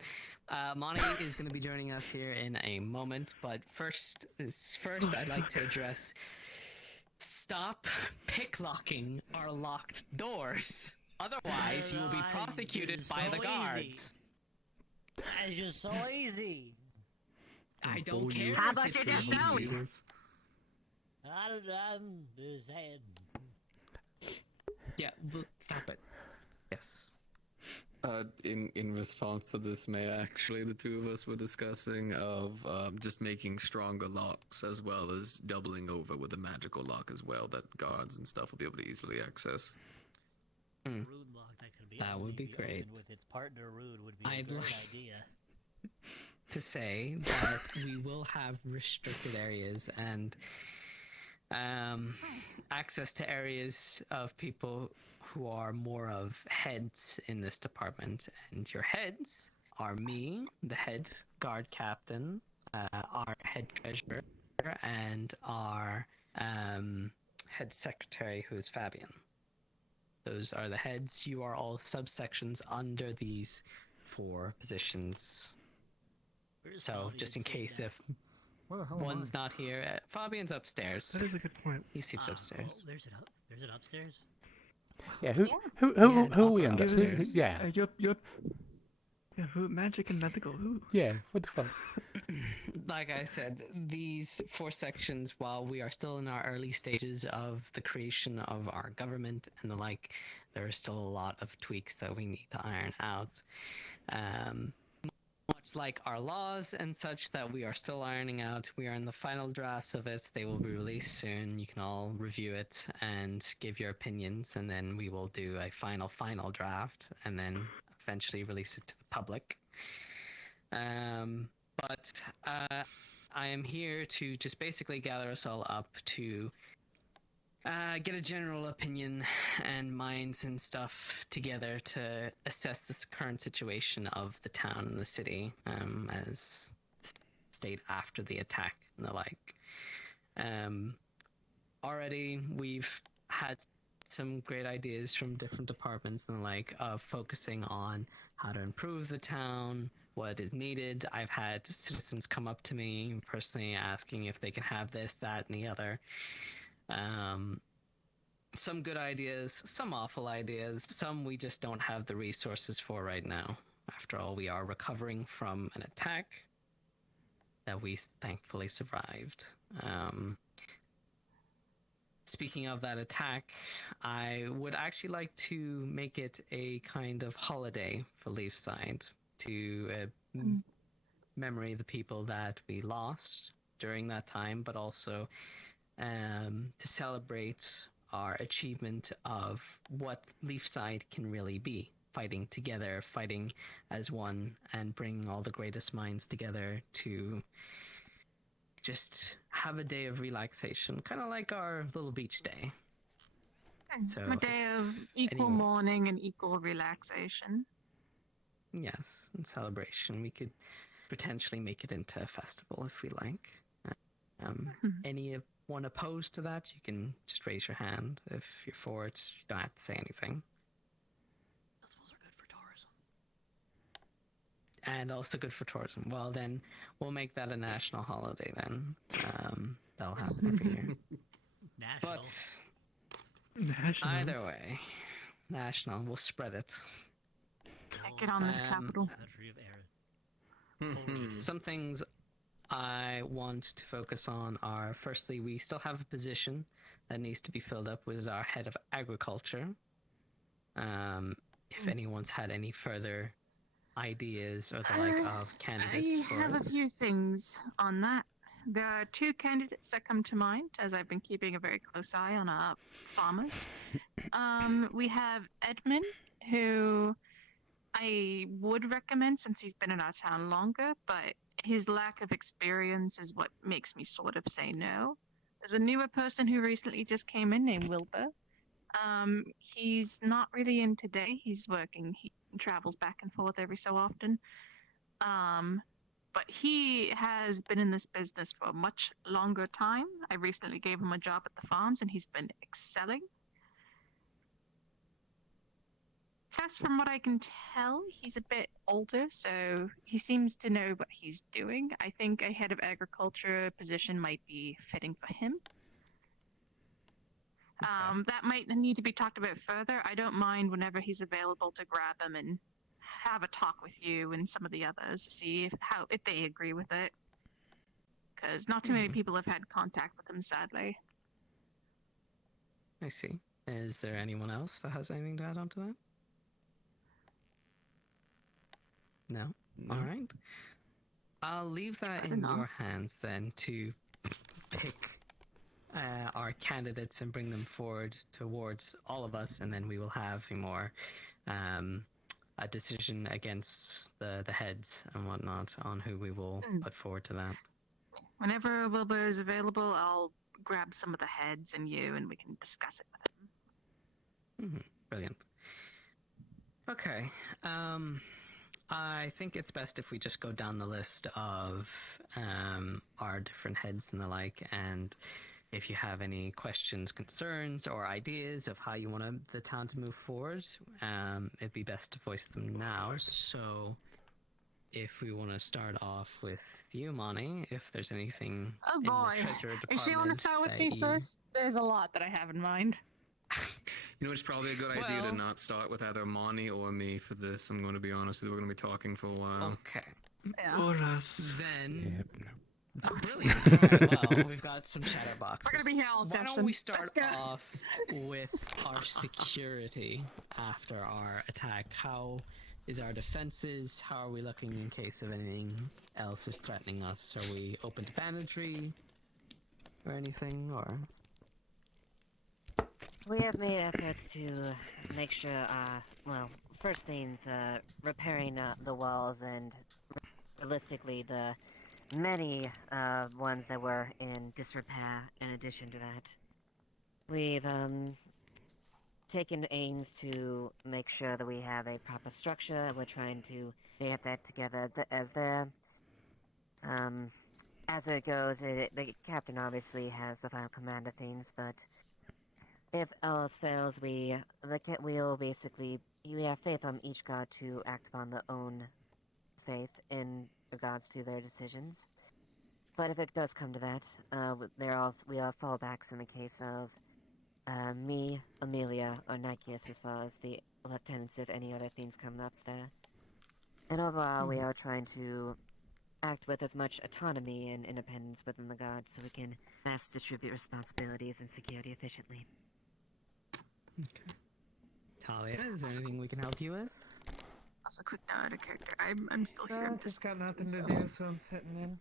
Monty is going to be joining us here in a moment, but first, I'd like to address. Stop picklocking our locked doors. Otherwise, you will be prosecuted by the guards. That's just so easy. I don't care. How about if you it's just don't? easy. I'm just saying. Yeah, stop it. Yes. In response to this, May, actually, the two of us were discussing of just making stronger locks as well as doubling over with a magical lock as well that guards and stuff will be able to easily access. Rude lock that could be That would be opened great. with its partner Rude would be a I'd great like idea. to say that we will have restricted areas and access to areas of people who are more of heads in this department, and your heads are me, the head guard captain, our head treasurer, and our head secretary, who is Fabian. Those are the heads. You are all subsections under these 4 positions. So, just in case if one's not here, Fabian's upstairs. That is a good point. He sleeps upstairs. Oh, there's it upstairs. Yeah, who are we under? upstairs. Yeah. Yeah, who? Magic and medical. Who? Yeah, what the fuck? Like I said, these 4 sections, while we are still in our early stages of the creation of our government and the like, there are still a lot of tweaks that we need to iron out. Much like our laws and such that we are still ironing out, we are in the final drafts of it. They will be released soon. You can all review it and give your opinions, and then we will do a final draft and then eventually release it to the public. But I am here to just basically gather us all up to get a general opinion and minds and stuff together to assess this current situation of the town and the city as the state after the attack and the like. Already we've had some great ideas from different departments and the like of focusing on how to improve the town, what is needed. I've had citizens come up to me personally asking if they can have this, that, and the other. Some good ideas, some awful ideas, some we just don't have the resources for right now. After all, we are recovering from an attack that we thankfully survived. Speaking of that attack, I would actually like to make it a kind of holiday for Leafside to memory the people that we lost during that time, but also to celebrate our achievement of what Leafside can really be. Fighting together, fighting as one, and bringing all the greatest minds together to just have a day of relaxation, kind of like our little beach day. So, a day of equal mourning and equal relaxation. Yes, and celebration. We could potentially make it into a festival if we like. Anyone opposed to that, you can just raise your hand. If you're for it, you don't have to say anything. Festivals are good for tourism. And also good for tourism. Well, then we'll make that a national holiday then. That'll happen every year. National. But National. either way, national. We'll spread it. Get on this capital. Country of Aaron. Some things I want to focus on are, firstly, we still have a position that needs to be filled up with our head of agriculture. If anyone's had any further ideas or the like of candidates I have a few things on that. There are two candidates that come to mind, as I've been keeping a very close eye on our farmers. We have Edmund, who I would recommend since he's been in our town longer, but his lack of experience is what makes me sort of say no. There's a newer person who recently just came in named Wilbur. He's not really in today. He's working. He travels back and forth every so often. But he has been in this business for a much longer time. I recently gave him a job at the farms, and he's been excelling. Tess, from what I can tell, he's a bit older, so he seems to know what he's doing. I think a head of agriculture position might be fitting for him. That might need to be talked about further. I don't mind whenever he's available to grab him and have a talk with you and some of the others to see if they agree with it. Because not too many people have had contact with him, sadly. I see. Is there anyone else that has anything to add on to that? No? All right. I'll leave that in your hands then to pick our candidates and bring them forward towards all of us, and then we will have a more a decision against the heads and whatnot on who we will put forward to that. Whenever Wilbur is available, I'll grab some of the heads and you, and we can discuss it with him. Brilliant. Okay. I think it's best if we just go down the list of our different heads and the like, and if you have any questions, concerns, or ideas of how you want the town to move forward, it'd be best to voice them now. So, if we want to start off with you, Monty, if there's anything in the treasurer department If you want to start with me first, there's a lot that I have in mind. You know, it's probably a good idea to not start with either Monty or me for this. I'm going to be honest with you. We're going to be talking for a while. Okay. Yeah. Or us. Then... Yep, brilliant. Alright, well, we've got some shadow boxes. We're going to be here all Why session. don't we start off with our security after our attack? How is our defenses? How are we looking in case of anything else is threatening us? Are we open to banditry or anything, or... We have made efforts to make sure, well, first things, repairing the walls and realistically the many ones that were in disrepair in addition to that. We've taken aims to make sure that we have a proper structure. We're trying to get that together as it goes. The captain obviously has the final command of things, but if all else fails, we'll basically, we have faith on each god to act upon their own faith in regards to their decisions. But if it does come to that, we have fallbacks in the case of me, Amelia, or Nikeus, as far as the lieutenants if any other things come up there. And overall, we are trying to act with as much autonomy and independence within the guard so we can best distribute responsibilities and security efficiently. Okay. Talia, is there anything we can help you with? Also, quick note out of character. I'm still here. I I'm just got nothing to stuff. do, so I'm sitting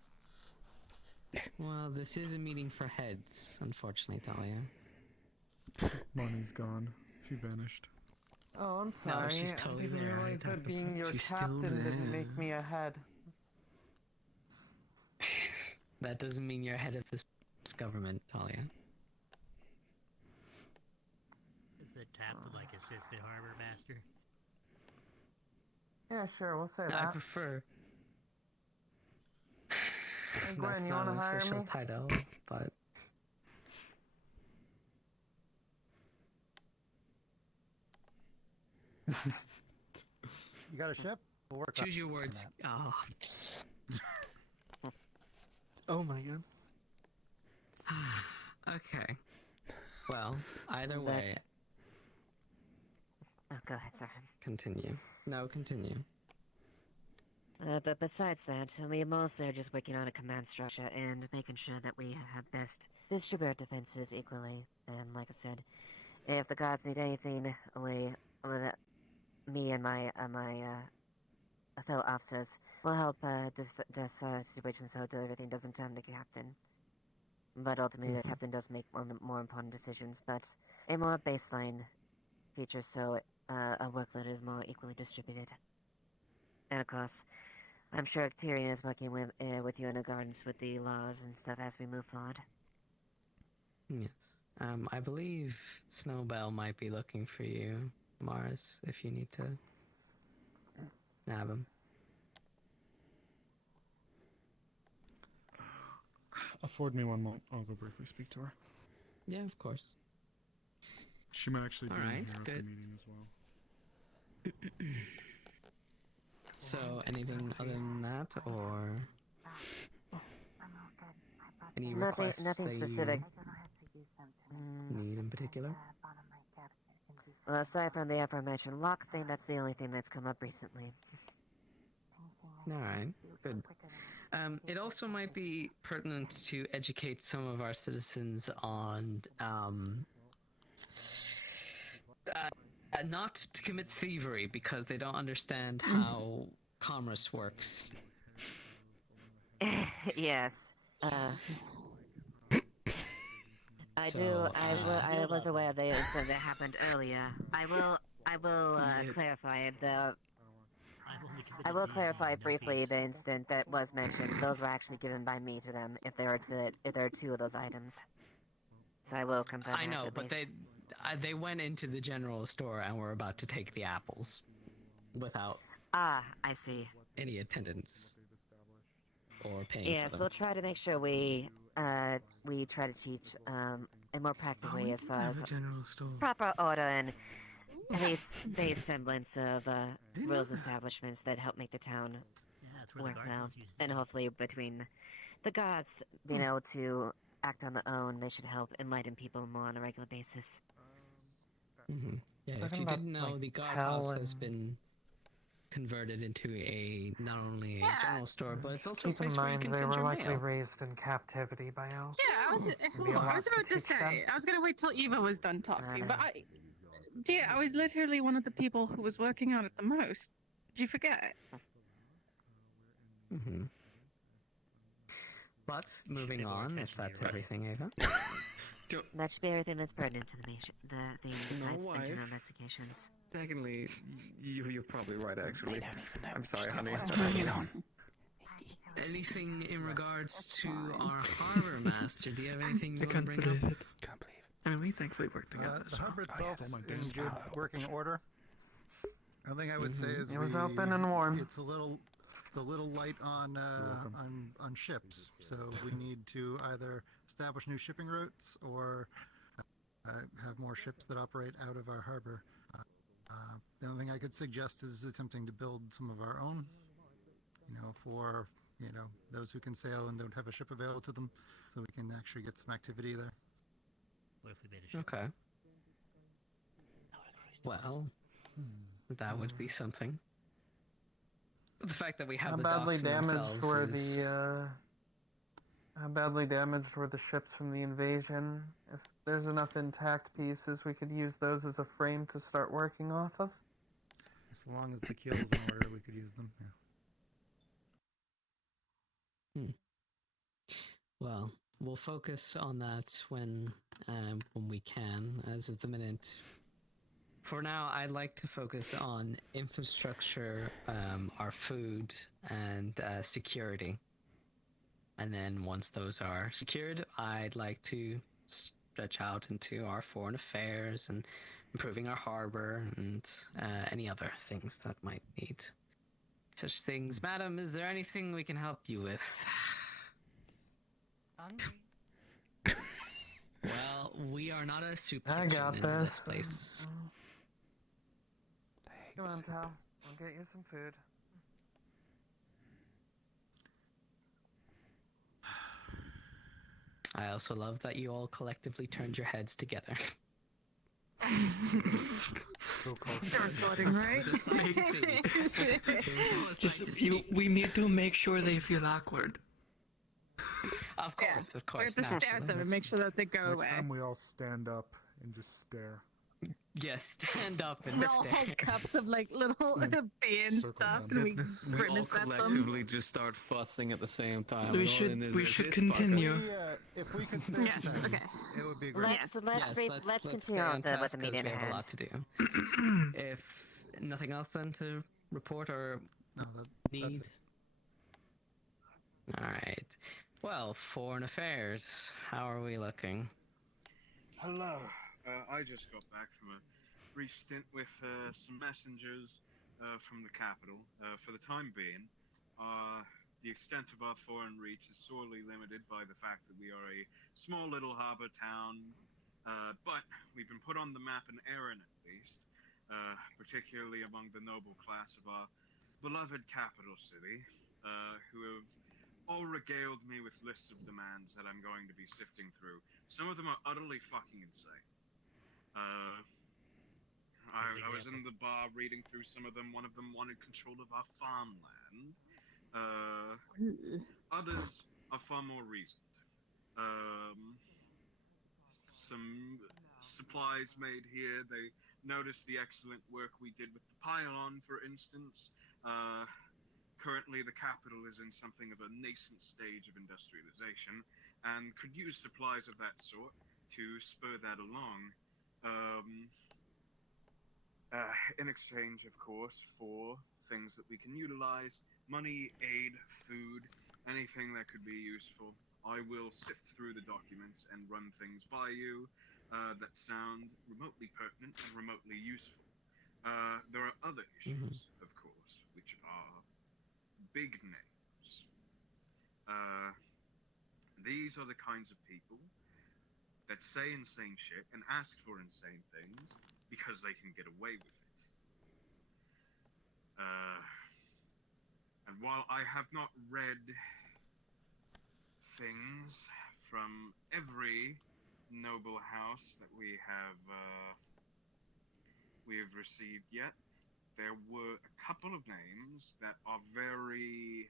in. Well, this is a meeting for heads, unfortunately, Talia. Money's gone. She vanished. Oh, I'm No, sorry. she's totally I didn't there. realize that being your She's still captain didn't there. make me ahead. That doesn't mean you're head of this government, Talia. Is the captain like assistant harbor master? Yeah, sure, we'll say I that. prefer. Hey, Gwen, That's you not wanna an hire official me? title, but You got a ship? We'll work choose on your words. that. Oh. Oh my god. Okay. Well, either way, Oh, go ahead, sorry. continue. No, continue. But besides that, we mostly are just working on a command structure and making sure that we have best distribute our defenses equally. And like I said, if the gods need anything, me and my fellow officers will help this situation so that everything doesn't turn to the captain. But ultimately, the captain does make one of the more important decisions. But a more baseline feature so a workload is more equally distributed. And of course, I'm sure Tyrion is working with you in accordance with the laws and stuff as we move forward. Yes. I believe Snowbell might be looking for you, Mars, if you need to nab him. Afford me one moment. I'll go briefly speak to her. Yeah, of course. She might actually be All in right, here at the good. meeting as well. So, anything other than that, or any requests Nothing that specific. you need in particular? Well, aside from the aforementioned lock thing, that's the only thing that's come up recently. All right, good. It also might be pertinent to educate some of our citizens on not to commit thievery because they don't understand how commerce works. Yes. I was aware of the incident that happened earlier. I will clarify it. I will clarify briefly the incident that was mentioned. Those were actually given by me to them. If there are two of those items, so I will confirm. I know, but they went into the general store and were about to take the apples, without. I see. Any attendance or paying. Yes, for them. we'll try to make sure we try to teach a more practical way as far as proper order and at least base semblance of rules establishments that help make the town work well. And hopefully between the guards being able to act on their own, they should help enlighten people more on a regular basis. Yeah, if Talking you about, didn't know, like, the guard Cal house has and- been converted into not only a Yeah. general store, but it's also a Keep in place where you mind can they send were your likely mail. raised in captivity by elves. Yeah, I was Be a lot about to teach say. them. I was gonna wait till Eva was done talking, but I was literally one of the people who was working on it the most. Did you forget? But moving on, if that's everything, Ava. That should be everything that's pertinent to the thing besides No, internal wife. investigations. Secondly, you're probably right, actually. I'm sorry, honey. Anything in regards to our harbor master? Do you have anything you want to bring up? I mean, we thankfully work together. The harbor itself is in good working order. The only thing I would say is It was open and warm. It's a little light on ships, so we need to either establish new shipping routes or have more ships that operate out of our harbor. The only thing I could suggest is attempting to build some of our own, for those who can sail and don't have a ship available to them, so we can actually get some activity there. What if we made a ship? Okay. Well, that would be something. The fact that we have How the badly docks damaged themselves were is... how badly damaged were the ships from the invasion? If there's enough intact pieces, we could use those as a frame to start working off of. As long as the keel's in order, we could use them. Yeah. Well, we'll focus on that when we can, as of the minute. For now, I'd like to focus on infrastructure, our food, and security. And then once those are secured, I'd like to stretch out into our foreign affairs and improving our harbor and any other things that might need such things. Madam, is there anything we can help you with? Well, we are not a soup I kitchen got in this. this place. Come on, pal. I'll get you some food. I also love that you all collectively turned your heads together. So close. You're recording, right? It was a sight to see. It was all a sight to see. We need to make sure they feel awkward. Of course, of We course. have to stare at them and make sure that they go Next away. time we all stand up and just stare. Yes, stand up and We all hold cups of like little beer and stuff, and we We all grimace at them. collectively just start fussing at the same time. We All should- in is we a should fist continue. fucker. If we could stay Yes, okay. It would be great. Let's Let's continue stay on on with task the because meeting we at have a hand. lot to do. If nothing else, then to report or need. All right. Well, foreign affairs. How are we looking? Hello. I just got back from a brief stint with some messengers from the capital. For the time being, the extent of our foreign reach is sorely limited by the fact that we are a small little harbor town, but we've been put on the map in Erin at least. particularly among the noble class of our beloved capital city, who have all regaled me with lists of demands that I'm going to be sifting through. Some of them are utterly fucking insane. I was in the bar reading through some of them. One of them wanted control of our farmland. Others are far more reasoned. Some supplies made here. They noticed the excellent work we did with the pylon, for instance. Currently, the capital is in something of a nascent stage of industrialization, and could use supplies of that sort to spur that along. In exchange, of course, for things that we can utilize, money, aid, food, anything that could be useful. I will sift through the documents and run things by you that sound remotely pertinent and remotely useful. There are other issues, of course, which are big names. These are the kinds of people that say insane shit and ask for insane things because they can get away with it. And while I have not read things from every noble house that we have received yet, there were a couple of names that are very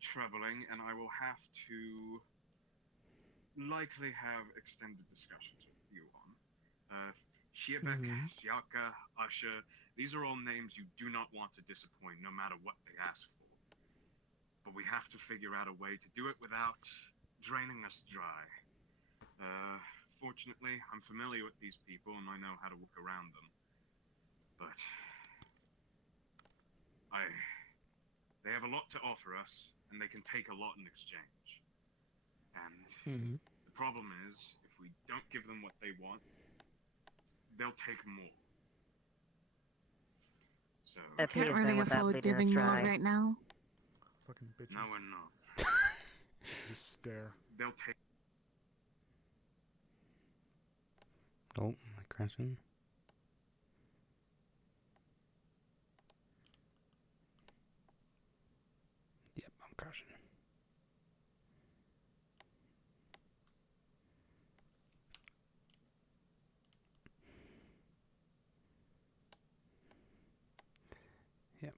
troubling, and I will have to likely have extended discussions with you on. Shiebek, Siaka, Usha, these are all names you do not want to disappoint no matter what they ask for. But we have to figure out a way to do it without draining us dry. Fortunately, I'm familiar with these people and I know how to work around them. But they have a lot to offer us, and they can take a lot in exchange. And the problem is, if we don't give them what they want, they'll take more. So I can't really afford giving more right now. Fucking bitches. no, we're not. Just stare. They'll take. Oh, am I crashing? Yep, I'm crashing. Yep.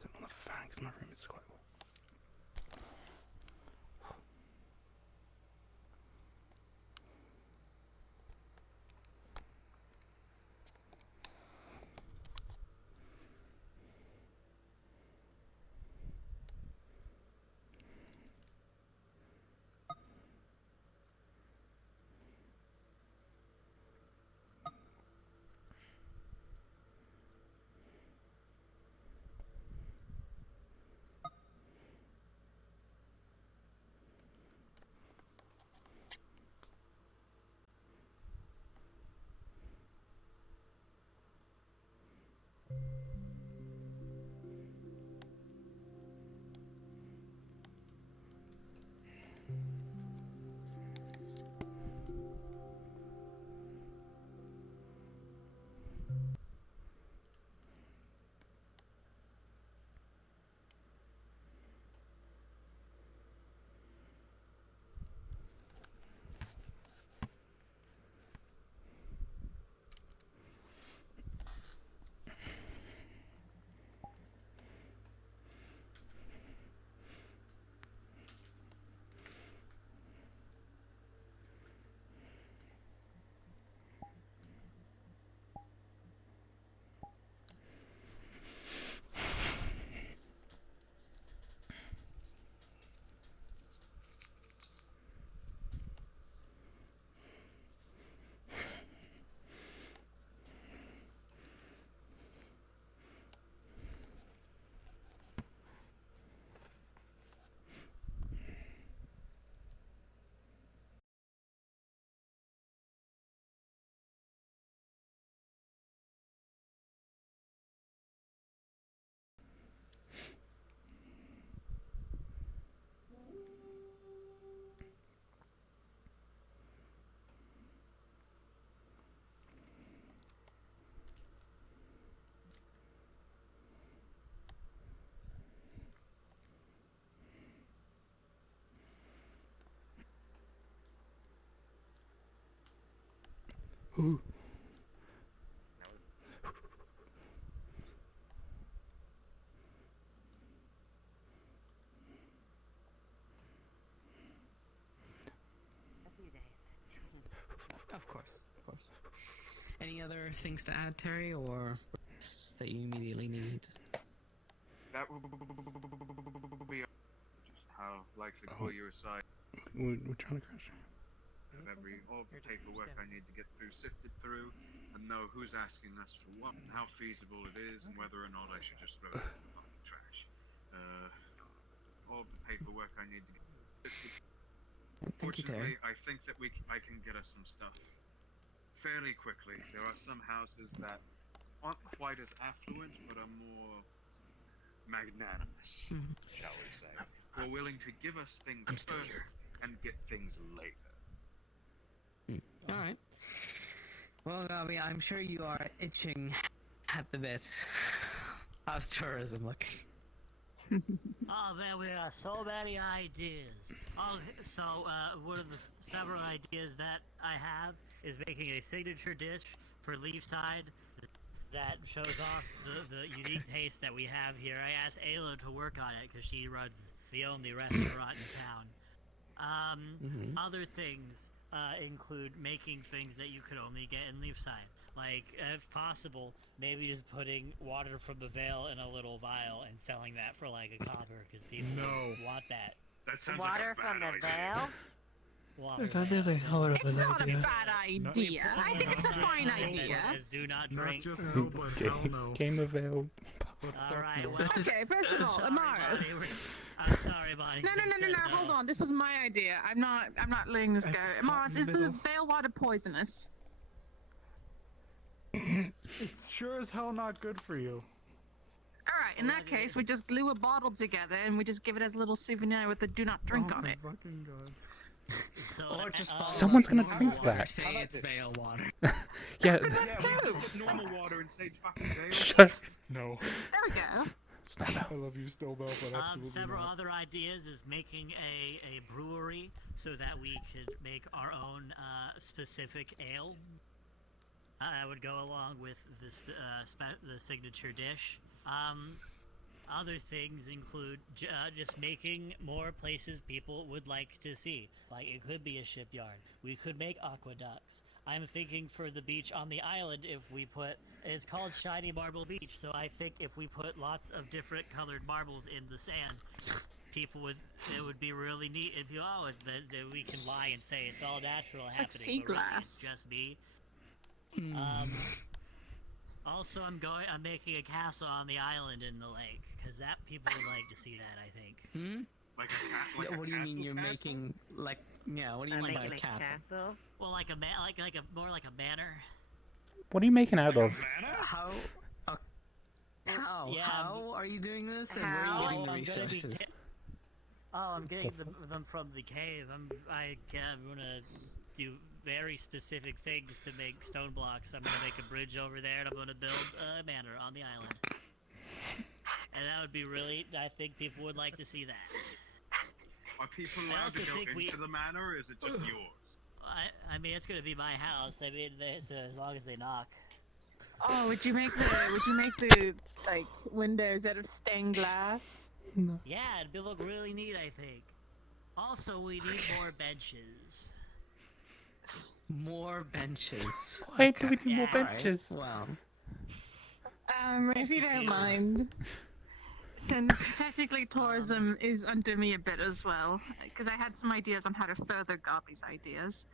Turn on the fan because my room is quite warm. Ooh. Of course, of course. Any other things to add, Terry, or that you immediately need? That will be just how likely to pull you aside. We're trying to crash. All of the paperwork I need to get through, sifted through, and know who's asking us for what, and how feasible it is, and whether or not I should just throw it in the fucking trash. All of the paperwork I need to get sifted. Thank you, Terry. Fortunately, I think that I can get us some stuff fairly quickly. There are some houses that aren't quite as affluent, but are more magnanimous, shall we say. Who are willing to give us things first and get things later. All right. Well, Gabi, I'm sure you are itching at the bit. How's tourism looking? Oh man, we got so many ideas. One of the several ideas that I have is making a signature dish for Leafside that shows off the unique taste that we have here. I asked Ayla to work on it because she runs the only restaurant in town. Other things include making things that you could only get in Leafside. Like, if possible, maybe just putting water from the Vale in a little vial and selling that for like a copper, because people want that. That sounds Water from the Vale? There's a hell of It's an not idea. a bad idea. I think it's a fine idea. Do not drink. Not just no, but hell no. Game of Ale. Alright, well... Okay, first of all, Amaris. I'm sorry, buddy. No, hold on. This was my idea. I'm not letting this go. Amaris, is the Vale water poisonous? It's sure as hell not good for you. Alright, in that case, we just glue a bottle together and we just give it as a little souvenir with the do not drink on it. Fucking God. Or just Someone's gonna drink water. that. Say it's Vale water. Yeah. We put normal water in Sage fucking Vale. Shut. No. There we go. I love you still, Belle, but absolutely Several not. other ideas is making a brewery so that we could make our own specific ale. That would go along with this the signature dish. Other things include just making more places people would like to see. Like, it could be a shipyard. We could make aqueducts. I'm thinking for the beach on the island, if we put... It's called Shiny Marble Beach, so I think if we put lots of different colored marbles in the sand, people would... It would be really neat if you... Oh, that we can lie and say it's all natural It's happening, like sea but really glass. it's just me. Also, I'm making a castle on the island in the lake, because that people would like to see that, I think. Like a What do you mean you're making, like, yeah, what do you mean by a castle? Well, like more like a manor. What are you making out of? How? Yeah, How are you doing this? And where are you getting the resources? I'm getting them from the cave. I'm gonna do very specific things to make stone blocks. I'm gonna make a bridge over there, and I'm gonna build a manor on the island. And that would be really... I think people would like to see that. Are people allowed to go into the manor, or is it just yours? I mean, it's gonna be my house. I mean, so as long as they knock. Oh, would you make the like windows out of stained glass? No. Yeah, it'd look really neat, I think. Also, we need more benches. More benches. Why do we need more benches? Well, If you don't mind, since technically tourism is under me a bit as well, because I had some ideas on how to further Gabi's ideas.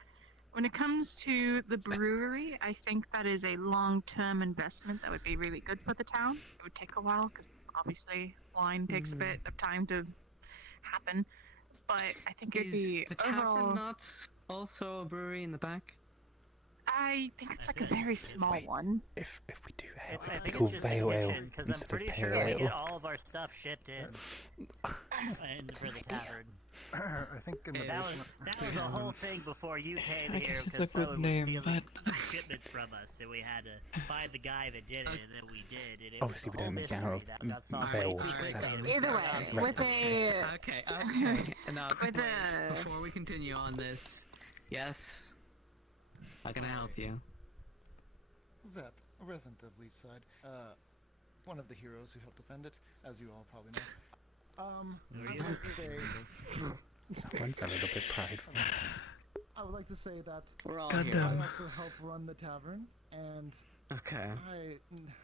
When it comes to the brewery, I think that is a long-term investment that would be really good for the town. It would take a while, because obviously wine takes a bit of time to happen, but I think it'd be is the tavern overall... not also a brewery in the back? I think it's like a very small one. If we do ale, I it could be think called it's just Vale Ale because I'm instead of pretty Pale sure we Ale. get all of our stuff shipped in for the tavern. I think in the basement. That was a whole thing before you came I here, guess it's because a good someone was name, stealing but- shipments from us, and we had to find the guy that did it, and then we did. And it Obviously, was we a don't whole make it out of mystery that got solved Vale, way too because that's quickly. Either way, with a... Okay. Now, With before we continue on this, yes, how can I help you? Zep, a resident of Leafside, one of the heroes who helped defend it, as you all probably know. I'd like to say... Someone's a little bit prideful. I would like to say that We're all I heroes. also help run the tavern, and Okay. I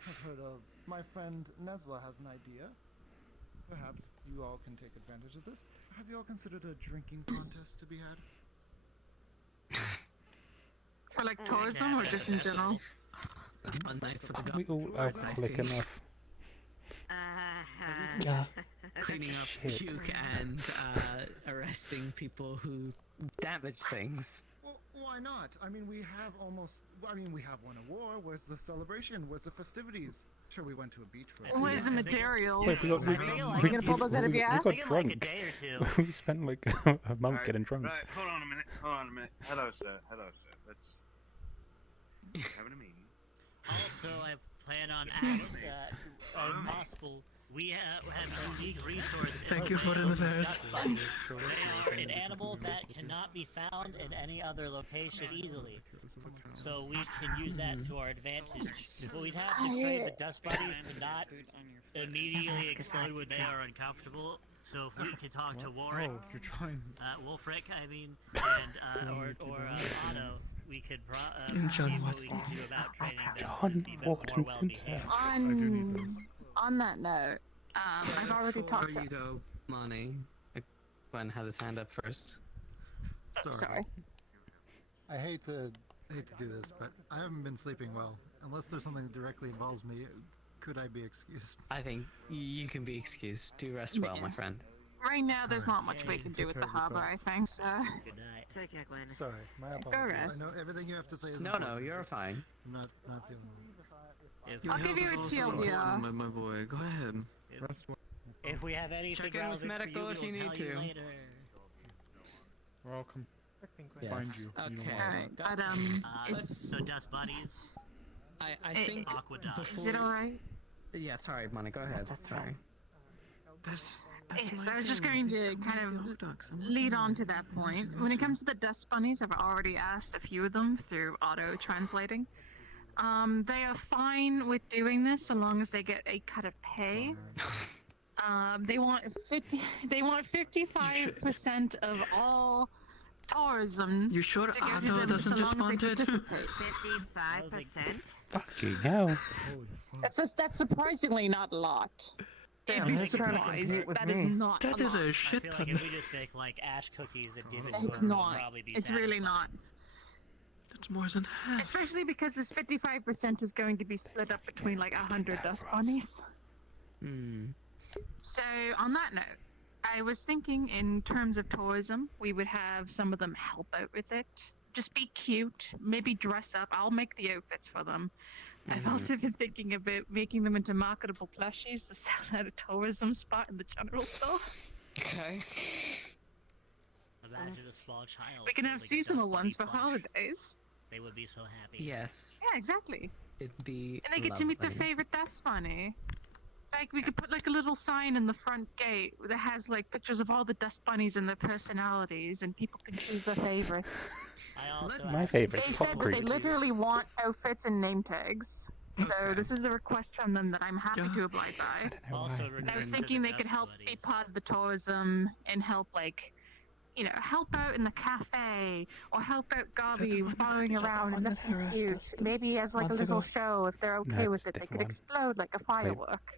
have heard of my friend Nezla has an idea. Perhaps you all can take advantage of this. Have you all considered a drinking contest to be had? For like tourism or just in general? One night for the We all alcoholic enough. Yeah. Cleaning up Shit. puke and arresting people who damage things. Well, why not? I mean, we have won a war. Where's the celebration? Where's the festivities? Sure, we went to a beach for a Where's the materials? Wait, You gonna pull those out of your ass? we got drunk. We spent like a month getting drunk. Right, hold on a minute. Hello, sir. Let's... having a meeting. Also, I plan on asking, if possible, we have a unique resource. Thank you, Foreign Affairs. They are an animal that cannot be found in any other location easily. So we can use that to our advantage. But we'd have to train the dust bunnies to not immediately explode when they are uncomfortable. So if we could talk to Warren, Oh, you're trying. Wolfric, I mean, and or Otto, we could see what we can do about training them to be more well behaved. On that note, I've already talked Before to... you go, Monty, Glenn had his hand up first. Sorry. I hate to do this, but I haven't been sleeping well. Unless there's something that directly involves me, could I be excused? I think you can be excused. Do rest well, my friend. Right now, there's not much we can do with the harbor, I think, so... Good night. Take care, Glenn. Sorry, my Go apologies. rest. I know everything you have to say is No, important. you're fine. I'm not feeling well. I'll give you a TLDR. My boy, go ahead. If we have anything Check in with relevant for medical you, if you we'll need tell you to. later. We're all come Yes. find you. Okay. You know Alright, but So dust buddies. I think Aqua dust. Is it alright? Yeah, sorry, Monty, go ahead. Sorry. Yes, I was just going to kind of lead on to that point. When it comes to the dust bunnies, I've already asked a few of them through auto translating. They are fine with doing this so long as they get a cut of pay. They want 55% of all tourism. You sure to go to Otto them doesn't so just long as want they it? participate. 55%? Fucking hell. That's surprisingly not a lot. Damn, You'd be they're trying to surprised. compete with That is me. not That a is lot. a shit I feel ton. like if we just make like ash cookies and give it to It's them, not. we'll probably be It's really not. That's more than half. Especially because this 55% is going to be split up between like 100 dust bunnies. So, on that note, I was thinking in terms of tourism, we would have some of them help out with it. Just be cute, maybe dress up. I'll make the outfits for them. I've also been thinking about making them into marketable plushies to sell at a tourism spot in the general store. Okay. Imagine a small child. We can have holding a seasonal dust bunny ones for plush. holidays. They would be so happy. Yes. Yeah, exactly. It'd be And they get to meet their lovely. favorite dust bunny. Like, we could put like a little sign in the front gate that has like pictures of all the dust bunnies and their personalities, and people can choose their favorites. I also My favourite's They Pop said that they Creek. literally want outfits and name tags. So this is a request from them that I'm happy to abide by. Also, I was regarding thinking the they could dust help bunnies. be part of the tourism and help like, you know, help out in the cafe or help out Garby following around and looking cute. Maybe as like a little show if they're okay No, with it's a it. They different could one. explode like a firework.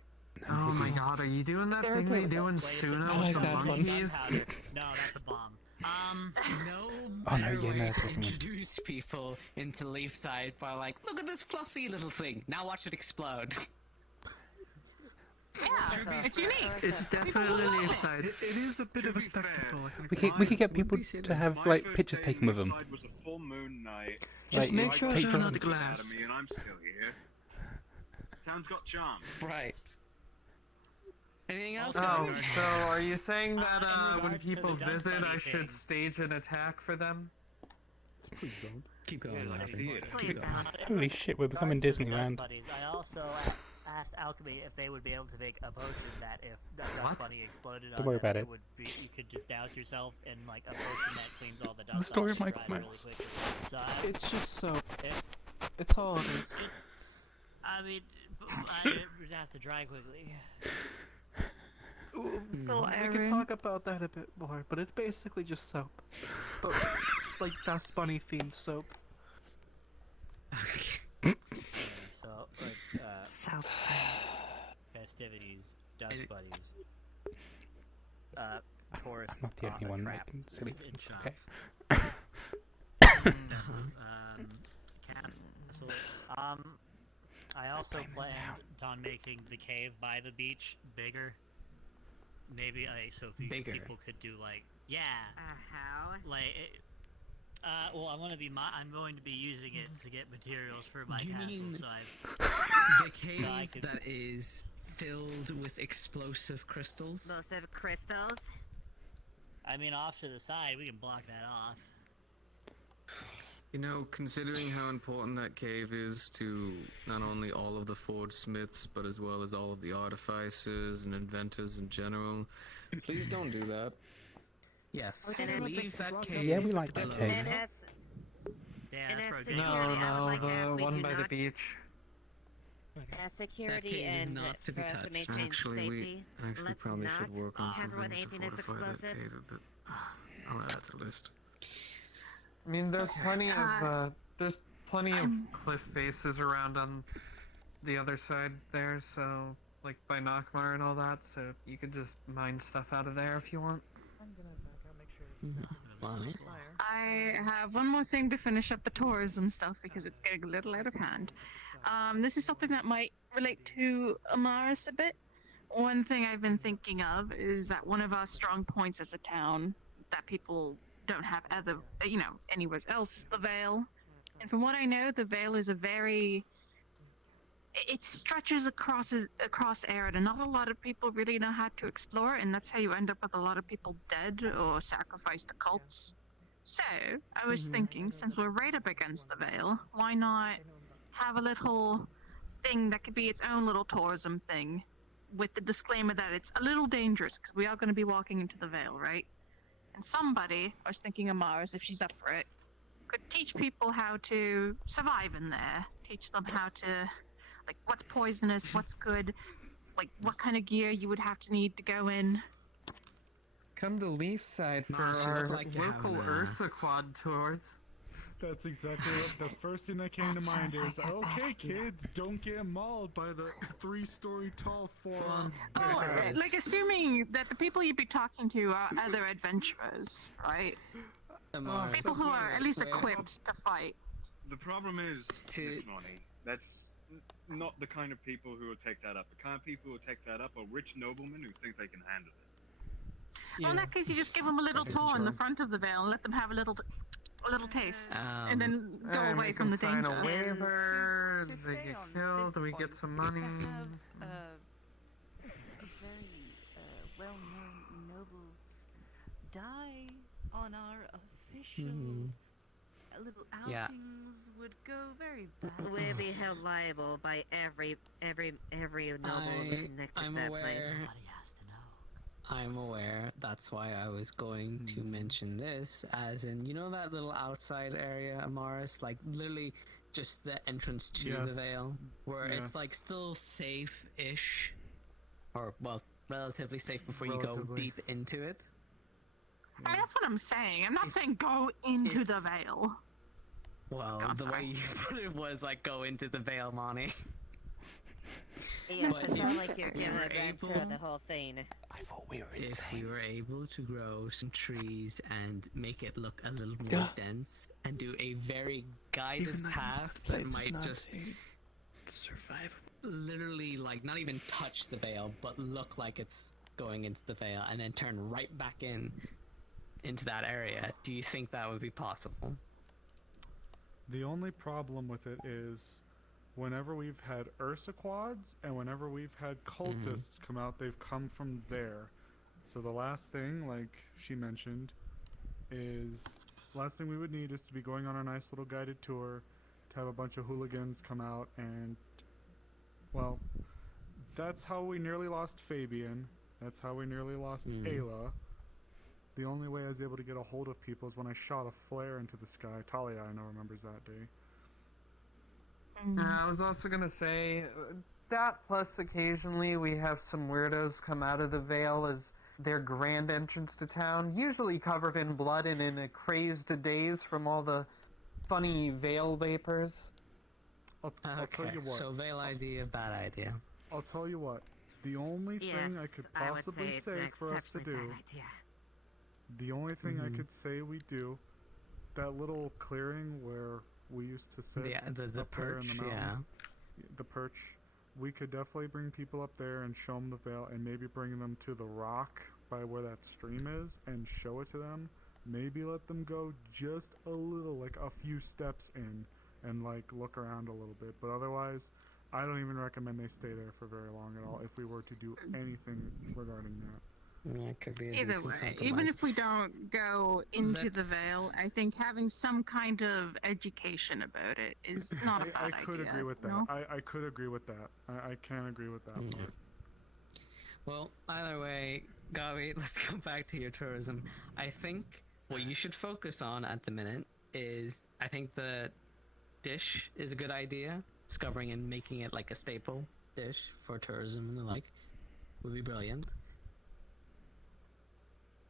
Oh my god, are you doing that They're thing okay they with do it. in Wait, Suna I with like the that one. monkeys? No, that's a bomb. No Oh, no, better yeah, no, way that's to not the one. introduce people into Leafside by like, look at this fluffy little thing. Now watch it explode. Yeah, it's unique. It's definitely Leafside. It is a bit of a spectacle. We could get people to have like pictures taken with them. Leafside was a full moon night. Just make sure take they're drawings. not glass. Academy, and I'm still here. Town's got charm. Right. Anything else? Oh, so are you saying that in when regards to people the dust visit, bunny I should thing. stage an attack for them? Keep going, Larry. Please don't. Holy shit, we're becoming Regards to the Disneyland. dust bunnies, I also asked Alchemy if they would be able to make a potion that if the dust bunny exploded Don't on worry them, about it. would be, you could just douse yourself in like a potion that cleans all the dust The story off of and Michael dries really Mouse. quickly. So It's just so. it's It's all it is. it's I mean, it has to dry quickly. We can talk about that a bit more, but it's basically just soap. But, like, Dust Bunny themed soap. So, like, festivities, dust buddies, tourist. I'm not the only one trap, making silly in things, shop. okay? Castle. I also planned on making the cave by the beach bigger. Maybe so Bigger. people could do like How? like. Well, I'm going to be using it to get materials for my Do you castle. mean So the cave I could- that is filled with explosive crystals? Most of crystals. I mean, off to the side, we can block that off. You know, considering how important that cave is to not only all of the forge smiths, but as well as all of the artificers and inventors in general, please don't do that. Yes, And leave that cave. Yeah, we like that alone. cave. And as Yeah, And that's as for a good security, idea. I would like to ask the we one do by the not- beach. as security cave is and not to be for us to touched. maintain Actually, safety, we let's probably not should work on tamper with something to anything that's fortify that explosive. cave a bit. I'll add that to the list. I mean, there's plenty of cliff faces around on the other side there, so like by Nockmar and all that, so you could just mine stuff out of there if you want. I'm gonna back out, make sure. Bonnie? I have one more thing to finish up the tourism stuff because it's getting a little out of hand. This is something that might relate to Amaris a bit. One thing I've been thinking of is that one of our strong points as a town that people don't have anywhere else is the Vale. And from what I know, the Vale is it stretches across Arid, and not a lot of people really know how to explore it, and that's how you end up with a lot of people dead or sacrificed to cults. So, I was thinking, since we're right up against the Vale, why not have a little thing that could be its own little tourism thing, with the disclaimer that it's a little dangerous, because we are going to be walking into the Vale, right? And somebody, I was thinking of Mars, if she's up for it, could teach people how to survive in there. Teach them how to, like, what's poisonous, what's good, like, what kind of gear you would have to need to go in. Come to Leafside for Mars, you our look like you're local having a- Ursa quad tours. That's exactly what the first thing that came to mind is, okay, kids, don't get mauled by the 3-story tall four-armed Oh, bears. like, assuming that the people you'd be talking to are other adventurers, right? People who are at least equipped to fight. The problem is, Miss Money, that's not the kind of people who will take that up. The kind of people who will take that up are rich noblemen who think they can handle it. Well, in that case, you just give them a little That is tour in the true. front of the Vale and let them have a little taste, and then go And away make from them the sign danger. a waiver, To they say get on killed, this we get point, some money. To have a very well-known nobles die on our official little Yeah. outings would go very bad. We'll be held liable by every noble connected I'm to that aware. place. I'm aware. That's why I was going to mention this, as in, you know that little outside area, Amaris? Like, literally just the entrance to the Yes. Vale, where Yes. it's, like, still safe-ish. Or, well, relatively safe before you go Relatively. deep into it. I mean, that's what I'm saying. I'm not saying go into the Vale. Well, I'm the sorry. way you put it was, like, go into the Vale, Monty. Yes, But it if sounds like you're we gonna were adventure able- the whole thing. I thought we were If insane. we were able to grow some trees and make it look a little more dense and do a very guided Even that path place that is might not just survive. literally, like, not even touch the veil, but look like it's going into the veil and then turn right back into that area, do you think that would be possible? The only problem with it is whenever we've had Ursa quads and whenever we've had cultists come out, they've come from there. So the last thing, like she mentioned, is last thing we would need is to be going on a nice little guided tour, to have a bunch of hooligans come out and, well, that's how we nearly lost Fabian. That's how we nearly lost Ayla. The only way I was able to get a hold of people is when I shot a flare into the sky. Talia, I know, remembers that day. I was also gonna say that plus occasionally we have some weirdos come out of the Vale as their grand entrance to town, usually covered in blood and in a crazed daze from all the funny Vale vapors. I'll tell Okay, you what. so veil idea, bad idea. I'll tell you what. The only thing I could I would possibly say it's an say for us to exceptionally do. bad idea. The only thing I Mhm. could say we do, that little clearing where we used to sit. Yeah, the up there in perch, the mountain, yeah. The perch. We could definitely bring people up there and show them the Vale, and maybe bring them to the rock by where that stream is and show it to them. Maybe let them go just a little, like a few steps in, and like look around a little bit. But otherwise, I don't even recommend they stay there for very long at all if we were to do anything regarding that. Yeah, it could be a Either decent way, compromise. even if we don't go into the Let's- Vale, I think having some kind of education about it is not a bad I idea. could agree with that. no? I could agree with that. I can agree with that Mm. part. Well, either way, Gavi, let's go back to your tourism. I think what you should focus on at the minute is, I think the dish is a good idea. Discovering and making it like a staple dish for tourism and the like would be brilliant.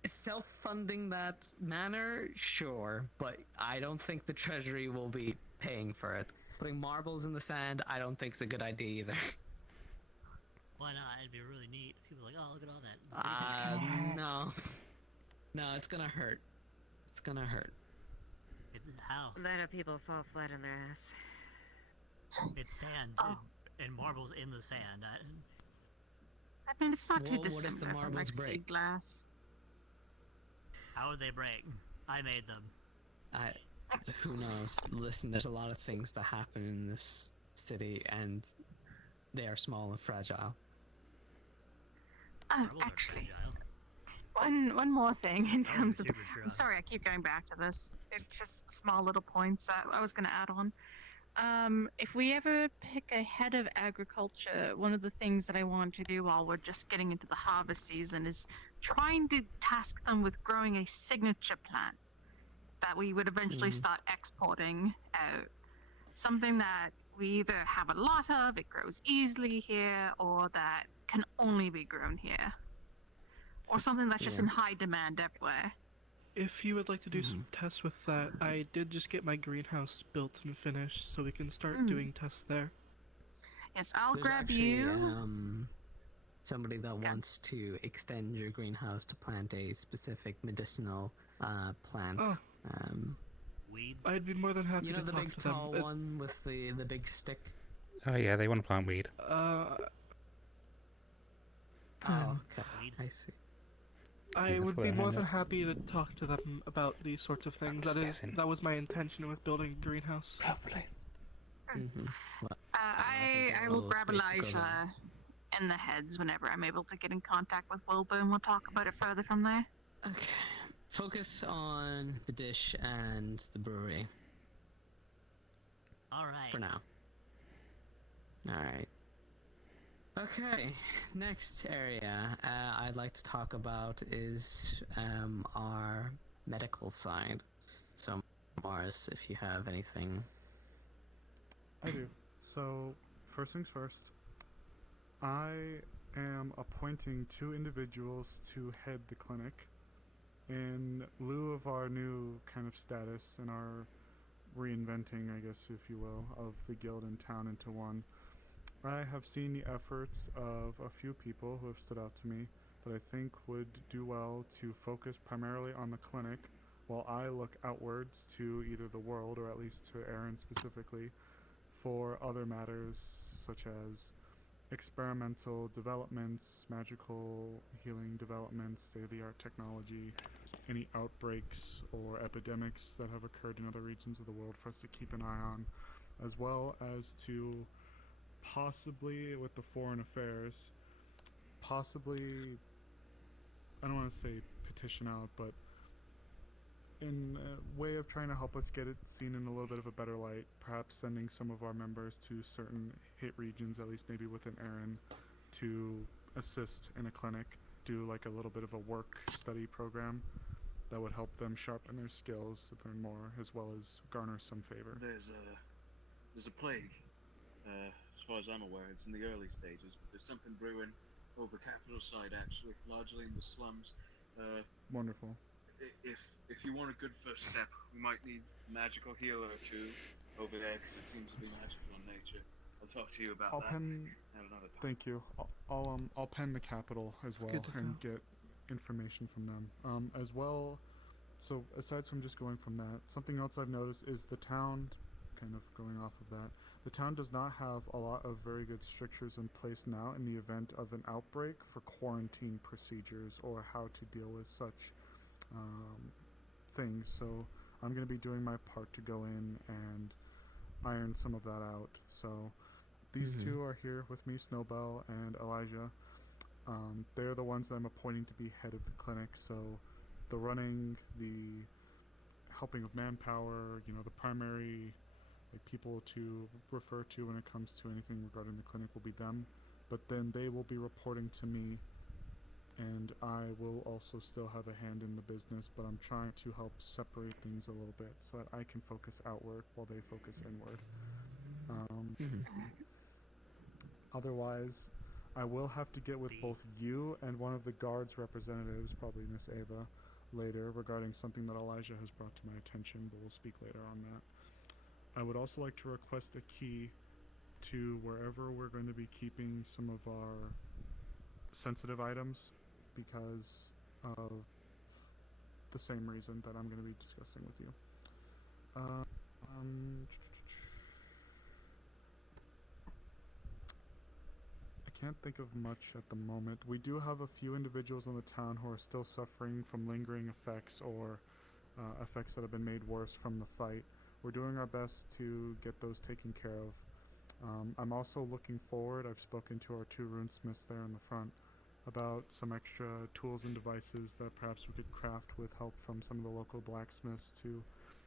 Self-funding that manor, sure, but I don't think the treasury will be paying for it. Putting marbles in the sand, I don't think is a good idea either. Why not? It'd be really neat. People are like, oh, look at all that. No. No, it's gonna hurt. It's gonna hurt. It's how? Let our people fall flat on their ass. It's sand and marbles in the sand. I mean, it's not too Well, what if the dissimilar from like marbles sea break? glass. How would they break? I made them. Who knows? Listen, there's a lot of things that happen in this city, and they are small and fragile. Oh, Marbles are actually, fragile. one more thing in terms of. super I'm strong. sorry, I keep going back to this. It's just small little points I was going to add on. If we ever pick a head of agriculture, one of the things that I want to do while we're just getting into the harvest season is trying to task them with growing a signature plant that we would eventually start exporting out. Something that we either have a lot of, it grows easily here, or that can only be grown here. Or something that's just in high demand everywhere. If you would like to do some tests with that, I did just get my greenhouse built and finished, so we can start doing tests there. Yes, I'll There's grab actually, you. Somebody that wants to extend your greenhouse to plant a specific medicinal plant. Oh. Weed. I'd be more than happy You know to the talk big to them. tall one with the big stick? Oh yeah, they want to plant weed. Oh, okay. I see. I that's would what be I more had than up. happy to talk to them about these sorts of things. just That is, guessing. that was my intention with building a greenhouse. Probably. I little will grab space to go Elijah in the heads whenever I'm able to get in contact with Wilbur, and we'll talk about it further from there. Okay. Focus on the dish and the brewery All right. for now. Alright. Okay, next area I'd like to talk about is our medical side. So, Morris, if you have anything. I do. So, first things first, I am appointing 2 individuals to head the clinic in lieu of our new kind of status and our reinventing, I guess, if you will, of the guild in town into one. I have seen the efforts of a few people who have stood out to me that I think would do well to focus primarily on the clinic while I look outwards to either the world or at least to Aaron specifically for other matters such as experimental developments, magical healing developments, state-of-the-art technology, any outbreaks or epidemics that have occurred in other regions of the world for us to keep an eye on, as well as to possibly with the foreign affairs, possibly, I don't want to say petition out, but in a way of trying to help us get it seen in a little bit of a better light, perhaps sending some of our members to certain hit regions, at least maybe within Erin, to assist in a clinic, do like a little bit of a work study program that would help them sharpen their skills, learn more, as well as garner some favor. There's a plague As far as I'm aware, it's in the early stages, but there's something brewing over capital side, actually, largely in the slums. Wonderful. If you want a good first step, we might need a magical healer or two over there, because it seems to be magical in nature. I'll talk to you about I'll that pen. at another time. Thank you. I'll pen the capital as It's well good to and know. get information from them. As well. So aside from just going from that, something else I've noticed is the town, kind of going off of that, the town does not have a lot of very good strictures in place now in the event of an outbreak for quarantine procedures or how to deal with such things. So I'm going to be doing my part to go in and iron some of that out. So these two are here with me, Snowbell and Elijah. They're the ones that I'm appointing to be head of the clinic. So the running, the helping of manpower, the primary people to refer to when it comes to anything regarding the clinic will be them. But then they will be reporting to me, and I will also still have a hand in the business, but I'm trying to help separate things a little bit so that I can focus outward while they focus inward. Otherwise, I will have to get with both you and one of the guards representatives, probably Miss Ava, later regarding something that Elijah has brought to my attention, but we'll speak later on that. I would also like to request a key to wherever we're going to be keeping some of our sensitive items because of the same reason that I'm going to be discussing with you. I can't think of much at the moment. We do have a few individuals in the town who are still suffering from lingering effects or effects that have been made worse from the fight. We're doing our best to get those taken care of. I'm also looking forward. I've spoken to our 2 runesmiths there in the front about some extra tools and devices that perhaps we could craft with help from some of the local blacksmiths to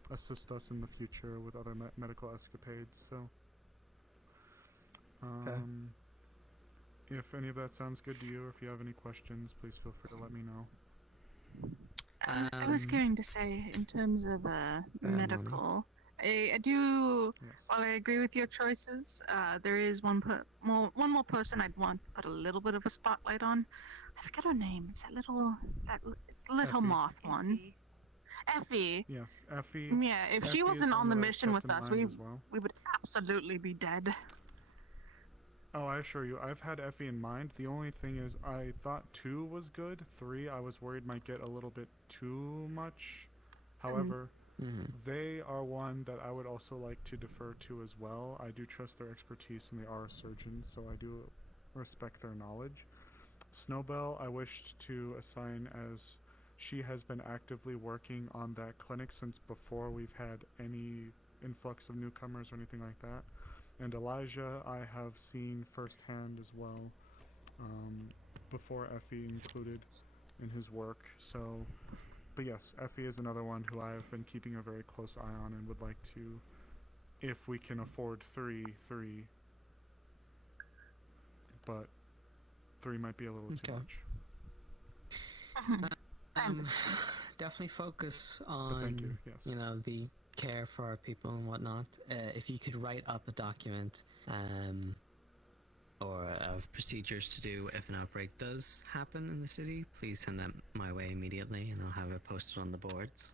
assist us in the future with other medical escapades. So, if any of that sounds good to you, or if you have any questions, please feel free to let me know. I was going to say, in terms of medical, I do. Yes. While I agree with your choices, there is one more person I'd want to put a little bit of a spotlight on. I forget her name. It's that little Effie. moth one. Effie. Yes, Effie. Yeah, if Effie she is wasn't one on the that I've mission kept with in us, mind as well. we would absolutely be dead. Oh, I assure you, I've had Effie in mind. The only thing is, I thought 2 was good. 3, I was worried might get a little bit too much. However, they are one that I would also like to defer to as well. I do trust their expertise, and they are surgeons, so I do respect their knowledge. Snowbell, I wished to assign as she has been actively working on that clinic since before we've had any influx of newcomers or anything like that. And Elijah, I have seen firsthand as well, before Effie included in his work. So, but yes, Effie is another one who I have been keeping a very close eye on and would like to, if we can afford 3, but 3 might be a little too much. Definitely focus on, But thank you, yes. The care for our people and whatnot. If you could write up a document or of procedures to do if an outbreak does happen in the city, please send that my way immediately, and I'll have it posted on the boards.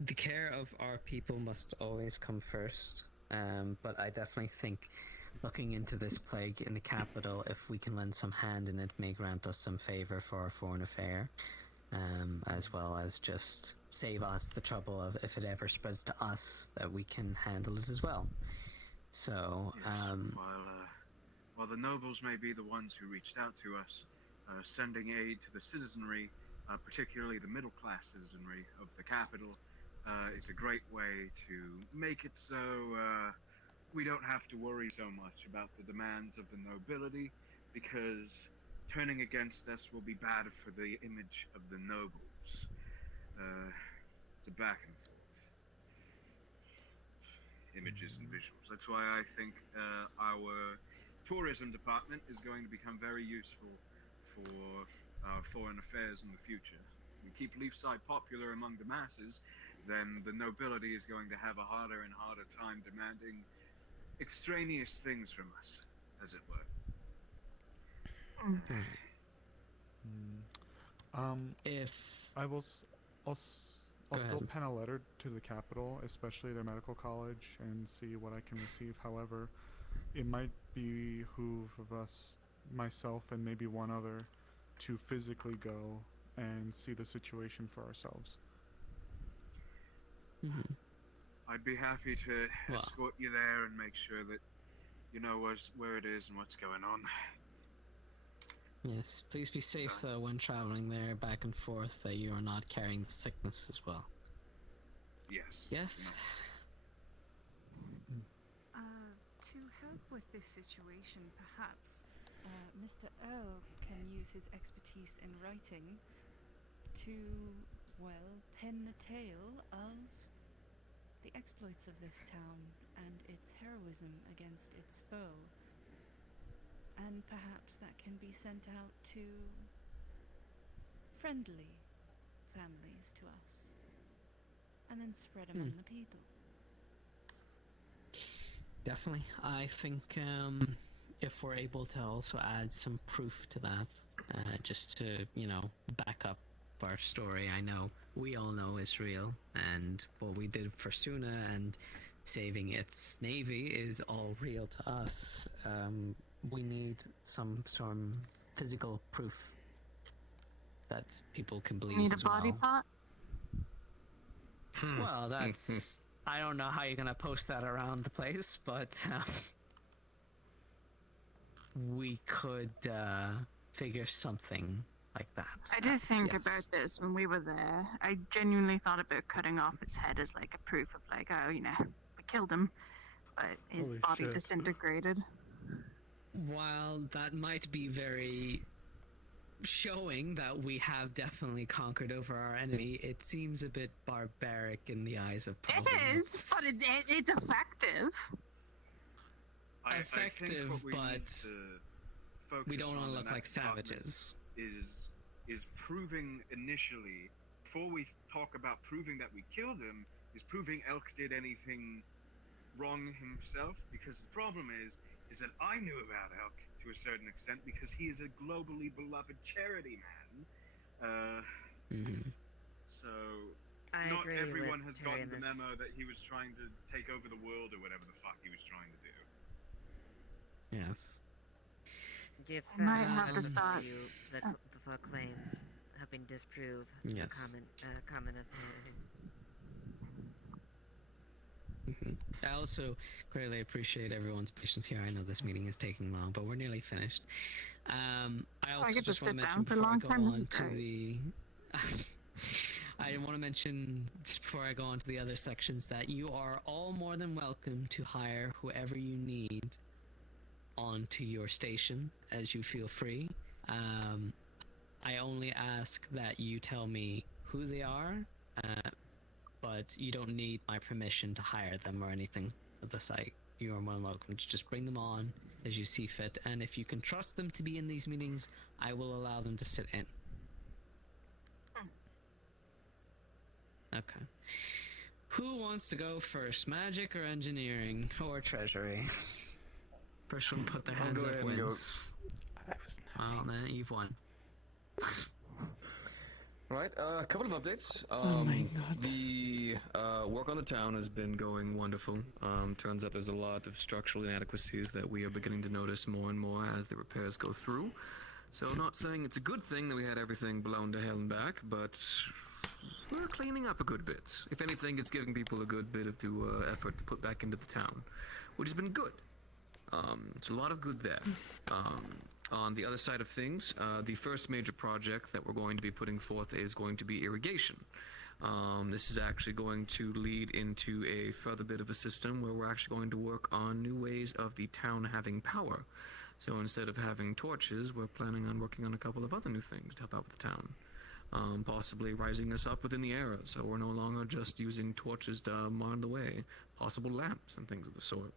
The care of our people must always come first, but I definitely think looking into this plague in the capital, if we can lend some hand in it, may grant us some favor for our foreign affair, as well as just save us the trouble of if it ever spreads to us, that we can handle it as well. So, while the nobles may be the ones who reached out to us, sending aid to the citizenry, particularly the middle-class citizenry of the capital, is a great way to make it so we don't have to worry so much about the demands of the nobility, because turning against us will be bad for the image of the nobles. It's a back and forth. Images and visuals. That's why I think our tourism department is going to become very useful for our foreign affairs in the future. We keep Leafside popular among the masses, then the nobility is going to have a harder and harder time demanding extraneous things from us, as it were. If I will, I'll Go still ahead. pen a letter to the capital, especially their medical college, and see what I can receive. However, it might behoove of us, myself and maybe one other, to physically go and see the situation for ourselves. I'd be happy to Well. escort you there and make sure that you know where it is and what's going on. Yes, please be safe though when traveling there back and forth, that you are not carrying the sickness as well. Yes. Yes? To help with this situation, perhaps Mr. Earl can use his expertise in writing to, well, pen the tale of the exploits of this town and its heroism against its foe. And perhaps that can be sent out to friendly families to us, and then spread among the people. Definitely. I think if we're able to also add some proof to that, just to, back up our story. I know, we all know is real, and what we did for Suna and saving its navy is all real to us. We need some physical proof that people can believe Need as a body well. part? Well, that's... I don't know how you're gonna post that around the place, but we could figure something like that. I did think yes. about this when we were there. I genuinely thought about cutting off its head as like a proof of like, oh, we killed him, but his Holy body shit. disintegrated. While that might be very showing that we have definitely conquered over our enemy, it seems a bit barbaric in the eyes of probably It is, but it's effective. Effective, I think what we but need to focus we don't want on to in look that like department savages. Is proving initially, before we talk about proving that we killed him, is proving Elk did anything wrong himself, because the problem is that I knew about Elk to a certain extent because he is a globally beloved charity man. So I not agree everyone with has Terry gotten in the this. memo that he was trying to take over the world or whatever the fuck he was trying to do. Yes. Give I might have to the start. the claims, helping disprove Yes. a common opinion. I also greatly appreciate everyone's patience here. I know this meeting is taking long, but we're nearly finished. I also get to just want sit to down mention for a before I long go time. This is on to great. the... I want to mention, just before I go on to the other sections, that you are all more than welcome to hire whoever you need onto your station as you feel free. I only ask that you tell me who they are, but you don't need my permission to hire them or anything at the site. You are more than welcome to just bring them on as you see fit, and if you can trust them to be in these meetings, I will allow them to sit in. Okay. Who wants to go first? Magic or engineering or treasury? First one put their I'll hands go up ahead and go. wins. Well, then you've won. Right, a couple of updates. Oh my God. The work on the town has been going wonderful. Turns out there's a lot of structural inadequacies that we are beginning to notice more and more as the repairs go through. So I'm not saying it's a good thing that we had everything blown to hell and back, but we're cleaning up a good bit. If anything, it's giving people a good bit of effort to put back into the town, which has been good. So a lot of good there. On the other side of things, the first major project that we're going to be putting forth is going to be irrigation. This is actually going to lead into a further bit of a system where we're actually going to work on new ways of the town having power. So instead of having torches, we're planning on working on a couple of other new things to help out with the town. Possibly rising this up within the era, so we're no longer just using torches to mark the way. Possible lamps and things of the sort.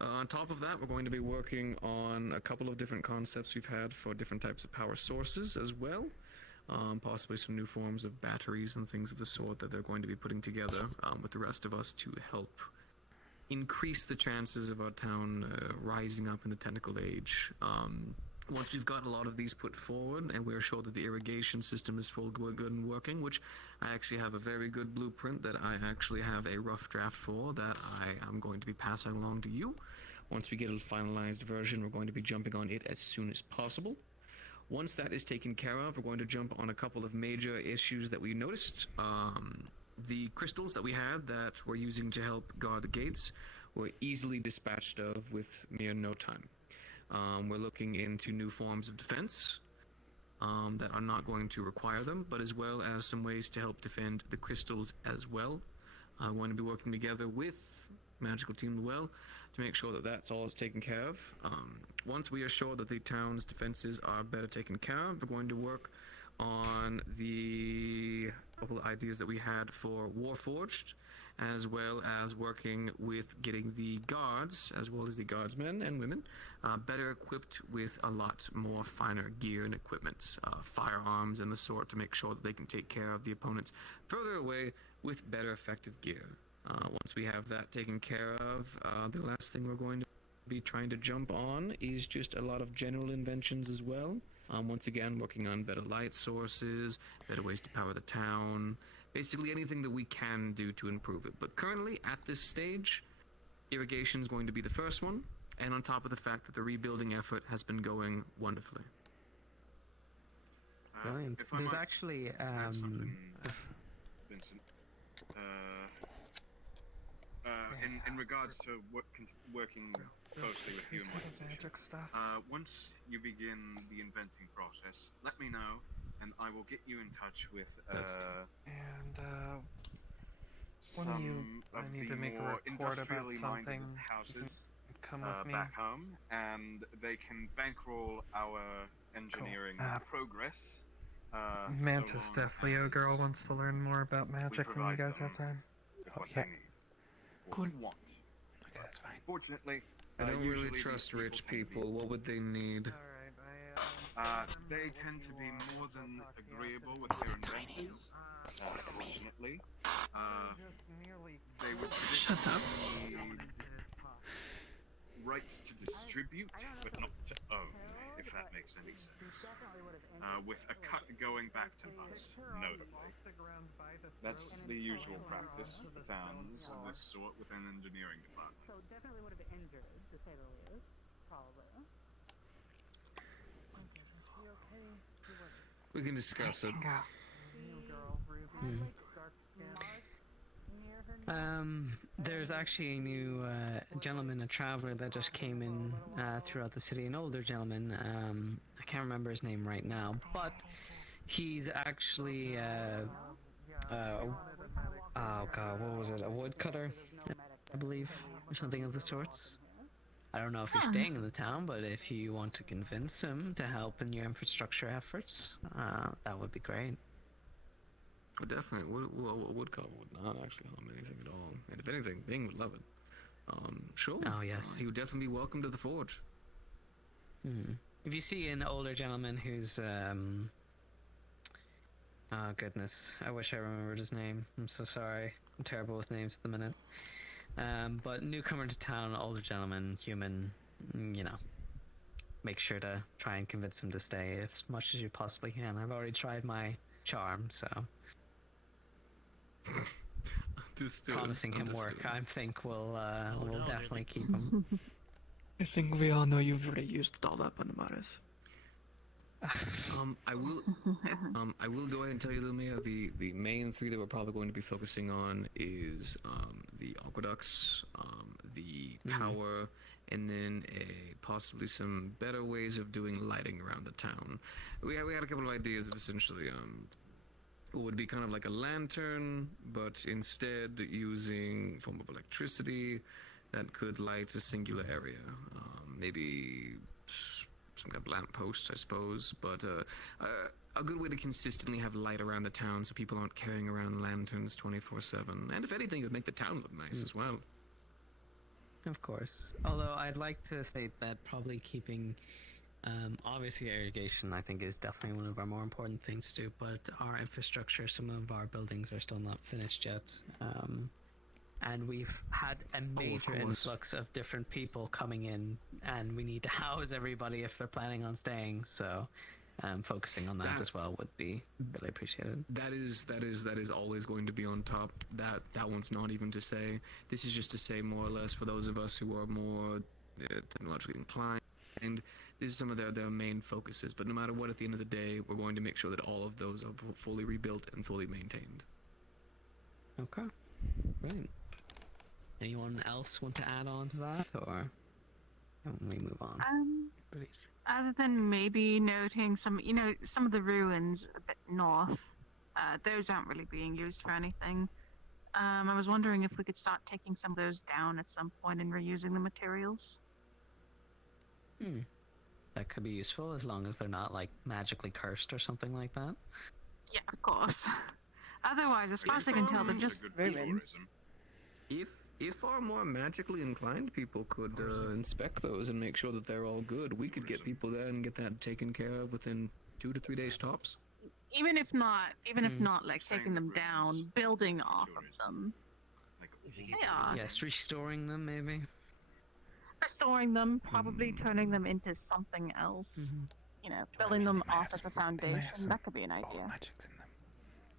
On top of that, we're going to be working on a couple of different concepts we've had for different types of power sources as well. possibly some new forms of batteries and things of the sort that they're going to be putting together with the rest of us to help increase the chances of our town rising up in the technical age. Once we've got a lot of these put forward and we're sure that the irrigation system is full good and working, which I actually have a very good blueprint that I actually have a rough draft for that I am going to be passing along to you. Once we get a finalized version, we're going to be jumping on it as soon as possible. Once that is taken care of, we're going to jump on a couple of major issues that we noticed. The crystals that we had that we're using to help guard the gates were easily dispatched of with mere no time. We're looking into new forms of defense that are not going to require them, but as well as some ways to help defend the crystals as well. We're going to be working together with Magical Team Llewell to make sure that that's all is taken care of. Once we are sure that the town's defenses are better taken care of, we're going to work on the couple of ideas that we had for Warforged, as well as working with getting the guards, as well as the guardsmen and women, better equipped with a lot more finer gear and equipment, firearms and the sort, to make sure that they can take care of the opponents further away with better effective gear. Once we have that taken care of, the last thing we're going to be trying to jump on is just a lot of general inventions as well. Once again, working on better light sources, better ways to power the town, basically anything that we can do to improve it. But currently, at this stage, irrigation is going to be the first one, and on top of the fact that the rebuilding effort has been going wonderfully. Brilliant. If I There's might actually add something, Vincent. In regards to working closely with you and my position, once you begin the inventing process, let me know, and I will get you in touch with when you of need the to make a more report about industrially something, minded houses come with me. back home, and they can bankroll our engineering progress. Mantis so long Deathleo as girl wants to learn more about we magic when you provide guys them have time. with what they need, or want. Okay, that's fine. Fortunately, I don't really usually trust these rich tend to be- people. What would they need? They tend to be more than agreeable with their inventions. Unfortunately, they would traditionally need rights to distribute, but not to own, if that makes any sense. With a cut going back to us, notably. That's the usual practice for towns of this sort within an engineering department. So definitely would have injured, to say the least. Probably. We can discuss it. There's actually a new gentleman, a traveler that just came in throughout the city, an older gentleman. I can't remember his name right now, but he's actually oh god, what was it? A woodcutter, I believe, or something of the sorts. I don't know if he's staying in the town, but if you want to convince him to help in your infrastructure efforts, that would be great. Well, definitely, woodcutter would not actually harm anything at all. And if anything, Bing would love it. Sure. Oh, yes. He would definitely be welcome to the forge. If you see an older gentleman who's oh goodness, I wish I remembered his name. I'm so sorry. I'm terrible with names at the minute. But newcomer to town, older gentleman, human, you know, make sure to try and convince him to stay as much as you possibly can. I've already tried my charm, so promising him work, I think will definitely keep him. I think we all know you've already used it all up on the Maris. I will go ahead and tell you, Lumia, the main three that we're probably going to be focusing on is the aqueducts, the power, and then possibly some better ways of doing lighting around the town. We had a couple of ideas of essentially it would be kind of like a lantern, but instead using a form of electricity that could light a singular area. Maybe some kind of lamppost, I suppose, but a good way to consistently have light around the town so people aren't carrying around lanterns 24/7. And if anything, it would make the town look nice as well. Of course. Although I'd like to state that probably keeping Obviously, irrigation, I think, is definitely one of our more important things to do, but our infrastructure, some of our buildings are still not finished yet. And we've had a major influx of different people coming in, and we need to house everybody if they're planning on staying, so focusing on that as well would be really appreciated. That is always going to be on top. That one's not even to say. This is just to say, more or less, for those of us who are more technologically inclined, this is some of their main focuses. But no matter what, at the end of the day, we're going to make sure that all of those are fully rebuilt and fully maintained. Okay, brilliant. Anyone else want to add on to that, or can we move on? Please. Other than maybe noting some of the ruins a bit north, those aren't really being used for anything. I was wondering if we could start taking some of those down at some point and reusing the materials. That could be useful as long as they're not like magically cursed or something like that. Yeah, of course. Otherwise, as far as I can tell, they're just ruins. If our more magically inclined people could inspect those and make sure that they're all good, we could get people there and get that taken care of within 2 to 3 days tops. Even if not, like taking them down, building off of them. Yeah. Yes, restoring them maybe. Restoring them, probably turning them into something else. You know, building them off as a foundation. That could be an idea.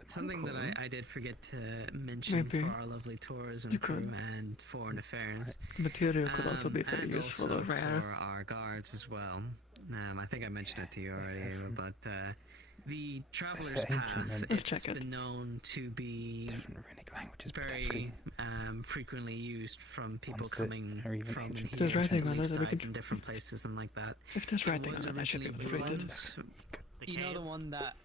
Something that I did forget to mention for our lovely tourism crew and foreign affairs. Material could also be very and useful also over there. for our guards as well. I think I mentioned it to you already, Ava, but the Traveler's Path, it's been known to be very frequently used from people coming from There's here writing to on the it that we side could- and different places and like that. If there's It writing was on it, I should be originally frustrated. ruined. You know the one that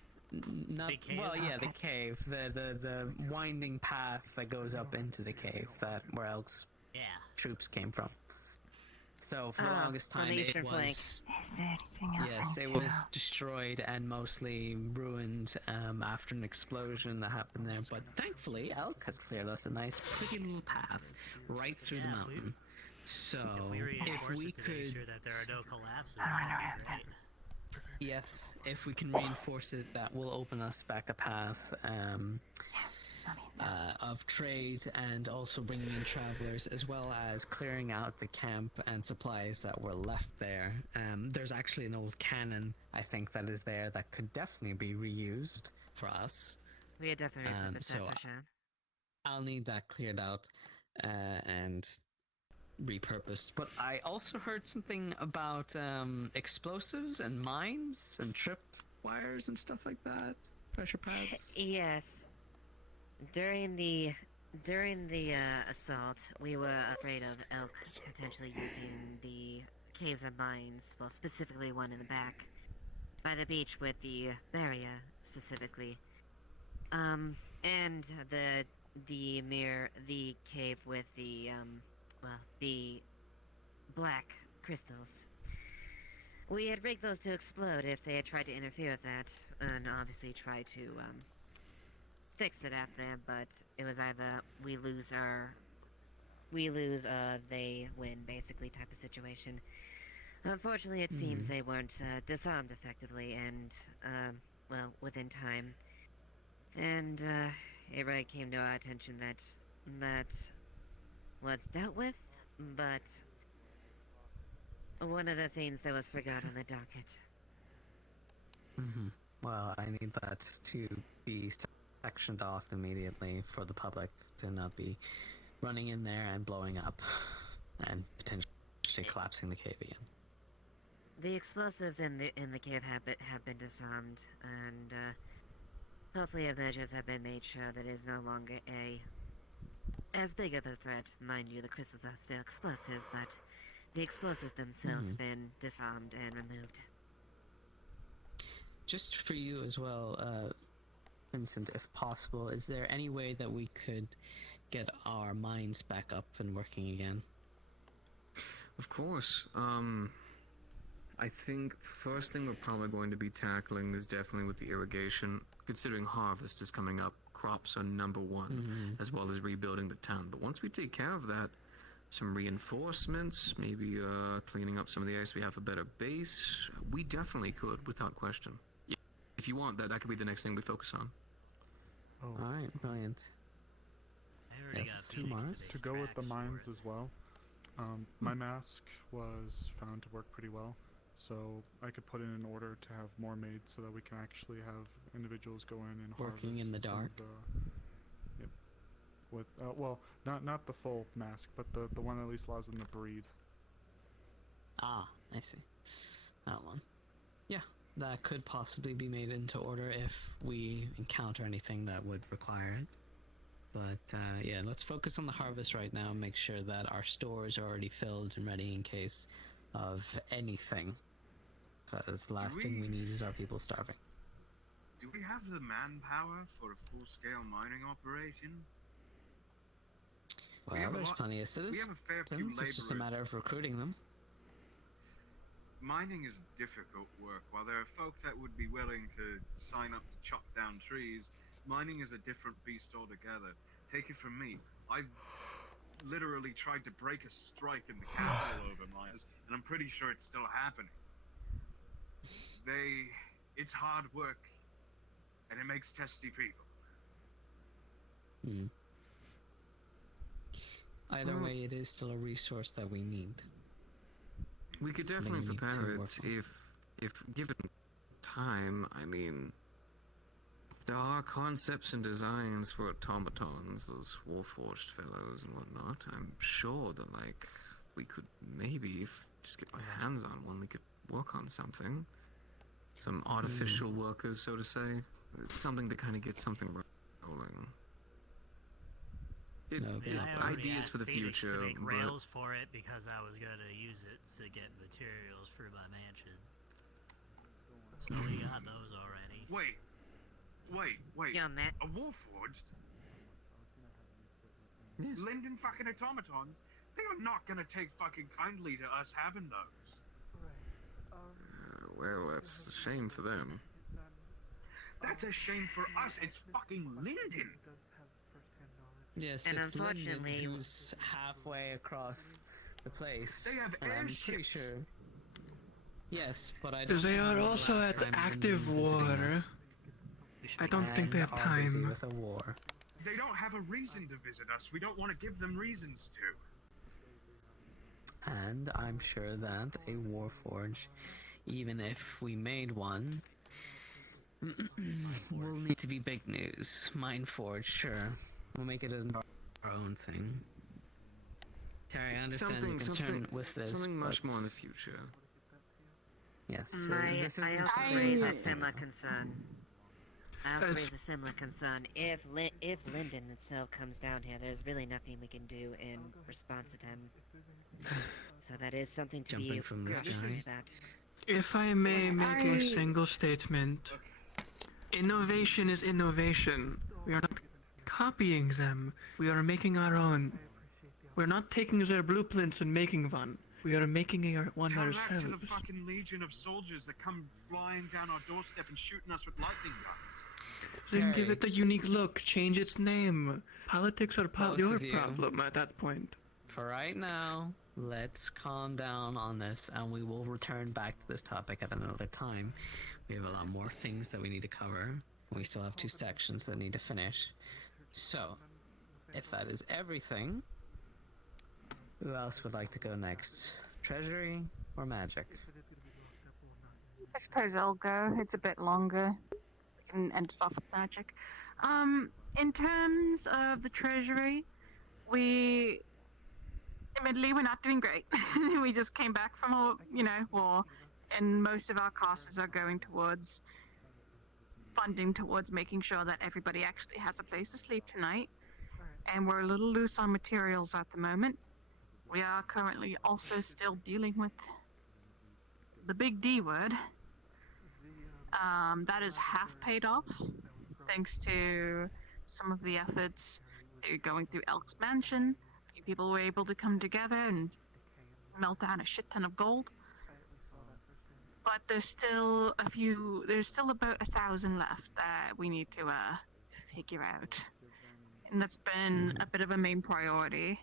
not well, yeah, the cave, the winding path that goes up into the cave, that where Elk's troops came from. So for the longest on time, the it eastern flank. was Is there anything else I yes, need it to was know? destroyed and mostly ruined after an explosion that happened there. But thankfully, Elk has cleared us a nice, pretty little path right through the mountain. So if we to make sure could that there are no collapses, that'd be great. yes, if we can reinforce it, that will open us back a path of trade and also bringing in travelers, as well as clearing out the camp and supplies that were left there. There's actually an old cannon, I think, that is there that could definitely be reused for us. We had definitely repurposed so that for sure. I'll need that cleared out and repurposed. But I also heard something about explosives and mines and trip wires and stuff like that. Pressure pads. Yes. During the assault, we were afraid of Elk potentially using the caves or mines, well, specifically one in the back, by the beach with the barrier, specifically. And the cave with the, the black crystals. We had rigged those to explode if they had tried to interfere with that, and obviously tried to, fix it after, but it was either we lose, they win, basically, type of situation. Unfortunately, it seems they weren't disarmed effectively, and, well, within time. And, it really came to our attention that was dealt with, but one of the things that was forgot on the docket. Well, I need that to be sectioned off immediately for the public to not be running in there and blowing up and potentially collapsing the cave again. The explosives in the cave have been disarmed, and hopefully measures have been made sure that it is no longer as big of a threat. Mind you, the crystals are still explosive, but the explosives themselves have been disarmed and removed. Just for you as well, Vincent, if possible, is there any way that we could get our mines back up and working again? Of course. I think first thing we're probably going to be tackling is definitely with the irrigation. Considering harvest is coming up, crops are number one, as well as rebuilding the town. But once we take care of that, some reinforcements, maybe cleaning up some of the ice. We have a better base. We definitely could, without question. If you want that, that could be the next thing we focus on. Oh. All right, brilliant. Yes, to go with the mines as well. My mask was found to work pretty well, so I could put in an order to have more made so that we can actually have individuals go in and Working in the harvest some of dark. Yep. With well, not the full mask, but the one that at least allows them to breathe. Ah, I see. That one. Yeah, that could possibly be made into order if we encounter anything that would require it. But yeah, let's focus on the harvest right now and make sure that our stores are already filled and ready in case of anything. Because the last thing we need is our people starving. Do we have the manpower for a full-scale mining operation? Well, there's plenty of citizens. We have a fair few It's just a laborers. matter of recruiting them. Mining is difficult work. While there are folk that would be willing to sign up to chop down trees, mining is a different beast altogether. Take it from me, I literally tried to break a strike in the capital over miners, and I'm pretty sure it's still happening. It's hard work, and it makes testy people. Either way, it is still a resource that we need. We could Something definitely we need to prepare it work on. if given time. I mean, there are concepts and designs for automatons, those warforged fellows and whatnot. I'm sure that like we could maybe just get our hands on one. We could work on something, some artificial workers, so to say. It's something to kind of get something rolling. I already Ideas asked for the Phoenix future, to make but rails for it because I was gonna use it to get materials for my mansion. So we got those already. Wait. Yeah, Matt. A warforged? Yes. Linden fucking automatons? They are not gonna take fucking kindly to us having those. well, that's a shame for them. That's a shame for us. It's fucking Linden. Yes, And it's Linden unfortunately- who's halfway across the place. They have and I'm pretty airships. sure. Yes, but I don't They know are the also last at time active Linden visited war. us. I don't think they have And are busy time. with a war. They don't have a reason to visit us. We don't want to give them reasons to. And I'm sure that a warforge, even if we made one, will need to be big news. Mineforge, sure. We'll make it our own thing. Terry, I understand your concern with this. Something much but more in the future. Yes, I this also isn't something raise that's a similar happening. concern. I also raise a similar concern. If Linden itself comes down here, there's really nothing we can do in response to them. So that is something to Jumping be from the cautious sky. about. If I may make a single statement, innovation is innovation. We are not copying them. We are making our own. We're not taking their blueprints and making one. We are making one Tell that to the ourselves. fucking legion of soldiers that come flying down our doorstep and shooting us with lightning guns. Then give it a unique look. Change its name. Politics are Both your of you. problem at that point. For right now, let's calm down on this, and we will return back to this topic at another time. We have a lot more things that we need to cover. We still have 2 sections that need to finish. So, if that is everything, who else would like to go next? Treasury or magic? I suppose I'll go. It's a bit longer. We can end it off with magic. In terms of the treasury, admittedly, we're not doing great. We just came back from a, war, and most of our costs are going towards funding towards making sure that everybody actually has a place to sleep tonight. And we're a little loose on materials at the moment. We are currently also still dealing with the big D word. That is half paid off, thanks to some of the efforts through going through Elk's Mansion. A few people were able to come together and melt down a shit ton of gold. But there's still about 1,000 left that we need to figure out. And that's been a bit of a main priority.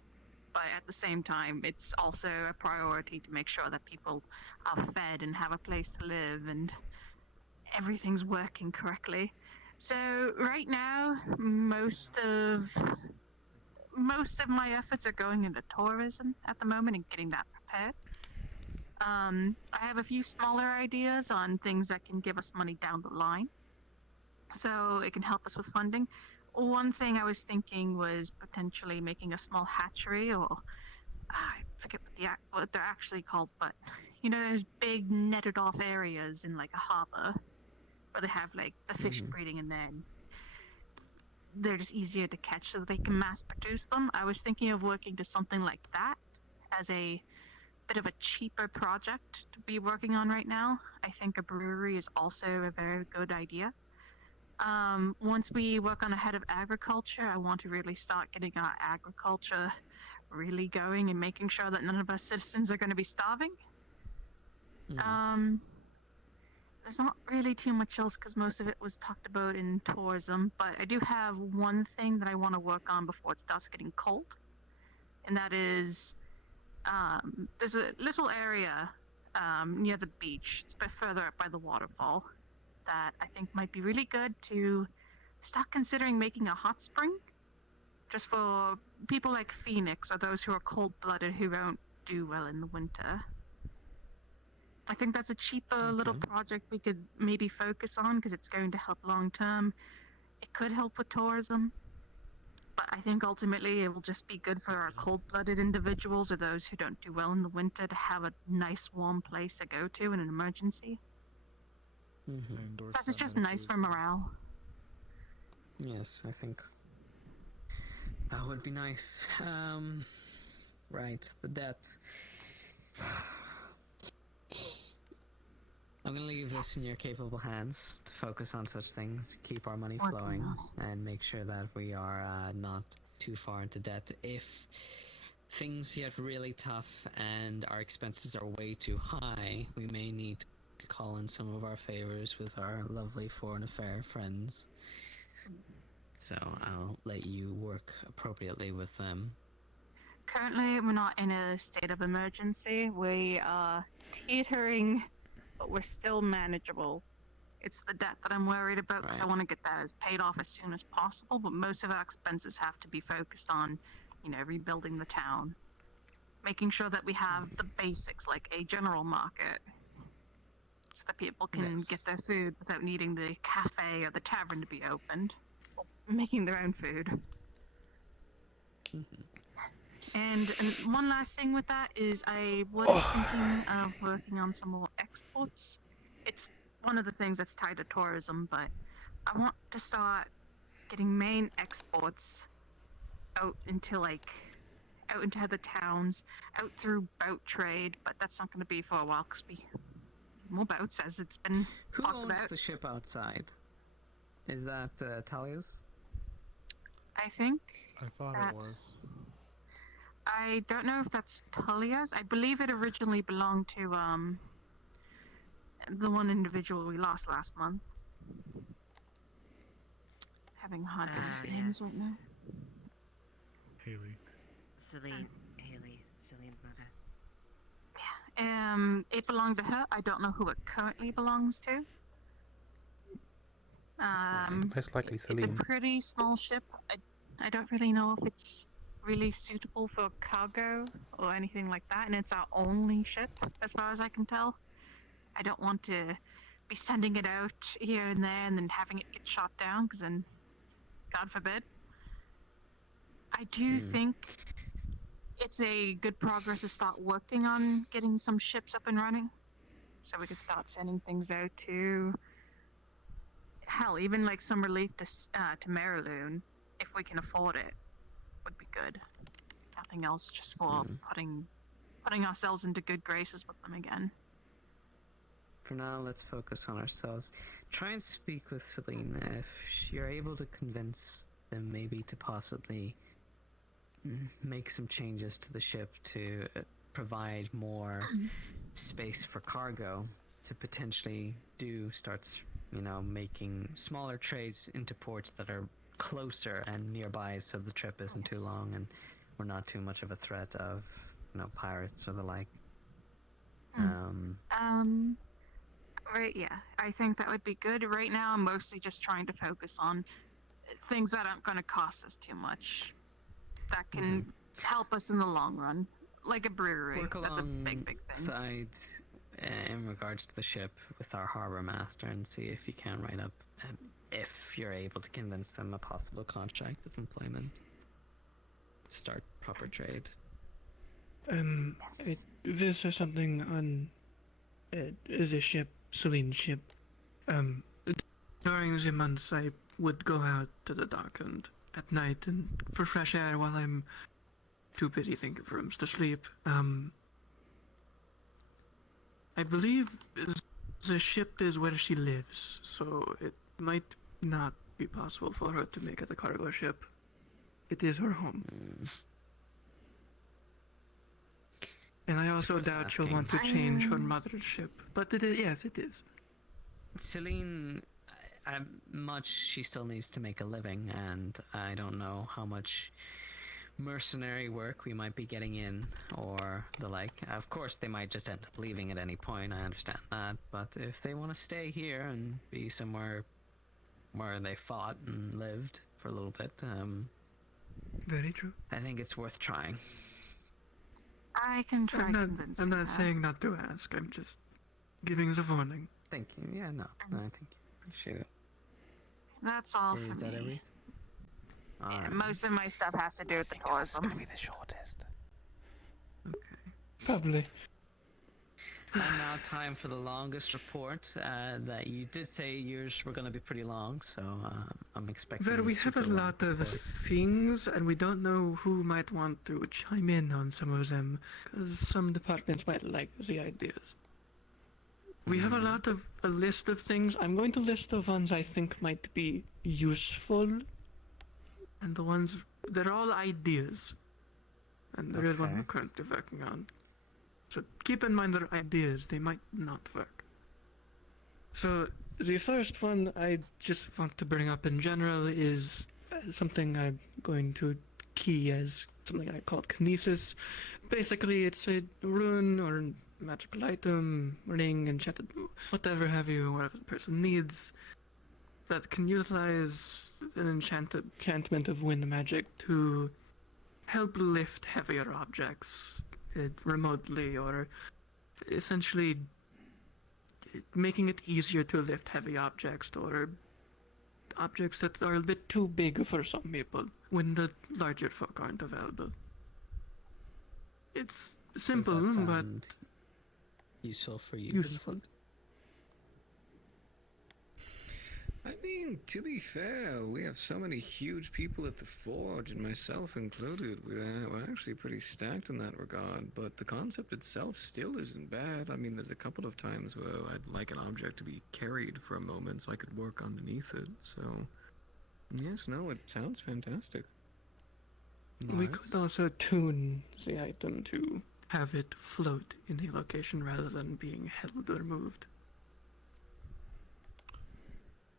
but at the same time, it's also a priority to make sure that people are fed and have a place to live and everything's working correctly. So right now, most of my efforts are going into tourism at the moment and getting that prepared. I have a few smaller ideas on things that can give us money down the line, so it can help us with funding. One thing I was thinking was potentially making a small hatchery, or I forget what they're actually called, but you know, those big netted off areas in like a harbor where they have like the fish breeding in there. And they're just easier to catch so that they can mass produce them. I was thinking of working to something like that as a bit of a cheaper project to be working on right now. I think a brewery is also a very good idea. Once we work on a head of agriculture, I want to really start getting our agriculture really going and making sure that none of our citizens are going to be starving. There's not really too much else because most of it was talked about in tourism, but I do have one thing that I want to work on before it starts getting cold, and that is there's a little area near the beach. It's a bit further up by the waterfall that I think might be really good to start considering making a hot spring, just for people like Phoenix or those who are cold-blooded who won't do well in the winter. I think that's a cheaper little project we could maybe focus on because it's going to help long-term. It could help with tourism, but I think ultimately it will just be good for our cold-blooded individuals or those who don't do well in the winter to have a nice warm place to go to in an emergency. Plus, it's just nice for morale. Yes, I think that would be nice. Right, the debt. I'm gonna leave this in your capable hands to focus on such things, keep our money flowing, and make sure that we are not too far into debt. If things get really tough and our expenses are way too high, we may need to call in some of our favors with our lovely foreign affair friends. So I'll let you work appropriately with them. Currently, we're not in a state of emergency. We are teetering, but we're still manageable. It's the debt that I'm worried about because I want to get that as paid off as soon as possible, but most of our expenses have to be focused on, you know, rebuilding the town. Making sure that we have the basics like a general market so that people can get their food without needing the cafe or the tavern to be opened. Or making their own food. And one last thing with that is I was thinking of working on some more exports. It's one of the things that's tied to tourism, but I want to start getting main exports out into the towns, out through boat trade, but that's not going to be for a while because more boats as it's been Who talked owns about. the ship outside? Is that Talia's? I think. I thought it was. I don't know if that's Talia's. I believe it originally belonged to the one individual we lost last month. Having hard names right now. Haley. Celine's mother. It belonged to her. I don't know who it currently belongs to. Most likely It's a Celine. pretty small ship. I don't really know if it's really suitable for cargo or anything like that, and it's our only ship, as far as I can tell. I don't want to be sending it out here and there and then having it get shot down, because then, God forbid. I do think it's a good progress to start working on getting some ships up and running, so we could start sending things out to, hell, even like some relief to Mariloon, if we can afford it, would be good. Nothing else, just for putting ourselves into good graces with them again. For now, let's focus on ourselves. Try and speak with Celine if you're able to convince them maybe to possibly make some changes to the ship to provide more space for cargo, to potentially start making smaller trades into ports that are closer and nearby, so the trip isn't too long, and we're not too much of a threat of, pirates or the like. Right, yeah. I think that would be good. Right now, I'm mostly just trying to focus on things that aren't going to cost us too much. That can help us in the long run. Like a brewery. Work That's a big thing. alongside in regards to the ship with our harbor master and see if you can write up, if you're able to convince them a possible contract of employment. Start proper trade. This is something on the ship, Celine's ship. During the months I would go out to the dock and at night and for fresh air while I'm too busy thinking of rooms to sleep. I believe the ship is where she lives, so it might not be possible for her to make it a cargo ship. It is her home. And I also doubt she'll want to change her mother's ship. But it is, yes, it is. Celine, much she still needs to make a living, and I don't know how much mercenary work we might be getting in or the like. Of course, they might just end up leaving at any point, I understand that. But if they want to stay here and be somewhere where they fought and lived for a little bit, very true. I think it's worth trying. I can try convincing I'm not her. saying not to ask, I'm just giving the warning. Thank you. Yeah, no, thank you. Appreciate it. That's all Is for that me. everything? Yeah, most of my stuff has to do with the tourism. It's going to be the shortest. Probably. And now time for the longest report. That you did say yours were going to be pretty long, so I'm expecting. Well, we have a super long lot of report. things, and we don't know who might want to chime in on some of them, because some departments might like the ideas. We have a list of things. I'm going to list the ones I think might be useful, and the ones, they're all ideas. And there is one we're currently working on. So keep in mind they're ideas, they might not work. So the first one I just want to bring up in general is something I'm going to key as something I call kinesis. Basically it's a rune or magical item, ring, enchanted, whatever have you, whatever the person needs, that can utilize an enchantment of wind magic to help lift heavier objects remotely, or essentially making it easier to lift heavy objects or objects that are a bit too big for some people when the larger folk aren't available. It's simple, Does that but sound useful for you, useful. Vincent? I mean, to be fair, we have so many huge people at the Forge, and myself included. We're actually pretty stacked in that regard, but the concept itself still isn't bad. I mean, there's a couple of times where I'd like an object to be carried for a moment so I could work underneath it, so... Yes, no, it sounds fantastic. We could also tune the item to have it float in a location rather than being held or moved.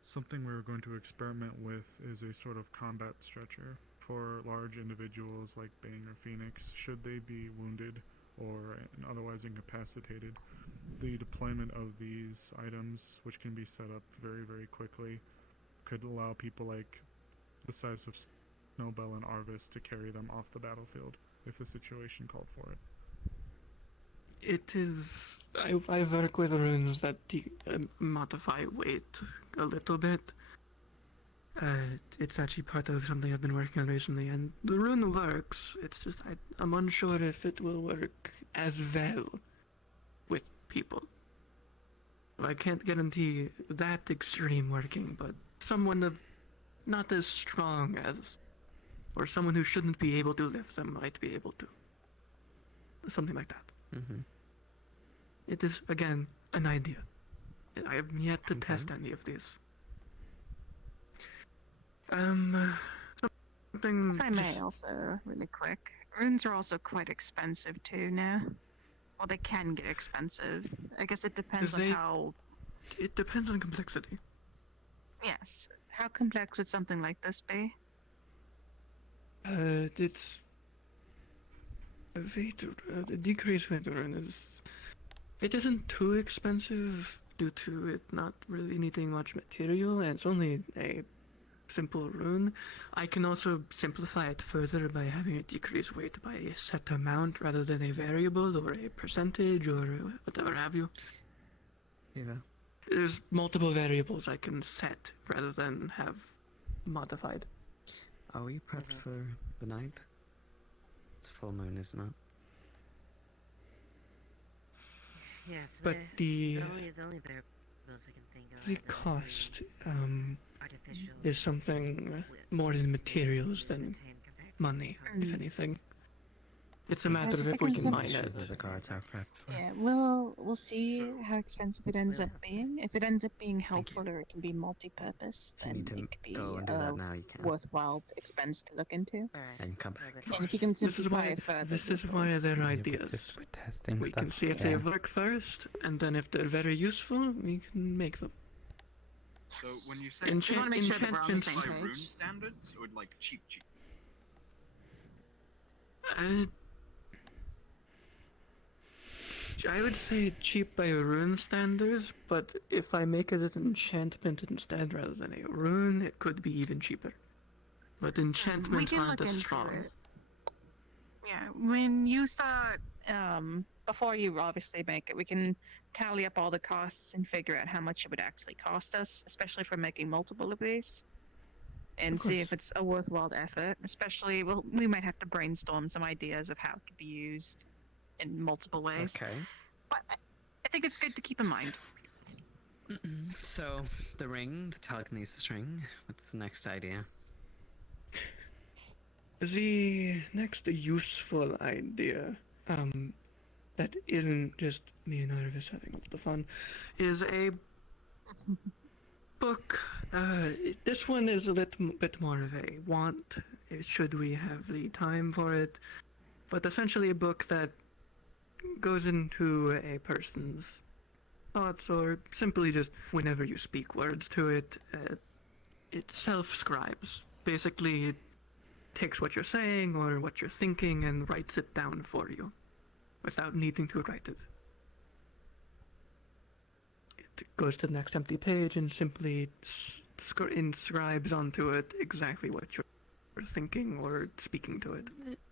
Something we're going to experiment with is a sort of combat stretcher for large individuals like Bang or Phoenix, should they be wounded or otherwise incapacitated. The deployment of these items, which can be set up very, very quickly, could allow people like the size of Snowbell and Arvus to carry them off the battlefield if the situation called for it. It is... I work with runes that modify weight a little bit. It's actually part of something I've been working on recently, and the rune works. It's just I'm unsure if it will work as well with people. I can't guarantee that extreme working, but someone of not as strong as, or someone who shouldn't be able to lift them might be able to. Something like that. Mm-hmm. It is, again, an idea. I have yet to test any of these. Something... If I may also, really quick, runes are also quite expensive too now. Well, they can get expensive. I guess it depends on how... It depends on complexity. Yes. How complex would something like this be? It's The decrease rune is... It isn't too expensive due to it not really needing much material, and it's only a simple rune. I can also simplify it further by having it decrease weight by a set amount rather than a variable or a percentage or whatever have you. Yeah. There's multiple variables I can set rather than have modified. Are we prepped for the night? It's a full moon, isn't it? Yes, But the only variables we can think of. the are cost artificial is something more in materials than money, if anything. It's a matter of if we can mine it. The guards are prepped. Yeah, we'll see how expensive it ends up being. If it ends up being helpful or it can be multi-purpose, If you then need to it could be go and do that now, you can. worthwhile expense to look into. And come back. And if you can This is simplify why it further, this is of why course. they're Yeah, ideas. just with testing We can stuff, see if yeah. they work first, and then if they're very useful, we can make them. So when you say Just wanna make sure that we're on the enchantments same by page. rune standards or like cheap? I would say cheap by rune standards, but if I make it an enchantment instead rather than a rune, it could be even cheaper. But enchantments can aren't look as into strong. it. Yeah, when you start, before you obviously make it, we can tally up all the costs and figure out how much it would actually cost us, especially for making multiple of these, and Of see course. if it's a worthwhile effort. Especially, well, we might have to brainstorm some ideas of how it could be used in multiple ways. Okay. But I think it's good to keep in mind. So, the ring, the telekinesis ring, what's the next idea? The next useful idea, that isn't just me and Arvus having all the fun, is a book. This one is a little bit more of a want, should we have the time for it, but essentially a book that goes into a person's thoughts, or simply just whenever you speak words to it, it self-scribes. Basically, it takes what you're saying or what you're thinking and writes it down for you without needing to write it. It goes to the next empty page and simply inscribes onto it exactly what you're thinking or speaking to it.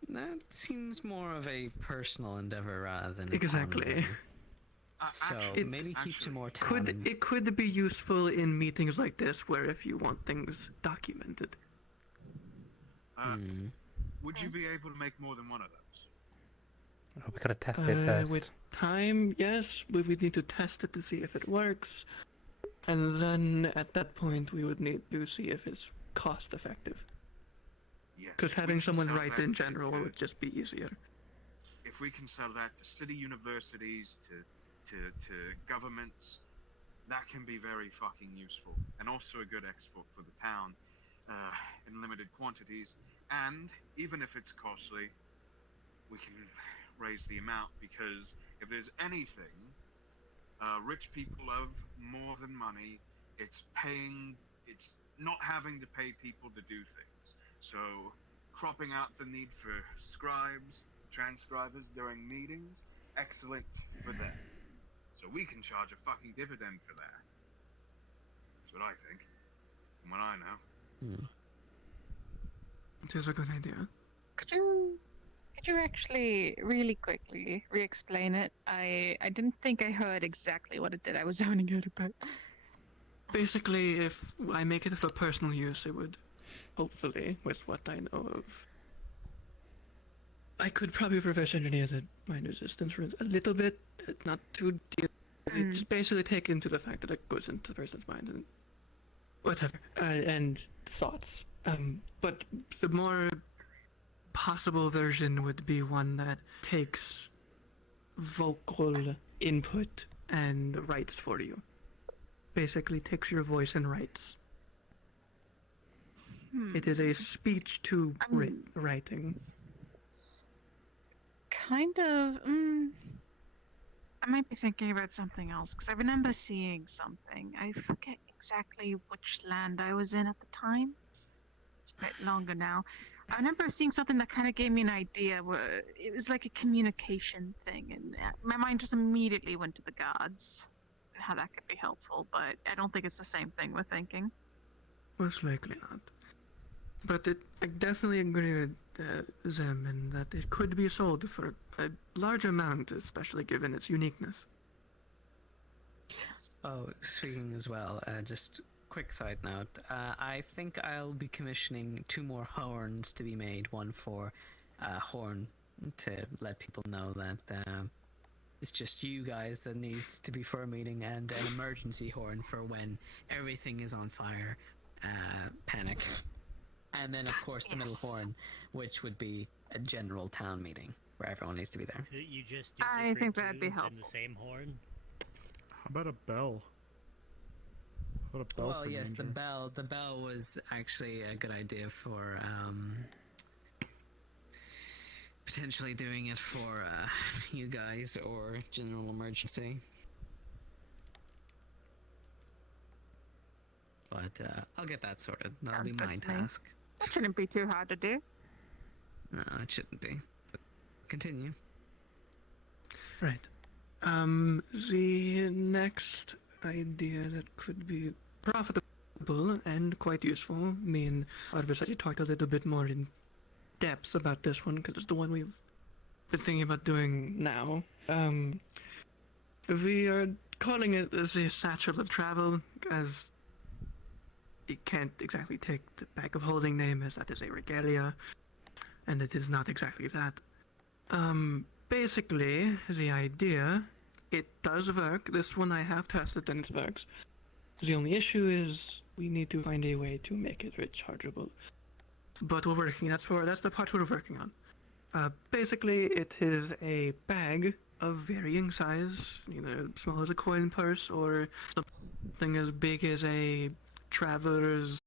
That seems more of a personal endeavor rather than a Exactly. common endeavor. So It maybe keep some more time. It could be useful in meetings like this where if you want things documented. Would you be able to make more than one of those? Oh, we gotta test it first. With time, yes, we would need to test it to see if it works. And then at that point we would need to see if it's cost effective. Yes. Because if we having can someone sell write that in to- general would just be easier. If we can sell that to city universities, to governments, that can be very fucking useful, and also a good export for the town in limited quantities. And even if it's costly, we can raise the amount, because if there's anything rich people love more than money, it's not having to pay people to do things. So cropping out the need for scribes, transcribers during meetings, excellent for them. So we can charge a fucking dividend for that. That's what I think, from what I know. It is a good idea. Could you actually really quickly re-explain it? I didn't think I heard exactly what it did. I was zoning out a bit. Basically, if I make it for personal use, it would, hopefully, with what I know of, I could probably reverse engineer the mind resistance for a little bit, not too deep. Just basically take into the fact that it goes into the person's mind and whatever, and thoughts. But the more possible version would be one that takes vocal input and writes for you. Basically takes your voice and writes. It is a speech to writing. Kind of. I might be thinking about something else, because I remember seeing something. I forget exactly which land I was in at the time. It's a bit longer now. I remember seeing something that kind of gave me an idea. Where it was like a communication thing, and my mind just immediately went to the gods, and how that could be helpful. But I don't think it's the same thing we're thinking. Most likely not. But I definitely agree with them in that it could be sold for a large amount, especially given its uniqueness. Oh, speaking as well, just quick side note. I think I'll be commissioning 2 more horns to be made. One for horn to let people know that it's just you guys that needs to be for a meeting, and an emergency horn for when everything is on fire, panic. And then, of course, the middle horn, which would be a general town meeting where everyone needs to be there. Could you just do I think different that'd be tunes and helpful. the same horn? How about a bell? How about a bell Well, for yes, danger? the bell was actually a good idea for potentially doing it for you guys or general emergency. But I'll get that sorted. That'll Sounds be good my to me. task. That shouldn't be too hard to do. No, it shouldn't be. But continue. Right. The next idea that could be profitable and quite useful, me and Arvus actually talked a little bit more in depth about this one, because it's the one we've been thinking about doing now. We are calling it the Satchel of Travel, as it can't exactly take the bag of holding name, as that is a regalia, and it is not exactly that. Basically, the idea, it does work. This one I have tested and it works. The only issue is we need to find a way to make it rechargeable. But we're working, that's the part we're working on. Basically, it is a bag of varying size, either small as a coin purse or something as big as a traveler's